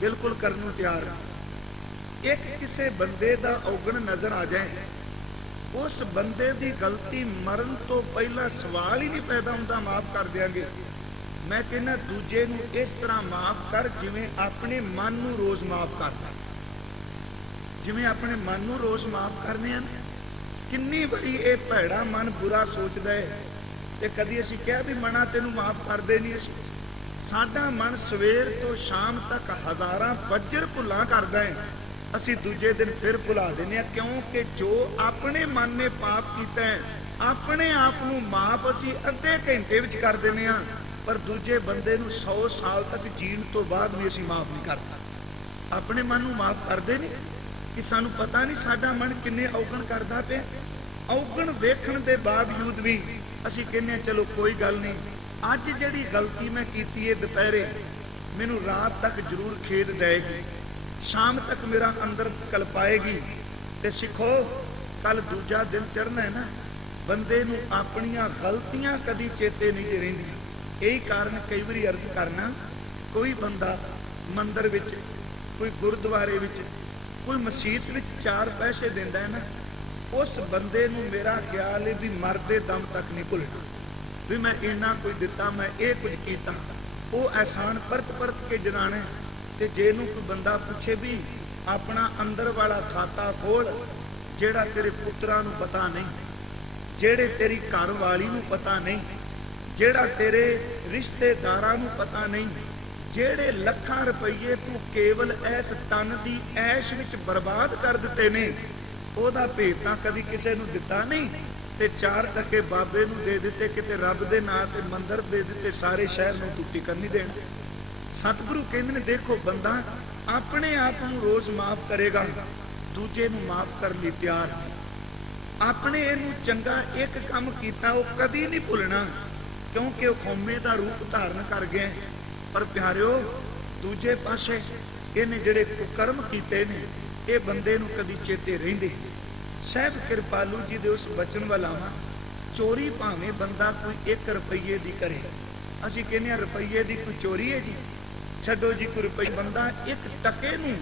ਬਿਲਕੁਲ ਕਰਨ ਨੂੰ ਤਿਆਰ ਹਾਂ। ਇੱਕ ਕਿਸੇ ਬੰਦੇ ਦਾ ਔਗਣ ਨਜ਼ਰ ਆ ਜਾਏ, ਉਸ ਬੰਦੇ ਦੀ ਗਲਤੀ ਮਰਨ ਤੋਂ ਪਹਿਲਾਂ ਸਵਾਲ ਹੀ ਨਹੀਂ ਪੈਦਾ ਹੁੰਦਾ, ਮਾਫ ਕਰ ਦਿਆਂਗੇ। ਮੈਂ ਕਹਿੰਦਾ ਦੂਜੇ ਨੂੰ ਇਸ ਤਰ੍ਹਾਂ ਮਾਫ ਕਰ ਜਿਵੇਂ ਆਪਣੇ ਮਨ ਨੂੰ ਰੋਜ਼ ਮਾਫ ਕਰਦਾ, ਜਿਵੇਂ ਆਪਣੇ ਮਨ ਨੂੰ ਰੋਜ਼ ਮਾਫ ਕਰਨੇ ਆ। ਕਿੰਨੀ ਵਾਰੀ ਇਹ ਭੈੜਾ ਮਨ ਬੁਰਾ ਸੋਚਦਾ ਹੈ ਤੇ ਕਦੀ ਅਸੀਂ ਕਿਹਾ ਵੀ ਮਨਾ ਤੈਨੂੰ ਮਾਫ ਕਰਦੇ ਨਹੀਂ। ਅਸੀਂ ਸਾਡਾ ਮਨ ਸਵੇਰ ਤੋਂ ਸ਼ਾਮ ਤੱਕ ਹਜ਼ਾਰਾਂ ਵਜਰ ਭੁੱਲਾਂ ਕਰਦਾ ਹੈ, ਅਸੀਂ ਦੂਜੇ ਦਿਨ ਫਿਰ ਭੁਲਾ ਦਿੰਦੇ ਹਾਂ, ਕਿਉਂਕਿ ਜੋ ਆਪਣੇ ਮਨ ਨੇ ਪਾਪ ਕੀਤਾ ਹੈ ਆਪਣੇ ਆਪ ਨੂੰ ਮਾਫ ਅਸੀਂ ਅੱਧੇ ਘੰਟੇ ਵਿੱਚ ਕਰ ਦਿੰਦੇ ਹਾਂ, ਪਰ ਦੂਜੇ ਬੰਦੇ ਨੂੰ 100 ਸਾਲ ਤੱਕ ਜੀਣ ਤੋਂ ਬਾਅਦ ਵੀ ਅਸੀਂ ਮਾਫ ਨਹੀਂ ਕਰਦੇ। ਆਪਣੇ ਮਨ ਨੂੰ ਮਾਫ ਕਰਦੇ ਨਹੀਂ ਕਿ ਸਾਨੂੰ ਪਤਾ ਨਹੀਂ ਸਾਡਾ ਮਨ ਕਿੰਨੇ ਔਗਣ ਕਰਦਾ ਪਿਆ। ਔਗਣ ਵੇਖਣ ਦੇ ਬਾਵਜੂਦ ਵੀ ਅਸੀਂ ਕਹਿੰਦੇ ਚਲੋ ਕੋਈ ਗੱਲ ਨਹੀਂ, ਅੱਜ ਜਿਹੜੀ ਗਲਤੀ ਮੈਂ ਕੀਤੀ ਹੈ ਦੁਪਹਿਰੇ ਮੈਨੂੰ ਰਾਤ ਤੱਕ ਜ਼ਰੂਰ ਖੇਦ ਦੇਗੀ, ਸ਼ਾਮ ਤੱਕ ਮੇਰਾ ਅੰਦਰ ਕਲਪਾਏਗੀ। ਤੇ ਸਿੱਖੋ ਕੱਲ ਦੂਜਾ ਦਿਨ ਚੜ੍ਹਨਾ ਹੈ ਨਾ, ਬੰਦੇ ਨੂੰ ਆਪਣੀਆਂ ਗਲਤੀਆਂ ਕਦੀ ਚੇਤੇ ਨਹੀਂ ਰਹਿੰਦੀਆਂ। ਇਹੀ ਕਾਰਨ ਕਈ ਵਾਰੀ ਅਰਜ਼ ਕਰਨਾ, ਕੋਈ ਬੰਦਾ ਮੰਦਰ ਵਿੱਚ, ਕੋਈ ਗੁਰਦੁਆਰੇ ਵਿੱਚ, ਕੋਈ ਮਸਜਿਦ ਵਿੱਚ 4 ਪੈਸੇ ਦਿੰਦਾ ਹੈ ਨਾ, ਉਸ ਬੰਦੇ ਨੂੰ ਮੇਰਾ ਖਿਆਲ ਹੈ ਵੀ ਮਰਦੇ ਦਮ ਤੱਕ ਨਹੀਂ ਭੁੱਲਣਾ। ਵੀ ਮੈਂ ਇੰਨਾ ਕੁਝ ਦਿੱਤਾ, ਮੈਂ ਇਹ ਕੁਝ ਕੀਤਾ। ਉਹ ਅਹਿਸਾਨ ਪਰਤ ਪਰਤ ਕੇ ਜਨਾਣਾ। ਤੇ ਜੇ ਨੂੰ ਕੋਈ ਬੰਦਾ ਪੁੱਛੇ ਵੀ ਆਪਣਾ ਅੰਦਰ ਵਾਲਾ ਖਾਤਾ ਖੋਲ, ਜਿਹੜਾ ਤੇਰੇ ਪੁੱਤਰਾਂ ਨੂੰ ਪਤਾ ਨਹੀਂ, ਜਿਹੜੇ ਤੇਰੀ ਘਰ ਵਾਲੀ ਨੂੰ ਪਤਾ ਨਹੀਂ, ਜਿਹੜਾ ਤੇਰੇ ਰਿਸ਼ਤੇਦਾਰਾਂ ਨੂੰ ਪਤਾ ਨਹੀਂ, ਜਿਹੜੇ ਲੱਖਾਂ ਰੁਪਏ ਤੂੰ ਕੇਵਲ ਇਸ ਤਨ ਦੀ ਐਸ਼ ਵਿੱਚ ਬਰਬਾਦ ਕਰ ਦਿੱਤੇ ਨੇ, ਉਹਦਾ ਭੇਤ ਤਾਂ ਕਦੀ ਕਿਸੇ ਨੂੰ ਦਿੱਤਾ ਨਹੀਂ। ਤੇ 4 ਟਕੇ ਬਾਬੇ ਨੂੰ ਦੇ ਦਿੱਤੇ, ਕਿਤੇ ਰੱਬ ਦੇ ਨਾਂ ਤੇ ਮੰਦਰ ਦੇ ਦਿੱਤੇ, ਸਾਰੇ ਸ਼ਹਿਰ ਨੂੰ ਤੂੰ ਟਿਕਣ ਨਹੀਂ ਦੇਣਾ। ਸਤਿਗੁਰੂ ਕਹਿੰਦੇ ਨੇ ਦੇਖੋ, ਬੰਦਾ ਆਪਣੇ ਆਪ ਨੂੰ ਰੋਜ਼ ਮਾਫ ਕਰੇਗਾ, ਦੂਜੇ ਨੂੰ ਮਾਫ ਕਰਨ ਲਈ ਤਿਆਰ। ਆਪਣੇ ਇਹਨੂੰ ਚੰਗਾ ਇੱਕ ਕੰਮ ਕੀਤਾ ਉਹ ਕਦੀ ਨਹੀਂ ਭੁੱਲਣਾ, ਕਿਉਂਕਿ ਉਹ ਖੌਮੇ ਦਾ ਰੂਪ ਧਾਰਨ ਕਰ ਗਿਆ। ਪਰ ਪਿਆਰਿਓ, ਦੂਜੇ ਪਾਸੇ ਇਹਨੇ ਜਿਹੜੇ ਕੁਕਰਮ ਕੀਤੇ ਨੇ, ਇਹ ਬੰਦੇ ਨੂੰ ਕਦੀ ਚੇਤੇ ਰਹਿੰਦੇ। ਸਾਹਿਬ ਕਿਰਪਾਲੂ ਜੀ ਦੇ ਉਸ ਬਚਨ ਵੱਲ ਆਵਾਂ, ਚੋਰੀ ਭਾਵੇਂ ਬੰਦਾ ਕੋਈ 1 ਰੁਪਈਏ ਦੀ ਕਰੇ, ਅਸੀਂ ਕਹਿੰਦੇ ਆ ਰੁਪਈਏ ਦੀ ਕੋਈ ਚੋਰੀ ਹੈ ਜੀ, ਛੱਡੋ ਜੀ, ਕੋਈ ਰੁਪਈ ਬੰਦਾ 1 ਟਕੇ ਨੂੰ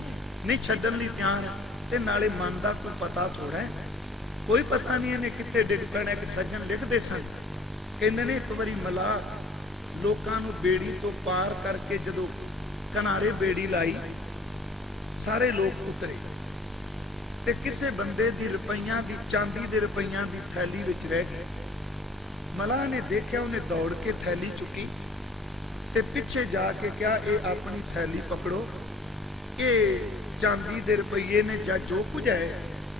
ਨਹੀਂ ਛੱਡਣ ਲਈ ਤਿਆਰ। ਤੇ ਨਾਲੇ ਮਨ ਦਾ ਕੋਈ ਪਤਾ ਥੋੜਾ ਹੈ, ਕੋਈ ਪਤਾ ਨਹੀਂ ਇਹਨੇ ਕਿੱਥੇ ਡਿੱਗ ਪੈਣਾ। ਇੱਕ ਸੱਜਣ ਲਿਖਦੇ ਸਨ, ਕਹਿੰਦੇ ਨੇ ਇੱਕ ਵਾਰੀ ਮਲਾਹ ਲੋਕਾਂ ਨੂੰ ਬੇੜੀ ਤੋਂ ਪਾਰ ਕਰਕੇ ਜਦੋਂ ਕਿਨਾਰੇ ਬੇੜੀ ਲਾਈ, ਸਾਰੇ ਲੋਕ ਉਤਰੇ ਤੇ ਕਿਸੇ ਬੰਦੇ ਦੀ ਰੁਪਈਆਂ ਦੀ, ਚਾਂਦੀ ਦੇ ਰੁਪਈਆਂ ਦੀ ਥੈਲੀ ਵਿੱਚ ਰਹਿ ਗਈ। ਮਲਾਹ ਨੇ ਦੇਖਿਆ, ਉਹਨੇ ਦੌੜ ਕੇ ਥੈਲੀ ਚੁੱਕੀ ਤੇ ਪਿੱਛੇ ਜਾ ਕੇ ਕਿਹਾ, ਇਹ ਆਪਣੀ ਥੈਲੀ ਪਕੜੋ, ਇਹ ਚਾਂਦੀ ਦੇ ਰੁਪਈਏ ਨੇ ਜਾਂ ਜੋ ਕੁਝ ਹੈ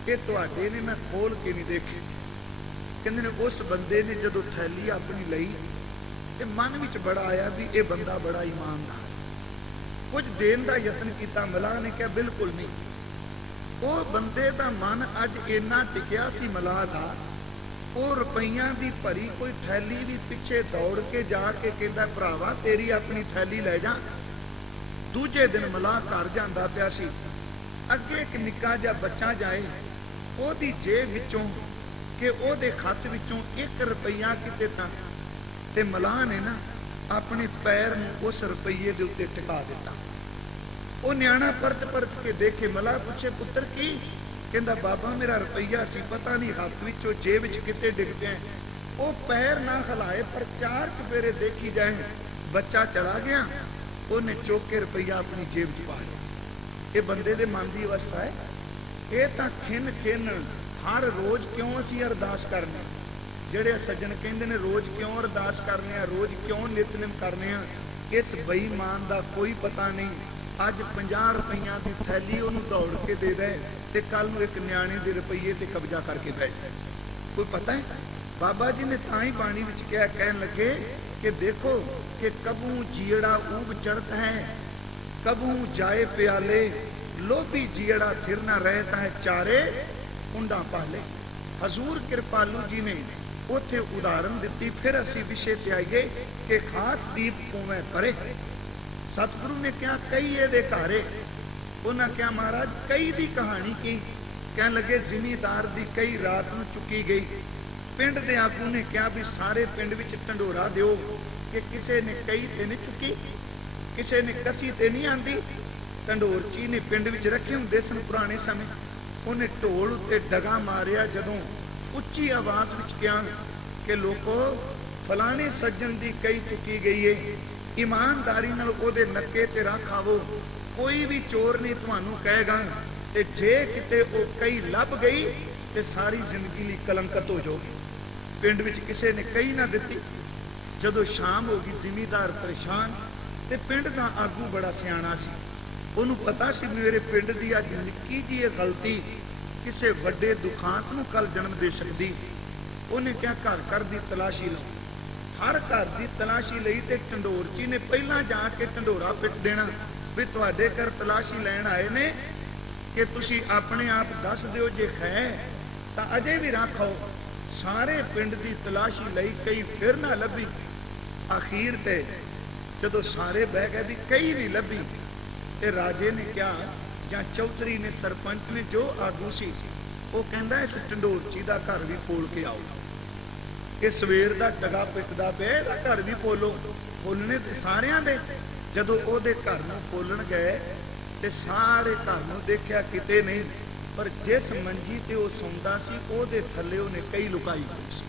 ਇਹ ਤੁਹਾਡੇ ਨੇ, ਮੈਂ ਖੋਲ ਕੇ ਨਹੀਂ ਦੇਖੇ। ਕਹਿੰਦੇ ਨੇ ਉਸ ਬੰਦੇ ਨੇ ਜਦੋਂ ਥੈਲੀ ਆਪਣੀ ਲਈ ਤੇ ਮਨ ਵਿੱਚ ਬੜਾ ਆਇਆ ਵੀ ਇਹ ਬੰਦਾ ਬੜਾ ਇਮਾਨਦਾਰ, ਕੁਝ ਦੇਣ ਦਾ ਯਤਨ ਕੀਤਾ। ਮਲਾਹ ਨੇ ਕਿਹਾ ਬਿਲਕੁਲ ਨਹੀਂ। ਉਹ ਬੰਦੇ ਦਾ ਮਨ ਅੱਜ ਇੰਨਾ ਟਿਕਿਆ ਸੀ ਮਲਾਹ ਦਾ, ਉਹ ਰੁਪਈਆਂ ਦੀ ਭਰੀ ਕੋਈ ਥੈਲੀ ਵੀ ਪਿੱਛੇ ਦੌੜ ਕੇ ਜਾ ਕੇ ਕਹਿੰਦਾ, ਭਰਾਵਾ ਤੇਰੀ ਆਪਣੀ ਥੈਲੀ ਲੈ ਜਾ। ਦੂਜੇ ਦਿਨ ਮਲਾਹ ਘਰ ਜਾਂਦਾ ਪਿਆ ਸੀ, ਅੱਗੇ ਇੱਕ ਨਿੱਕਾ ਜਿਹਾ ਬੱਚਾ ਜਾਏ, ਉਹਦੀ ਜੇਬ ਵਿੱਚੋਂ ਕਿ ਉਹਦੇ ਖੱਤ ਵਿੱਚੋਂ 1 ਰੁਪਈਆ ਕਿਤੇ ਤਾਂ, ਤੇ ਮਲਾਹ ਨੇ ਨਾ ਆਪਣੇ ਪੈਰ ਨੂੰ ਉਸ ਰੁਪਈਏ ਦੇ ਉੱਤੇ ਟਿਕਾ ਦਿੱਤਾ। ਉਹ ਨਿਆਣਾ ਪਰਤ ਪਰਤ ਕੇ ਦੇਖੇ, ਮਲਾਹ ਪੁੱਛੇ ਪੁੱਤਰ ਕੀ? ਕਹਿੰਦਾ ਬਾਬਾ ਮੇਰਾ ਰੁਪਈਆ ਸੀ, ਪਤਾ ਨਹੀਂ ਹੱਥ ਵਿੱਚੋਂ ਜੇਬ ਵਿੱਚ ਕਿਤੇ ਡਿੱਗ ਪਿਆ। ਉਹ ਪੈਰ ਨਾ ਹਿਲਾਏ ਪਰ 4 ਚੁਫੇਰੇ ਦੇਖੀ ਜਾਏ, ਬੱਚਾ ਚਲਾ ਗਿਆ, ਉਹਨੇ ਚੁੱਕ ਕੇ ਰੁਪਈਆ ਆਪਣੀ ਜੇਬ 'ਚ ਪਾ ਲਿਆ। ਇਹ ਬੰਦੇ ਦੇ ਮਨ ਦੀ ਅਵਸਥਾ ਹੈ। ਇਹ ਤਾਂ ਖਿੰਨ ਖਿੰਨ ਹਰ ਰੋਜ਼ ਕਿਉਂ ਅਸੀਂ ਅਰਦਾਸ ਕਰਨੇ, ਜਿਹੜੇ ਸੱਜਣ ਕਹਿੰਦੇ ਨੇ ਰੋਜ਼ ਕਿਉਂ ਅਰਦਾਸ ਕਰਨੇ ਆ, ਰੋਜ਼ ਕਿਉਂ ਨਿਤਨੇਮ ਕਰਨੇ ਆ, ਇਸ ਬੇਈਮਾਨ ਦਾ ਕੋਈ ਪਤਾ ਨਹੀਂ। ਅੱਜ 50 ਰੁਪਈਆਂ ਦੀ ਥੈਲੀ ਉਹਨੂੰ ਦੌੜ ਕੇ ਦੇ ਦੇ ਤੇ ਕੱਲ ਨੂੰ ਇੱਕ ਨਿਆਣੇ ਦੇ ਰੁਪਈਏ ਤੇ ਕਬਜ਼ਾ ਕਰਕੇ ਬੈਠ ਜਾਏ, ਕੋਈ ਪਤਾ ਹੈ? ਬਾਬਾ ਜੀ ਨੇ ਤਾਂ ਹੀ ਬਾਣੀ ਵਿੱਚ ਕਿਹਾ, ਕਹਿਣ ਲੱਗੇ ਕਿ ਦੇਖੋ ਕਿ ਕਬੂ ਜੀੜਾ ਊਬ ਚੜਤ ਹੈ, ਕਬੂ ਜਾਏ ਪਿਆਲੇ, ਲੋਭੀ ਜੀੜਾ ਥਿਰ ਨਾ ਰਹਿਤਾ ਹੈ ਚਾਰੇ ਕੁੰਡਾ ਪਾਲੇ। ਹਜ਼ੂਰ ਕਿਰਪਾਲੂ ਜੀ ਨੇ ਉੱਥੇ ਉਦਾਹਰਨ ਦਿੱਤੀ। ਫਿਰ ਅਸੀਂ ਵਿਸ਼ੇ ਤੇ ਆਈਏ ਕਿ ਖਾਤ ਦੀਪ ਉਵੇਂ ਪਰੇ। ਸਤਿਗੁਰੂ ਨੇ ਕਿਹਾ ਕਈ ਇਹਦੇ ਘਾਰੇ, ਉਹਨਾਂ ਕਿਹਾ ਮਹਾਰਾਜ ਕਈ ਦੀ ਕਹਾਣੀ ਕੀ? ਕਹਿਣ ਲੱਗੇ ਜ਼ਿਮੀਦਾਰ ਦੀ ਕਈ ਰਾਤ ਨੂੰ ਚੁੱਕੀ ਗਈ। ਪਿੰਡ ਦੇ ਆਗੂ ਨੇ ਕਿਹਾ ਵੀ ਸਾਰੇ ਪਿੰਡ ਵਿੱਚ ਢੰਡੋਰਾ ਦਿਓ ਕਿ ਕਿਸੇ ਨੇ ਕਈ ਤੇ ਨਹੀਂ ਚੁੱਕੀ, ਕਿਸੇ ਨੇ ਕਸੀ ਤੇ ਨਹੀਂ ਆਂਦੀ। ਢੰਡੋਰਚੀ ਨੇ ਪਿੰਡ ਵਿੱਚ ਰੱਖੇ ਹੁੰਦੇ ਸਨ ਪੁਰਾਣੇ ਸਮੇਂ, ਉਹਨੇ ਢੋਲ ਉੱਤੇ ਡਗਾ ਮਾਰਿਆ ਜਦੋਂ ਉੱਚੀ ਆਵਾਜ਼ ਵਿੱਚ ਕਿਹਾ ਕਿ ਲੋਕੋ ਫਲਾਣੇ ਸੱਜਣ ਦੀ ਕਈ ਚੁੱਕੀ ਗਈ ਏ, ਇਮਾਨਦਾਰੀ ਨਾਲ ਉਹਦੇ ਨੱਕੇ ਤੇ ਰੱਖ ਆਵੋ, ਕੋਈ ਵੀ ਚੋਰ ਨਹੀਂ ਤੁਹਾਨੂੰ ਕਹੇਗਾ। ਤੇ ਜੇ ਕਿਤੇ ਉਹ ਕਈ ਲੱਭ ਗਈ ਤੇ ਸਾਰੀ ਜ਼ਿੰਦਗੀ ਲਈ ਕਲੰਕਤ ਹੋ ਜਾਓਗੀ। ਪਿੰਡ ਵਿੱਚ ਕਿਸੇ ਨੇ ਕਈ ਨਾ ਦਿੱਤੀ। ਜਦੋਂ ਸ਼ਾਮ ਹੋ ਗਈ, ਜ਼ਿਮੀਦਾਰ ਪਰੇਸ਼ਾਨ, ਤੇ ਪਿੰਡ ਦਾ ਆਗੂ ਬੜਾ ਸਿਆਣਾ ਸੀ, ਉਹਨੂੰ ਪਤਾ ਸੀ ਮੇਰੇ ਪਿੰਡ ਦੀ ਅੱਜ ਨਿੱਕੀ ਜਿਹੀ ਇਹ ਗਲਤੀ ਕਿਸੇ ਵੱਡੇ ਦੁਖਾਂਤ ਨੂੰ ਕੱਲ ਜਨਮ ਦੇ ਸਕਦੀ। ਉਹਨੇ ਕਿਹਾ ਘਰ ਘਰ ਦੀ ਤਲਾਸ਼ੀ ਲਓ। ਹਰ ਘਰ ਦੀ ਤਲਾਸ਼ੀ ਲਈ ਤੇ ਢੰਡੋਰਚੀ ਨੇ ਪਹਿਲਾਂ ਜਾ ਕੇ ਢੰਡੋਰਾ ਪਿੱਟ ਦੇਣਾ ਵੀ ਤੁਹਾਡੇ ਘਰ ਤਲਾਸ਼ੀ ਲੈਣ ਆਏ ਨੇ, ਕਿ ਤੁਸੀਂ ਆਪਣੇ ਆਪ ਦੱਸ ਦਿਓ, ਜੇ ਹੈ ਤਾਂ ਅਜੇ ਵੀ ਰੱਖੋ। ਸਾਰੇ ਪਿੰਡ ਦੀ ਤਲਾਸ਼ੀ ਲਈ, ਕਈ ਫਿਰ ਨਾ ਲੱਭੀ। ਅਖੀਰ ਤੇ ਜਦੋਂ ਸਾਰੇ ਬਹਿ ਗਏ ਵੀ ਕਈ ਨਹੀਂ ਲੱਭੀ, ਤੇ ਰਾਜੇ ਨੇ ਕਿਹਾ ਜਾਂ ਚੌਧਰੀ ਨੇ, ਸਰਪੰਚ ਨੇ, ਜੋ ਆਗੂ ਸੀ, ਉਹ ਕਹਿੰਦਾ ਇਸ ਢੰਡੋਰਚੀ ਦਾ ਘਰ ਵੀ ਖੋਲ ਕੇ ਆਓ। ਕਿ ਸਵੇਰ ਦਾ ਡਗਾ ਪਿੱਟਦਾ ਪਿਆ, ਇਹਦਾ ਘਰ ਵੀ ਖੋਲੋ। ਖੋਲਣੇ ਤੇ ਸਾਰਿਆਂ ਦੇ। ਜਦੋਂ ਉਹਦੇ ਘਰ ਨੂੰ ਖੋਲਣ ਗਏ ਤੇ ਸਾਰੇ ਘਰ ਨੂੰ ਦੇਖਿਆ, ਕਿਤੇ ਨਹੀਂ, ਪਰ ਜਿਸ ਮੰਜੀ ਤੇ ਉਹ ਸੌਂਦਾ ਸੀ ਉਹਦੇ ਥੱਲੇ ਉਹਨੇ ਕਈ ਲੁਕਾਈ ਹੋਈ ਸੀ।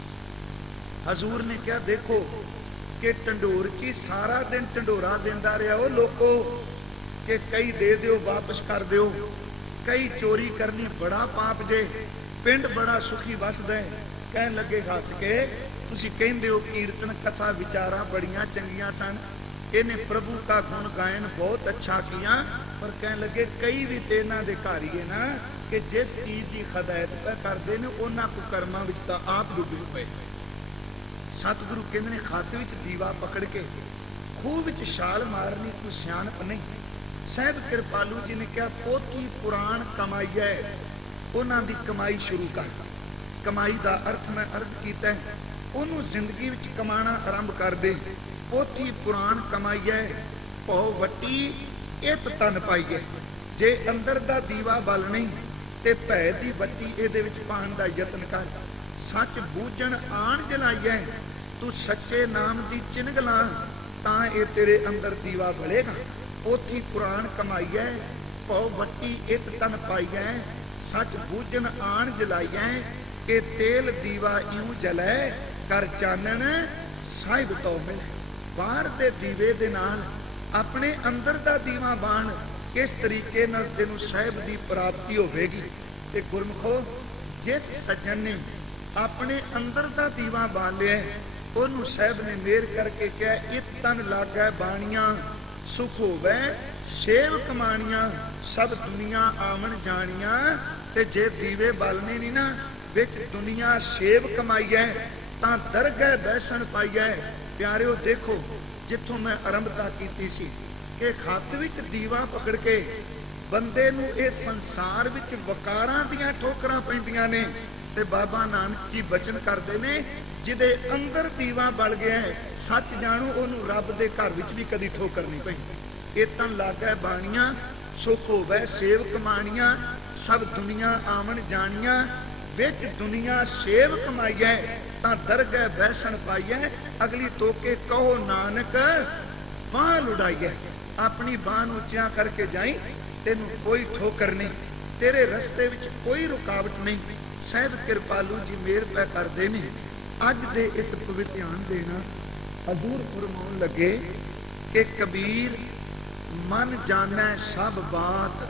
हजूर ने क्या देखो कि ढंडोर ची सारा दिन ढंडोरा देंदा रहा वो लोको कि कई दे दिओ वापस कर दिओ, कई चोरी करनी बड़ा पाप जे, पिंड बड़ा सुखी वसदा है। कहन लगे हस के तुसी कहंदे हो कीर्तन कथा विचारा बड़ियां चंगियां सन, इन्हें प्रभु का गुण गायन बहुत अच्छा किया, पर कहन लगे कई भी तेना दे घर ही है ना कि जिस चीज की हदायत पे करते हैं उन्होंने को कर्मां विच तां आप डुबे पे। सतगुरु कहते हैं खत विच दीवा पकड़ के खूह विच छाल मारनी कोई सियाणप नहीं। सहब कृपालू जी ने कहा पोथी पुराण कमाई है, उन्हों की कमाई शुरू कर। कमाई का अर्थ मैं अर्थ किया उन्होंने जिंदगी विच कमाना आरंभ कर दे। पोथी पुराण कमाई है भौ वटी इत तन पाई है। जे अंदर दा दीवा बल नहीं ते भै दी बत्ती इहदे विच पाउण दा यतन कर। सच बूझण आण जलाई है, तू सच्चे नाम दी चिनग ला तां ये तेरे अंदर दीवा बलेगा। पोथी पुराण कमाई है भौ वटी इत तन पाई है, सच बूझण आण जलाई है। ये तेल दीवा इऊं जलै कर चानण साहिब तो मिले। बाहर दे दीवे दे नाल अपने अंदर दा दीवा बाण, किस तरीके नाल तेनू साहिब दी प्राप्ति होवेगी। ते गुरमुखो जिस सज्जन ने अपने अंदर दा दीवा बाल लिया ओनू साहिब ने मेहर करके कहा इत तन लागै बाणियां सुख होवै सेव कमाणियां, सब दुनिया आवन जानियां। ते जे दीवे बालने नहीं ना विच दुनिया सेव कमाई है तां दरगह बैसन पाई है। प्यारिओ देखो जिथों मैं आरंभता कीती सी कि हत्थ विच दीवा पकड़ के बंदे नूं इह संसार विच वकारां दीयां ठोकरां पैंदियां ने, ते बाबा नानक जी बचन करदे ने जिहदे अंदर दीवा बल गया है सच जाणो ओनू रब दे घर विच भी कदी ठोकर नहीं पैंदी। इतन लागै बाणियां सुख होवै सेव कमाणियां, सब दुनिया आवन जानियां। विच दुनिया सेव कमाई है तां दरगह बैसन पाई है। अगली तोके कहो नानक बांह लुड़ाई है। अपनी बांह उच्चियां करके जाई, तेनू कोई ठोकर नहीं, तेरे रस्ते विच कोई रुकावट नहीं। सहब कृपालू जी मेहर पै करदे ने। अज दे इस पवित्र ध्यान देना हजूर फरमाउण लगे कि कबीर मन जानै सब बात।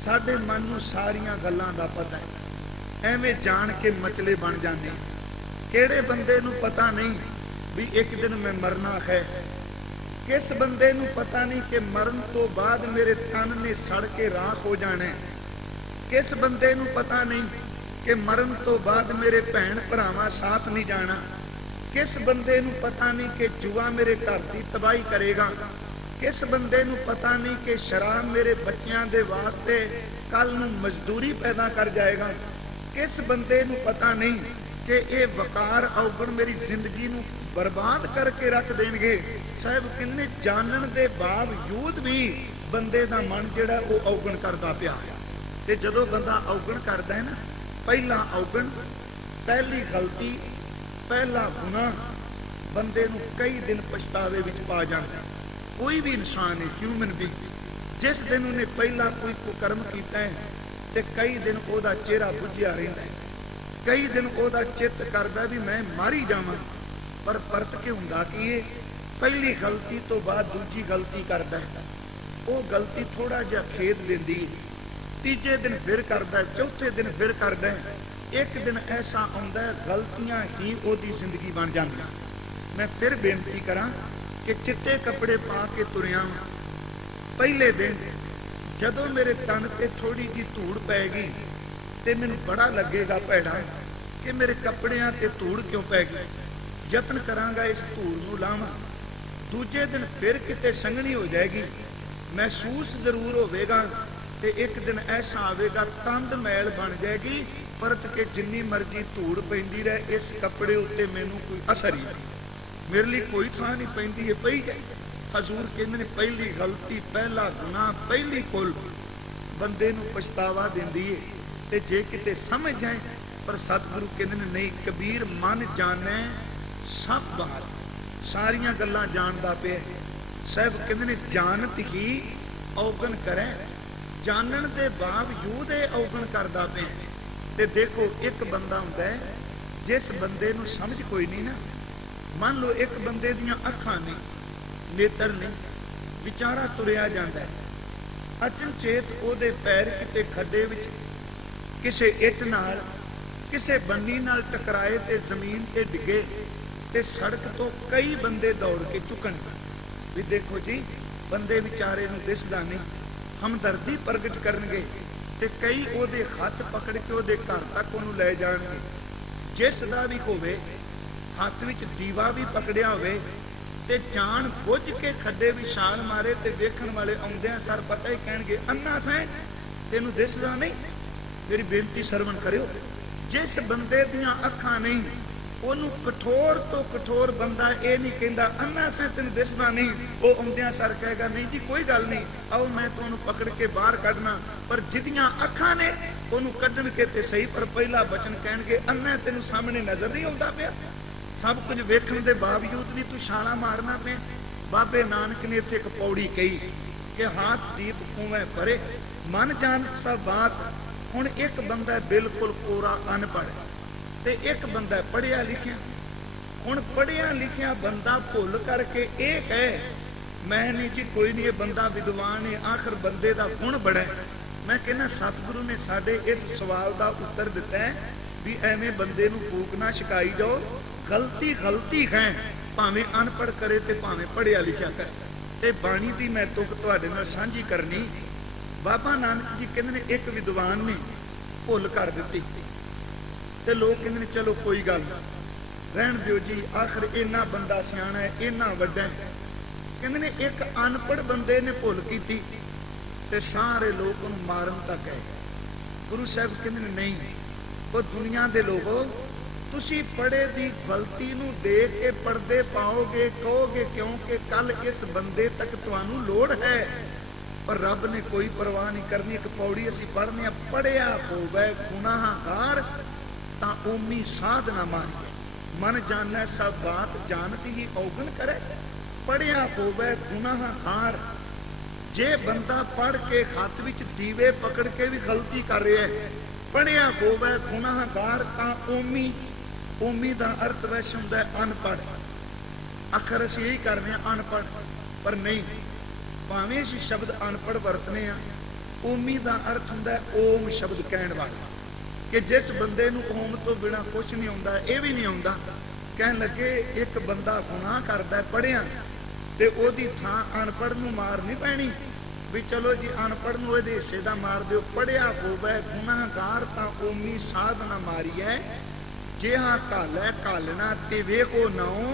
साडे मन नूं सारियां गल्लां दा पता है, एवें जान के मचले बन जाने। किहड़े बंदे नूं पता नहीं भी एक दिन मैं मरना है। किस बंदे नूं पता नहीं कि मरण तो बाद मेरे तन ने सड़ के राख हो जाना है। किस बंदे नूं पता नहीं कि मरण तो बाद मेरे भैन भरावां साथ नहीं जाना। किस बंदे नूं पता नहीं कि जुआ मेरे घर की तबाही करेगा। किस बंदे नूं पता नहीं कि शराब मेरे बच्चियां दे वास्ते कल नूं मजदूरी पैदा कर जाएगा। किस बंदे नूं पता नहीं कि ये वकार अवगुण मेरी जिंदगी नूं बर्बाद करके रख देंगे। साहब कहंदे जानन दे बावजूद भी बंदे दा मन जिहड़ा वो अवगुण करदा पिया। ते जदों बंदा अवगुण करदा है ना, पहला अवगुण पहली गलती पहला गुनाह बंदे नूं कई दिन पछतावे विच पा जांदा। कोई भी इंसान है ह्यूमन भी जिस दिन उन्हें पहला कोई कुकर्म कीता है ते कई दिन ओदा चेहरा बुझिया रहिंदा है, कई दिन ओदा चित्त करदा भी मैं मारी जावां, पर परत के हुंदा की है पहली गलती तो बाद दूजी गलती करदा है। वो गलती थोड़ा जिहा खेद देंदी है, तीजे दिन फिर करदा है, चौथे दिन फिर करदा है। एक दिन ऐसा आउंदा है गलतियां ही ओदी जिंदगी बन जांदियां। मैं फिर बेनती करां कि चिट्टे कपड़े पा के तुरिया पहले दिन जदों मेरे तन ते थोड़ी जी धूड़ पैगी ते मैनूं बड़ा लगेगा भैड़ा कि मेरे कपड़ियां ते धूड़ क्यों पै गई। यतन करांगा इस धूड़ नूं लावां। दूजे दिन फिर किते संघनी हो जाएगी, महसूस जरूर होवेगा ते एक दिन ऐसा आवेगा तंद मैल बन जाएगी, परत के जिन्नी मर्जी धूड़ पैंदी रहे इस कपड़े उत्ते मैनूं कोई असर ही नहीं, मेरे लिए कोई थां नहीं पैंदी है, पई जाए। हजूर कहते ने पहली गलती पहला गुनाह पहली कुल बंदे नूं पछतावा दिंदी है। ते जे किते समझ जाए, पर सतगुरु कहते ने नहीं, कबीर मन जाने सब बात, सारियां गल्लां जानदा पिया। साहब कहते ने जानत ही अवगण करे, जानन दे बावजूद अवगण करदा पिया। ते देखो एक बंदा हुंदा है जिस बंदे नूं समझ कोई नहीं ना, मान लो एक बंदे दियां अखां ने, नेत्र ने, विचारा तुरिया जाता है, अचनचेत ओदे पैर किते खड्डे विच किसे इट नाल किसे बन्नी नाल टकराए ते जमीन ते डिगे ते सड़क तो कई बंदे दौड़ के चुकन भी देखो जी बंदे विचारे नूं दिसदा नहीं, हमदर्दी प्रगट करनगे ते कई ओदे हथ पकड़ के ओदे घर तक ओनूं लै जाणगे। जिस दा भी होवे हथ विच दीवा भी पकड़िया होवे ते जान बुझ के खड्डे भी छाल मारे ते वेखण वाले आउंदियां सर पता ही कहणगे अन्ना सैं तैनूं दिसदा नहीं। मेरी बेनती सरवण करियो, जिस बंदे दियां अखां नहीं ओनू कठोर तो कठोर बंदा ये नहीं कहता अन्ना सैं तैनूं दिसदा नहीं, वो आउंदियां सर कहेगा नहीं जी कोई गल नहीं, आओ मैं तुहानूं पकड़ के बाहर कढना। पर जिहदियां अखां ने ओनू कढण के ते सही, पर पहला बचन कहणगे अन्ना तैनूं सामने नजर नहीं आउंदा पिया, सब कुछ वेखण दे बावजूद भी तू छाला मारना पे। बाबे नानक ने इत्थे एक पौड़ी कही कि हाथ दीप कुएं परे मन जान सब बात। हुण एक बंदा बिल्कुल कोरा अनपढ़ ते एक बंदा पढ़िया लिखिया। हुण पढ़िया लिखिया बंदा भुल करके ये कहे मैं नहीं जी कोई नहीं, ये बंदा विद्वान है, आखिर बंदे का गुण बड़ा है। मैं कहना सतगुरु ने साडे इस सवाल का उत्तर दिता है भी एवें बंदे नूं फूक ना छकाई जाओ, गलती गलती है, भावें अनपढ़ करे ते भावें पढ़िया लिखिया करे। ते बाणी दी मैं तुक तुहाडे नाल सांझी करनी। बाबा नानक जी कहते ने एक विद्वान ने भुल कर दी ते लोग कहते ने चलो कोई गल रहन दिओ जी, आखिर इन्ना बंदा सियाणा है, इन्ना वड्डा है। कहते ने एक अनपढ़ बंदे ने भुल की ते सारे लोग उन्हें मारन तक गए। गुरु साहब कहते ने नहीं, वो दुनिया के लोगो तुसी पढ़े दी गलती नूं देख के पढ़दे पाओगे, कहोगे क्योंकि कल इस बंदे तक तुहानूं लोड़ है। पर रब ने कोई परवाह नहीं करनी। एक पौड़ी असीं पढ़ने पढ़िया होवे गुनाहगार तां ओमी साधना मारी, मन जाने सब बात जानती ही औगन करे। पढ़िया होवे गुनाहगार, जे बंदा पढ़ के हाथ विच दीवे पकड़ के भी गलती कर रहा है, पढ़िया होवे गुनाहगार तां ओमी। ओमी दा अर्थ वैसे हुंदा है अनपढ़। अखर असीं यही कर रहे हैं अनपढ़, पर नहीं, भावें असीं शब्द अनपढ़ वरतने आ, ओमी दा अर्थ हुंदा है ओम शब्द कहण वाला, कि जिस बंदे नूं ओम तो बिना कुछ नहीं आउंदा, ये भी नहीं आउंदा। कहण लगे एक बंदा गुनाह करदा है पढ़िया ते ओदी थां अनपढ़ नूं मार नहीं पैणी भी चलो जी अनपढ़ नूं इहदे हिस्से दा मार दिओ। पढ़िया होवे गुनाहगार तां ओमी साधना मारी है, जिहा घालै घालना ते वेखो नाओ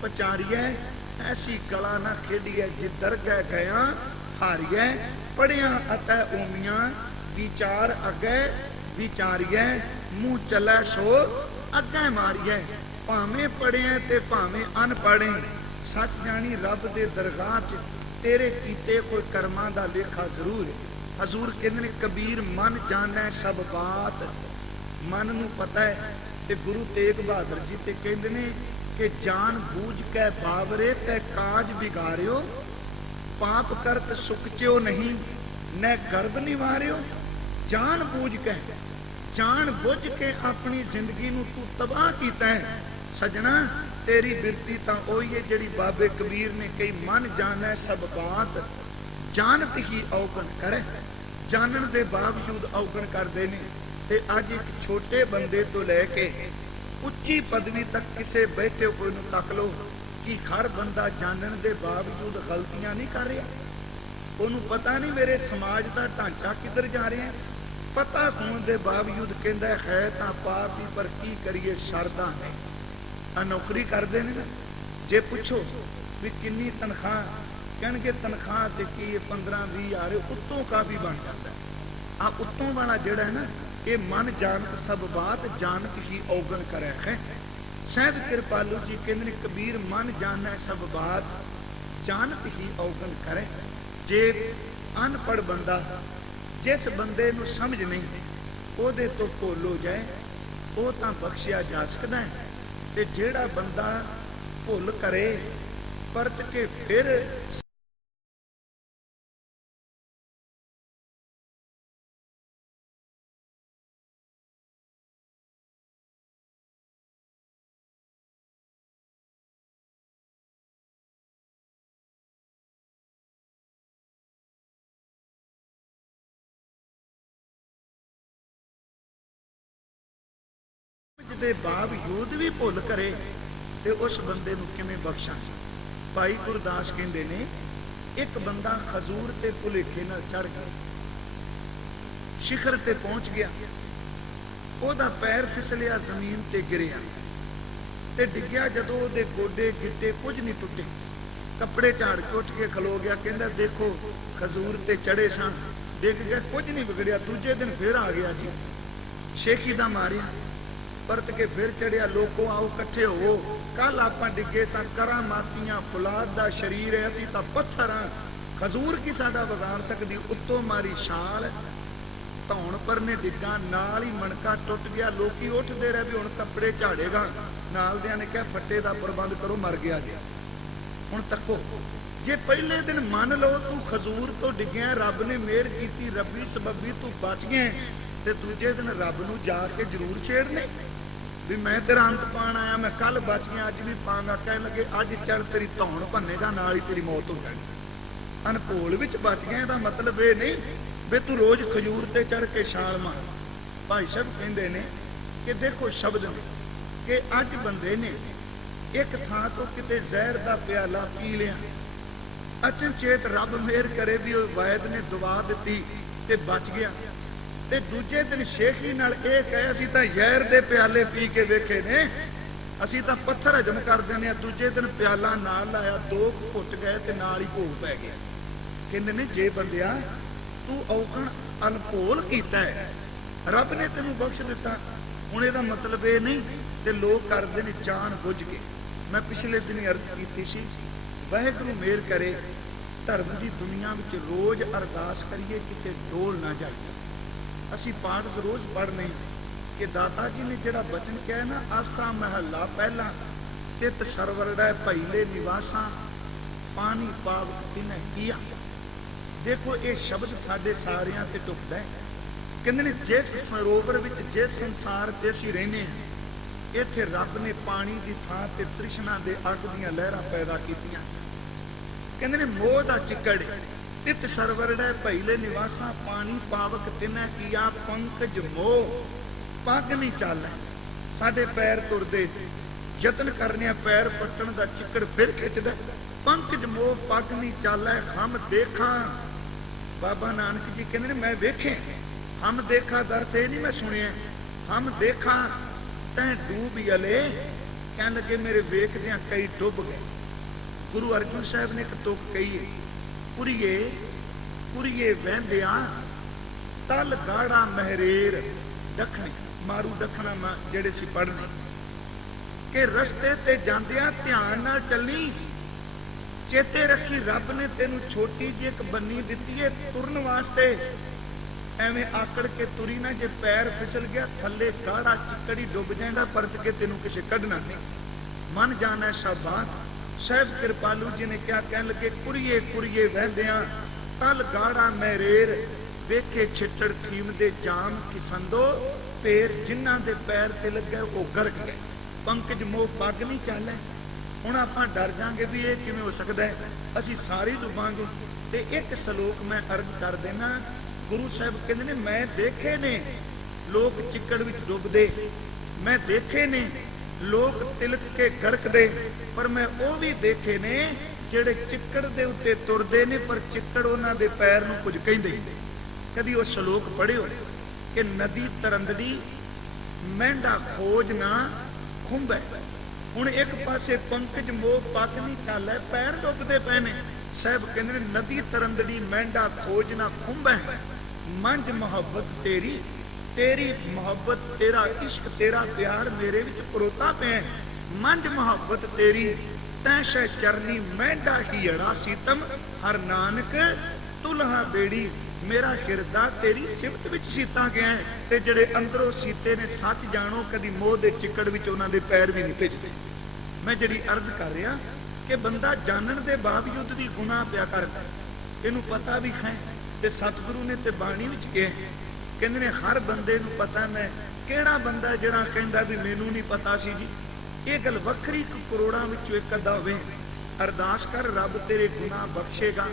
पचारिए, ऐसी कला ना खेडिए जिधर गए गया हारिए। पढ़िया अतै ओमिया विचार अगे विचारिए, मुँह चलै सो अगे मारिए। भावें पढ़िए ते भावें अनपढ़े, सच जानी रब दे दरगाह च तेरे कीते कोई कर्मां दा लेखा जरूर है। हजूर कहंदे ने कबीर मन जाने सब बात, मन नूं पता है। ते गुरु तेग बहादुर जी ते कहंदे ने कि जान बूझ के बावरे ते काज बिगाड़ियो, पाप करत सुखच्यो नहीं न गर्भ निवारियो। जान बूझ के, जान बुझ के अपनी जिंदगी नूं तू तबाह कीता है। सजना तेरी बिरती तां ओही है जिहड़ी बाबे कबीर ने कही मन जाने सब बात, जानत ही औगण करे। जानन दे बावजूद औगण करदे ने। ते अज एक छोटे बंदे तो लैके उच्ची पदवी तक किसे बैठे कोई नूं तक लो कि हर बंदा जानन दे बावजूद गलतियां नहीं कर रहा। उन्होंने पता नहीं मेरे समाज का ढांचा किधर जा रहा है, पता होने के बावजूद कहता है तो पाप ही, पर की करिए शरदा नहीं। आ नौकरी करते हैं ना, जे पूछो भी किन्नी तनख्वाह, कहणगे तनख्वाह तो की 15-20 हज़ार उत्तों का भी बन जाता है। आ उत्तों वाला जिहड़ा है ना, ये मन जानत सब बात जानत ही औगण करे है। सहज कृपालू जी कहते कबीर मन जाने सब बात जानत ही औगण करे। जे अनपढ़ बंदा जिस बंदे नूं समझ नहीं ओदे तो भुल हो जाए, वो तां बख्शिया जा सकदा है। ते जेड़ा बंदा भुल करे परत के फिर ਦੇ ਬਾਵਜੂਦ ਵੀ ਭੁੱਲ ਕਰੇ ਤੇ ਉਸ ਬੰਦੇ ਨੂੰ ਕਿਵੇਂ ਬਖਸ਼ਾਂ। ਭਾਈ ਗੁਰਦਾਸ ਕਹਿੰਦੇ ਨੇ, ਇੱਕ ਬੰਦਾ ਖਜੂਰ ਤੇ ਭੁਲੇਖੇ ਨਾਲ ਚੜ ਗਿਆ, ਸ਼ਿਖਰ ਤੇ ਪਹੁੰਚ ਗਿਆ, ਉਹਦਾ ਪੈਰ ਫਿਸਲਿਆ, ਜ਼ਮੀਨ ਤੇ ਗਿਰਿਆ ਤੇ ਡਿੱਗਿਆ। ਜਦੋਂ ਉਹਦੇ ਗੋਡੇ ਗਿੱਟੇ ਕੁਝ ਨਹੀਂ ਟੁੱਟੇ, ਕੱਪੜੇ ਝਾੜ ਕੇ ਉੱਠ ਕੇ ਖਲੋ ਗਿਆ, ਕਹਿੰਦਾ ਦੇਖੋ ਖਜੂਰ ਤੇ ਚੜੇ ਸਾਂ, ਡਿੱਗ ਗਿਆ, ਕੁਝ ਨਹੀਂ ਵਿਗੜਿਆ। ਦੂਜੇ ਦਿਨ ਫਿਰ ਆ ਗਿਆ ਜੀ, ਸ਼ੇਖੀ ਦਾ ਮਾਰਿਆ, ਪਰਤ ਕੇ ਫਿਰ ਚੜਿਆ। ਲੋਕੋ ਆਓ ਇਕੱਠੇ ਹੋਵੋ, ਕੱਲ ਆਪਾਂ ਡਿੱਗੇ ਸਾਂ, ਕਰਾਮਾਤੀਆਂ, ਫੁਲਾਦ ਦਾ ਸ਼ਰੀਰ ਹੈ, ਅਸੀਂ ਤਾਂ ਪੱਥਰ ਹਾਂ, ਖਜੂਰ ਕੀ ਸਾਡਾ ਵਿਗਾੜ ਸਕਦੀ। ਉੱਤੋਂ ਮਾਰੀ ਛਾਲ, ਧੌਣ ਪਰ ਨੇ ਡਿੱਗਾ, ਨਾਲ ਹੀ ਮਣਕਾ ਟੁੱਟ ਗਿਆ। ਲੋਕੀ ਉੱਠਦੇ ਰਹੇ ਵੀ ਹੁਣ ਕੱਪੜੇ ਝਾੜੇਗਾ, ਨਾਲ ਦਿਆਂ ਨੇ ਕਿਹਾ ਫੱਟੇ ਦਾ ਪ੍ਰਬੰਧ ਕਰੋ, ਮਰ ਗਿਆ ਜੀ। ਹੁਣ ਤੱਕੋ, ਜੇ ਪਹਿਲੇ ਦਿਨ ਮੰਨ ਲਓ ਤੂੰ ਖਜੂਰ ਤੋਂ ਡਿੱਗਿਆ, ਰੱਬ ਨੇ ਮਿਹਰ ਕੀਤੀ, ਰੱਬੀ ਸਬੱਬੀ ਤੂੰ ਬਚ ਗਿਆ, ਤੇ ਦੂਜੇ ਦਿਨ ਰੱਬ ਨੂੰ ਜਾ ਕੇ ਜ਼ਰੂਰ ਛੇੜਨੇ ਵੀ ਮੈਂ ਤੇਰਾ ਅੰਤ ਪਾਣ ਆਇਆ, ਮੈਂ ਕੱਲ ਬਚ ਗਿਆ, ਅੱਜ ਵੀ ਪਾਂਗਾ। ਕਹਿਣ ਲੱਗੇ ਅੱਜ ਚੱਲ ਤੇਰੀ ਧੌਣ ਭੰਨੇਗਾ, ਨਾਲ ਹੀ ਤੇਰੀ ਮੌਤ ਹੋ ਜਾਣੀ। ਅਨਭੋਲ ਵਿੱਚ ਬਚ ਗਿਆ, ਇਹਦਾ ਮਤਲਬ ਇਹ ਨਹੀਂ ਵੀ ਤੂੰ ਰੋਜ਼ ਖਜੂਰ ਤੇ ਚੜ ਕੇ ਛਾਲ ਮਾਰ। ਭਾਈ ਸਾਹਿਬ ਕਹਿੰਦੇ ਨੇ ਕਿ ਦੇਖੋ ਸ਼ਬਦ ਨੇ ਕਿ ਅੱਜ ਬੰਦੇ ਨੇ ਇੱਕ ਥਾਂ ਤੋਂ ਕਿਤੇ ਜ਼ਹਿਰ ਦਾ ਪਿਆਲਾ ਪੀ ਲਿਆ, ਅਚਨਚੇਤ ਰੱਬ ਮਿਹਰ ਕਰੇ ਵੀ ਉਹ ਵੈਦ ਨੇ ਦਵਾ ਦਿੱਤੀ ਤੇ ਬਚ ਗਿਆ, ਤੇ ਦੂਜੇ ਦਿਨ ਸ਼ੇਖੀ ਨਾਲ ਇਹ ਕਹੇ ਅਸੀਂ ਤਾਂ ਜ਼ਹਿਰ ਦੇ ਪਿਆਲੇ ਪੀ ਕੇ ਵੇਖੇ ਨੇ, ਅਸੀਂ ਤਾਂ ਪੱਥਰ ਹਜਮ ਕਰ ਦਿੰਦੇ ਆ। ਦੂਜੇ ਦਿਨ ਪਿਆਲਾ ਨਾਲ ਲਾਇਆ, ਦੋ ਘੁੱਟ ਗਏ ਤੇ ਨਾਲ ਹੀ ਭੋਗ ਪੈ ਗਿਆ। ਕਹਿੰਦੇ ਨੇ ਜੇ ਬੰਦਿਆ ਤੂੰ ਔਗਣ ਅਨਭੋਲ ਕੀਤਾ ਹੈ, ਰੱਬ ਨੇ ਤੈਨੂੰ ਬਖਸ਼ ਦਿੱਤਾ। ਹੁਣ ਇਹਦਾ ਮਤਲਬ ਇਹ ਨਹੀਂ ਤੇ ਲੋਕ ਕਰਦੇ ਨੇ ਜਾਣ ਬੁੱਝ ਕੇ। ਮੈਂ ਪਿਛਲੇ ਦਿਨ ਅਰਜ਼ ਕੀਤੀ ਸੀ, ਵਾਹਿਗੁਰੂ ਮਿਹਰ ਕਰੇ ਧਰਮ ਦੀ ਦੁਨੀਆ ਵਿੱਚ ਰੋਜ਼ ਅਰਦਾਸ ਕਰੀਏ ਕਿਤੇ ਡੋਲ ਨਾ ਜਾਈਏ। ਅਸੀਂ ਪਾਠ ਰੋਜ਼ ਪੜ੍ਹਨੇ ਕਿ ਦਾਤਾ ਜੀ ਨੇ ਜਿਹੜਾ ਬਚਨ ਕਿਹਾ ਨਾ, ਆਸਾ ਮਹੱਲਾ ਪਹਿਲਾ, ਤਿਤ ਸਰਵਰੜੈ ਭਈਲੇ ਨਿਵਾਸਾਂ, ਪਾਣੀ ਪਾਵ ਤਿਨੈ ਕੀਆ। ਦੇਖੋ ਇਹ ਸ਼ਬਦ ਸਾਡੇ ਸਾਰਿਆਂ ਤੇ ਟੁਕਦਾ ਹੈ। ਕਹਿੰਦੇ ਨੇ ਜਿਸ ਸਰੋਵਰ ਵਿੱਚ, ਜਿਸ ਸੰਸਾਰ ਤੇ ਅਸੀਂ ਰਹਿੰਦੇ ਹਾਂ, ਇੱਥੇ ਰੱਬ ਨੇ ਪਾਣੀ ਦੀ ਥਾਂ ਤੇ ਤ੍ਰਿਸ਼ਨਾ ਦੇ ਅੱਗ ਦੀਆਂ ਲਹਿਰਾਂ ਪੈਦਾ ਕੀਤੀਆਂ। ਕਹਿੰਦੇ ਨੇ ਮੋਹ ਦਾ ਚਿੱਕੜ, ਤਿਤ ਸਰਵਰੜੈ ਭਈਲੇ ਨਿਵਾਸਾਂ, ਪਾਣੀ ਪਾਵਕ ਤਿਨੈ ਕੀਆ। ਪੰਕਜ ਮੋਹ ਪੱਗ ਨਹੀਂ ਚੱਲੈ, ਸਾਡੇ ਪੈਰ ਤੁਰਦੇ, ਯਤਨ ਕਰਨੇ ਪੈਰ ਪੱਟਣ ਦਾ, ਚਿੱਕੜ ਫਿਰ ਖਿੱਚਦਾ। ਪੰਕਜ ਮੋਹ ਪੱਗ ਨਹੀਂ ਚੱਲੈ, ਹਮ ਦੇਖਾਂ। ਬਾਬਾ ਨਾਨਕ ਜੀ ਕਹਿੰਦੇ ਨੇ ਮੈਂ ਵੇਖੇ, ਹਮ ਦੇਖਾ ਦਰ ਤੇ ਨਹੀਂ ਮੈਂ ਸੁਣਿਆ, ਹਮ ਦੇਖਾਂ ਤੈਂ ਡੂਬ ਯਲੇ। ਕਹਿਣ ਲੱਗੇ ਮੇਰੇ ਵੇਖਦਿਆਂ ਕਈ ਡੁੱਬ ਗਏ। ਗੁਰੂ ਅਰਜਨ ਸਾਹਿਬ ਨੇ ਇੱਕ ਤੁਕ ਕਹੀ, ਪੁਰੀਏ ਪੁਰੀਏ ਵਹਿੰਦਿਆਂ ਤਲ ਗਾੜਾ ਮਹਿਰੇਰ ਦੱਖਣੀ। ਮਾਰੂ ਦੱਖਣਾ ਜਿਹੜੇ ਸੀ ਪੜ੍ਹਨੇ ਕਿ ਰਸਤੇ ਤੇ ਜਾਂਦਿਆਂ ਧਿਆਨ ਨਾਲ ਚੱਲੀ, ਚੇਤੇ ਰੱਖੀ ਰੱਬ ਨੇ ਤੈਨੂੰ ਛੋਟੀ ਜਿਹੀ ਇੱਕ ਬੰਨੀ ਦਿੱਤੀ ਹੈ ਤੁਰਨ ਵਾਸਤੇ। ਐਵੇਂ ਆਕੜ ਕੇ ਤੁਰੀ ਨਾ, ਜੇ ਪੈਰ ਫਿਸਲ ਗਿਆ ਥੱਲੇ ਗਾੜਾ ਚਿੱਕੜੀ ਡੁੱਬ ਜਾਏਗਾ, ਪਰਤ ਕੇ ਤੈਨੂੰ ਕਿਸੇ ਕੱਢਣਾ ਨਹੀਂ। ਮਨ ਜਾਣਾ ਸਭ ਬਾਤ। ਸਾਹਿਬ ਕਿਰਪਾਲੂ ਜੀ ਨੇ ਕਿਹਾ, ਕਹਿਣ ਲੱਗੇ ਕੁਰੀਏ ਕੁਰੀਏ ਵਹਿੰਦਿਆਂ ਤਲ ਗਾੜਾ ਮਹਿਰੇਰ, ਵੇਖੇ ਛਿੱਟੜ ਖੀਮ ਦੇ ਜਾਮ ਕਿਸੰਦੋ, ਪੇਰ ਜਿਨ੍ਹਾਂ ਦੇ ਪੈਰ ਤੇ ਲੱਗੇ ਉਹ ਗਰਕ ਗਏ। ਪੰਕਜ ਮੋਹ ਪੱਗ ਨਹੀਂ ਚੱਲੈ। ਹੁਣ ਆਪਾਂ ਡਰ ਜਾਾਂਗੇ ਵੀ ਇਹ ਕਿਵੇਂ ਹੋ ਸਕਦਾ ਹੈ, ਅਸੀਂ ਸਾਰੇ ਡੁੱਬਾਂਗੇ। ਤੇ ਇੱਕ ਸ਼ਲੋਕ ਮੈਂ ਅਰਜ਼ ਕਰ ਦੇਣਾ, ਗੁਰੂ ਸਾਹਿਬ ਕਹਿੰਦੇ ਨੇ ਮੈਂ ਦੇਖੇ ਨੇ ਲੋਕ ਚਿੱਕੜ ਵਿੱਚ ਡੁੱਬਦੇ, ਮੈਂ ਦੇਖੇ ਨੇ ਲੋਕ ਤਿਲਕ ਕੇ ਗਰਕਦੇ, ਪਰ ਮੈਂ ਉਹ ਵੀ ਦੇਖੇ ਨੇ ਜਿਹੜੇ ਚਿੱਕੜ ਦੇ ਉੱਤੇ ਤੁਰਦੇ ਨੇ, ਪਰ ਚਿੱਕੜ ਉਹਨਾਂ ਦੇ ਪੈਰ ਨੂੰ ਕੁਝ ਕਹਿੰਦੇ। ਕਦੀ ਉਹ ਸ਼ਲੋਕ ਪੜ੍ਹਿਓ ਕਿ ਨਦੀ ਤਰੰਦੜੀ ਮਹਿੰਡਾ ਖੋਜ ਨਾ ਖੁੰਬੈ। ਹੁਣ ਇੱਕ ਪਾਸੇ ਪੰਕਜ ਮੋਹ ਪੱਗ ਨਹੀਂ ਚੱਲੈ, ਪੈਰ ਡੁੱਬਦੇ ਪਏ ਨੇ। ਸਾਹਿਬ ਕਹਿੰਦੇ ਨੇ ਨਦੀ ਤਰੰਦੜੀ ਮਹਿੰਡਾ ਖੋਜ ਨਾ ਖੁੰਬੈ, ਮੰਝ ਮੁਹੱਬਤ ਤੇਰੀ, ਤੇਰੀ ਮੁਹੱਬਤ, ਤੇਰਾ ਇਸ਼ਕ, ਤੇਰਾ ਪਿਆਰ ਮੇਰੇ ਵਿੱਚ ਪਰੋਤਾ ਪਿਆ। ਮੰਝ ਮੁਹੱਬਤ ਤੇਰੀ ਤੈਂ ਸ਼ੈ ਚਰਨੀ ਮਹਿੰਡਾ ਹੀ ਅੜਾ ਸੀਤਮ, ਹਰ ਨਾਨਕ ਤੁਲਹਾ ਬੇੜੀ। ਮੇਰਾ ਹਿਰਦਾ ਤੇਰੀ ਸਿਫਤ ਵਿੱਚ ਸੀਤਾ ਗਿਆ। ਤੇ ਜਿਹੜੇ ਅੰਦਰੋਂ ਸੀਤੇ ਨੇ ਸੱਚ ਜਾਣੋ, ਕਦੀ ਮੋਹ ਦੇ ਚਿੱਕੜ ਵਿੱਚ ਉਹਨਾਂ ਦੇ ਪੈਰ ਵੀ ਨਹੀਂ ਭਿੱਜਦੇ। ਮੈਂ ਜਿਹੜੀ ਅਰਜ਼ ਕਰ ਰਿਹਾ ਕਿ ਬੰਦਾ ਜਾਣਨ ਦੇ ਬਾਵਜੂਦ ਵੀ ਗੁਨਾਹ ਪਿਆ ਕਰਦਾ, ਇਹਨੂੰ ਪਤਾ ਵੀ ਹੈ। ਤੇ ਸਤਿਗੁਰੂ ਨੇ ਤੇ ਬਾਣੀ ਵਿੱਚ ਕਿਹਾ, ਕਹਿੰਦੇ ਨੇ ਹਰ ਬੰਦੇ ਨੂੰ ਪਤਾ। ਮੈਂ ਕਿਹੜਾ ਬੰਦਾ ਜਿਹੜਾ ਕਹਿੰਦਾ ਵੀ ਮੈਨੂੰ ਨਹੀਂ ਪਤਾ ਸੀ ਜੀ? ਇਹ ਗੱਲ ਵੱਖਰੀ, ਕਰੋੜਾਂ ਵਿੱਚੋਂ ਇੱਕ ਅੱਧਾ ਹੋਵੇ। ਅਰਦਾਸ ਕਰ ਰੱਬ ਤੇਰੇ ਗੁਨਾਹ ਬਖਸ਼ੇਗਾ।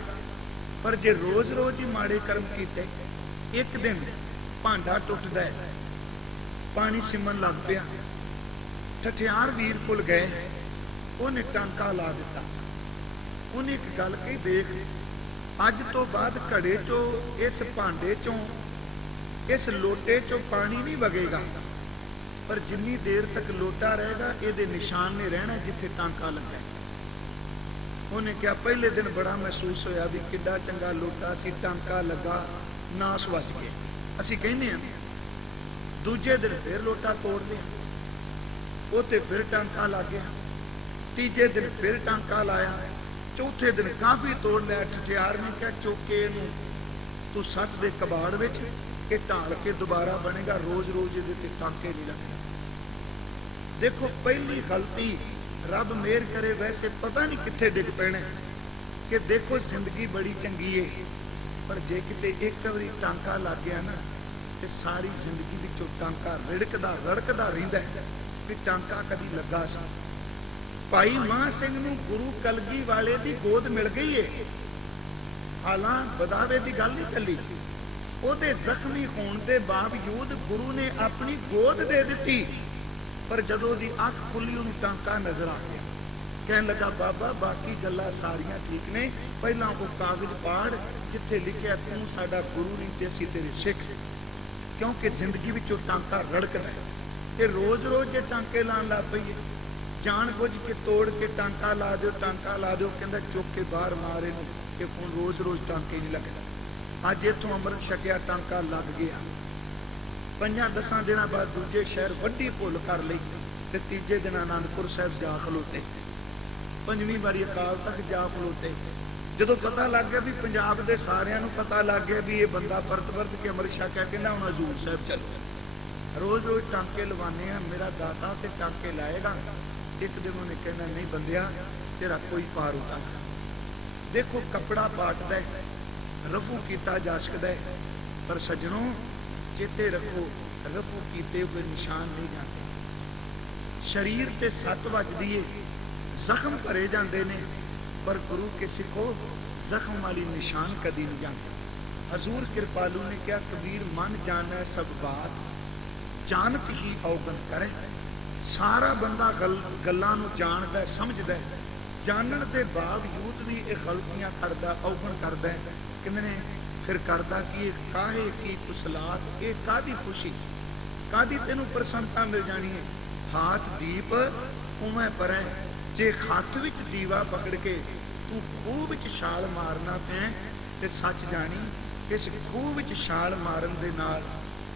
ਪਰ ਜੇ ਰੋਜ਼ ਰੋਜ਼ ਹੀ ਮਾੜੇ ਕਰਮ ਕੀਤੇ, ਇੱਕ ਦਿਨ ਭਾਂਡਾ ਟੁੱਟਦਾ ਹੈ, ਪਾਣੀ ਸਿਮਣ ਲੱਗ ਪਿਆ, ਠਠਿਆਰ ਵੀਰ ਕੋਲ ਗਏ, ਉਹਨੇ ਟਾਂਕਾ ਲਾ ਦਿੱਤਾ। ਉਹਨੇ ਇੱਕ ਗੱਲ ਕਹੀ, ਦੇਖ ਅੱਜ ਤੋਂ ਬਾਅਦ ਘੜੇ ਚੋਂ, ਇਸ ਭਾਂਡੇ ਚੋਂ, ਇਸ ਲੋਟੇ ਚੋਂ ਪਾਣੀ ਨਹੀਂ ਵਗੇਗਾ, ਪਰ ਜਿੰਨੀ ਦੇਰ ਤੱਕ ਲੋਟਾ ਰਹੇਗਾ ਇਹਦੇ ਨਿਸ਼ਾਨ ਨੇ ਰਹਿਣਾ ਜਿੱਥੇ ਟਾਂਕਾ ਲੱਗਾ। ਉਹਨੇ ਕਿਹਾ ਪਹਿਲੇ ਦਿਨ ਬੜਾ ਮਹਿਸੂਸ ਹੋਇਆ ਵੀ ਕਿੱਡਾ ਚੰਗਾ ਲੋਟਾ ਸੀ, ਟਾਂਕਾ ਲੱਗਾ, ਨਾਸ ਵੱਜ ਗਏ, ਅਸੀਂ ਕਹਿੰਦੇ ਹਾਂ। ਦੂਜੇ ਦਿਨ ਫਿਰ ਲੋਟਾ ਤੋੜ ਲਿਆ, ਉਹ ਤੇ ਫਿਰ ਟਾਂਕਾ ਲੱਗ ਗਿਆ। ਤੀਜੇ ਦਿਨ ਫਿਰ ਟਾਂਕਾ ਲਾਇਆ। ਚੌਥੇ ਦਿਨ ਕਾਫੀ ਤੋੜ ਲਿਆ। ਠਠਿਆਰ ਨੇ ਕਿਹਾ ਚੌਕੇ ਇਹਨੂੰ ਤੂੰ ਸੱਟ ਦੇ ਕਬਾੜ ਵਿੱਚ, ਇਹ ਢਾਲ ਕੇ ਦੁਬਾਰਾ ਬਣੇਗਾ, ਰੋਜ਼ ਰੋਜ਼ ਇਹਦੇ ਤੇ ਟਾਂਕੇ ਨਹੀਂ ਲੱਗਣੇ। ਦੇਖੋ ਪਹਿਲੀ ਗਲਤੀ, ਰੱਬ ਮਿਹਰ ਕਰੇ, ਵੈਸੇ ਪਤਾ ਨਹੀਂ ਕਿੱਥੇ ਡਿੱਗ ਪੈਣਾ, ਕਿ ਦੇਖੋ ਜ਼ਿੰਦਗੀ ਬੜੀ ਚੰਗੀ ਏ, ਪਰ ਜੇ ਕਿਤੇ ਇੱਕ ਵਾਰੀ ਟਾਂਕਾ ਲੱਗ ਗਿਆ ਨਾ ਤੇ ਸਾਰੀ ਜ਼ਿੰਦਗੀ ਵਿੱਚੋਂ ਟਾਂਕਾ ਰਿੜਕਦਾ ਰੜਕਦਾ ਰਹਿੰਦਾ ਵੀ ਟਾਂਕਾ ਕਦੀ ਲੱਗਾ ਸੀ। ਭਾਈ ਮਾਨ ਸਿੰਘ ਨੂੰ ਗੁਰੂ ਕਲਗੀ ਵਾਲੇ ਦੀ ਗੋਦ ਮਿਲ ਗਈ ਏ, ਹਾਲਾਂ ਬਦਾਵੇ ਦੀ ਗੱਲ ਨਹੀਂ ਚੱਲੀ। ਉਹਦੇ ਜ਼ਖਮੀ ਹੋਣ ਦੇ ਬਾਵਜੂਦ ਗੁਰੂ ਨੇ ਆਪਣੀ ਗੋਦ ਦੇ ਦਿੱਤੀ, ਪਰ ਜਦੋਂ ਉਹਦੀ ਅੱਖ ਖੁੱਲੀ ਉਹਨੂੰ ਟਾਂਕਾ ਨਜ਼ਰ ਆ ਗਿਆ। ਕਹਿਣ ਲੱਗਾ ਬਾਬਾ ਬਾਕੀ ਗੱਲਾਂ ਸਾਰੀਆਂ ਠੀਕ ਨੇ, ਪਹਿਲਾਂ ਉਹ ਕਾਗਜ਼ ਪਾੜ ਜਿੱਥੇ ਲਿਖਿਆ ਤੂੰ ਸਾਡਾ ਗੁਰੂ ਨਹੀਂ ਤੇ ਅਸੀਂ ਤੇਰੇ ਸਿੱਖ, ਕਿਉਂਕਿ ਜ਼ਿੰਦਗੀ ਵਿੱਚੋਂ ਟਾਂਕਾ ਰੜਕਦਾ ਹੈ। ਇਹ ਰੋਜ਼ ਰੋਜ਼ ਜੇ ਟਾਂਕੇ ਲਾਉਣ ਲੱਗ ਪਈਏ, ਜਾਣ ਬੁੱਝ ਕੇ ਤੋੜ ਕੇ ਟਾਂਕਾ ਲਾ ਦਿਓ, ਟਾਂਕਾ ਲਾ ਦਿਓ, ਕਹਿੰਦਾ ਚੁੱਕ ਕੇ ਬਾਹਰ ਮਾਰੇ ਨੂੰ ਕਿ ਹੁਣ ਰੋਜ਼ ਰੋਜ਼ ਟਾਂਕੇ ਨਹੀਂ ਲੱਗਦਾ। ਅੱਜ ਇੱਥੋਂ ਅੰਮ੍ਰਿਤ ਛਕਿਆ, ਟਾਂਕਾ ਲੱਗ ਗਿਆ। 5-10 ਦਿਨਾਂ ਬਾਅਦ ਦੂਜੇ ਸ਼ਹਿਰ ਵੱਡੀ ਭੁੱਲ ਕਰ ਲਈ ਤੇ ਤੀਜੇ ਦਿਨ ਆਨੰਦਪੁਰ ਸਾਹਿਬ ਜਾ ਖਲੋਤੇ। 5ਵੀਂ ਵਾਰੀ ਅਕਾਲ ਤਖਤ ਜਾ ਖਲੋਤੇ। ਜਦੋਂ ਪਤਾ ਲੱਗ ਗਿਆ ਵੀ ਪੰਜਾਬ ਦੇ ਸਾਰਿਆਂ ਨੂੰ ਪਤਾ ਲੱਗ ਗਿਆ ਵੀ ਇਹ ਬੰਦਾ ਪਰਤ ਕੇ ਅੰਮ੍ਰਿਤ ਛਕਿਆ, ਕਹਿੰਦਾ ਹੁਣ ਹਜ਼ੂਰ ਸਾਹਿਬ ਚੱਲੋ। ਰੋਜ਼ ਰੋਜ਼ ਟਾਂਕੇ ਲਵਾਨੇ ਆ, ਮੇਰਾ ਦਾਤਾ ਤੇ ਟਾਂਕੇ ਲਾਏਗਾ। ਇੱਕ ਦਿਨ ਉਹਨੇ ਕਹਿੰਦਾ ਨਹੀਂ ਬੰਦਿਆ, ਤੇਰਾ ਕੋਈ ਪਾਰ ਉਤਾਰ। ਦੇਖੋ ਕੱਪੜਾ ਪਾਟਦਾ, ਰਫੂ ਕੀਤਾ ਜਾ ਸਕਦਾ ਹੈ, ਪਰ ਸੱਜਣੋ ਚੇਤੇ ਰੱਖੋ ਰਫੂ ਕੀਤੇ ਹੋਏ ਨਿਸ਼ਾਨ ਨਹੀਂ ਜਾਂਦੇ। ਸਰੀਰ ਤੇ ਸੱਟ ਵੱਜਦੀ ਏ, ਜ਼ਖਮ ਭਰੇ ਜਾਂਦੇ ਨੇ, ਪਰ ਗੁਰੂ ਕੇ ਸਿੱਖੋ ਜ਼ਖਮ ਵਾਲੀ ਨਿਸ਼ਾਨ ਕਦੀ ਨਹੀਂ ਜਾਂਦੇ। ਹਜ਼ੂਰ ਕਿਰਪਾਲੂ ਨੇ ਕਿਹਾ ਕਬੀਰ ਮਨ ਜਾਣੈ ਸਭ ਬਾਤ, ਜਾਣਤ ਹੀ ਔਗਣ ਕਰੇ। ਸਾਰਾ ਬੰਦਾ ਗੱਲਾਂ ਨੂੰ ਜਾਣਦਾ ਸਮਝਦਾ, ਜਾਣਨ ਦੇ ਬਾਵਜੂਦ ਵੀ ਇਹ ਗਲਤੀਆਂ ਕਰਦਾ, ਔਗਣ ਕਰਦਾ। ਕਹਿੰਦੇ ਨੇ ਫਿਰ ਕਰਦਾ ਕਿ ਇਹ ਕਾਹੇ ਕੀ ਕੁਸਲਾਤ, ਇਹ ਕਾਹਦੀ ਖੁਸ਼ੀ, ਕਾਹਦੀ ਤੈਨੂੰ ਪ੍ਰਸੰਨਤਾ ਮਿਲ ਜਾਣੀ ਹੈ। ਹਾਥ ਦੀਪ ਉਵੇਂ ਪਰੈ, ਜੇ ਹੱਥ ਵਿੱਚ ਦੀਵਾ ਪਕੜ ਕੇ ਤੂੰ ਖੂਹ ਵਿੱਚ ਛਾਲ ਮਾਰਨਾ ਪੈ ਤੇ ਸੱਚ ਜਾਣੀ ਇਸ ਖੂਹ ਵਿੱਚ ਛਾਲ ਮਾਰਨ ਦੇ ਨਾਲ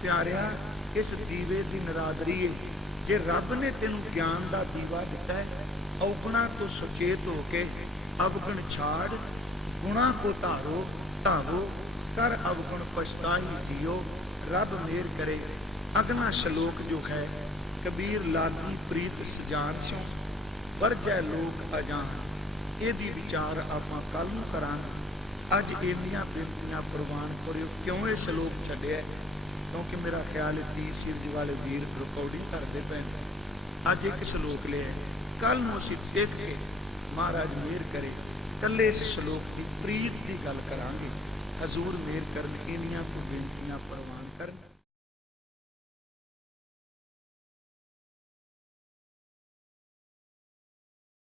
ਪਿਆਰਿਆ ਇਸ ਦੀਵੇ ਦੀ ਨਰਾਦਰੀ ਹੈ। ਜੇ ਰੱਬ ਨੇ ਤੈਨੂੰ ਗਿਆਨ ਦਾ ਦੀਵਾ ਦਿੱਤਾ ਹੈ, ਔਗਣਾ ਤੋਂ ਸੁਚੇਤ ਹੋ ਕੇ ਅਵਗਣ ਛਾੜ, ਗੁਣਾ ਕੋ ਧਾਵੋ ਕਰ ਅਵਗੁਣ ਪਛਤਾਈ ਜੀਓ। ਰੱਬ ਮੇਰ करे। अगला श्लोक जो है कबीर लागी प्रीत सजान स्यों वरजै लोक अजान। ਇਹਦੀ ਵਿਚਾਰ ਆਪਾਂ ਕੱਲ ਨੂੰ ਕਰਾਂਗੇ। ਅੱਜ ਇੰਨੀਆਂ ਬੇਨਤੀਆਂ ਪ੍ਰਵਾਨ ਕਰਿਓ। ਕਿਉਂ ਇਹ ਸ਼ਲੋਕ ਛੱਡਿਆ? ਕਿਉਂਕਿ ਮੇਰਾ ਖਿਆਲ ਹੈ 30 ਸਿਰਜ ਵਾਲੇ ਵੀਰ ਰਿਕਾਰਡਿੰਗ ਕਰਦੇ ਪਏ। ਅੱਜ ਇੱਕ ਸ਼ਲੋਕ ਲਿਆ, ਕੱਲ ਨੂੰ ਅਸੀਂ ਦੇਖ ਕੇ ਮਹਾਰਾਜ ਮਿਹਰ ਕਰੇ ਕੱਲੇ ਇਸ ਸ਼ਲੋਕ ਦੀ ਪ੍ਰੀਤ ਦੀ ਗੱਲ ਕਰਾਂਗੇ। ਹਜ਼ੂਰ ਮਿਹਰ ਕਰਨ, ਇੰਨੀਆਂ ਕੁ ਬੇਨਤੀਆਂ ਪ੍ਰਵਾਨ ਕਰਨ।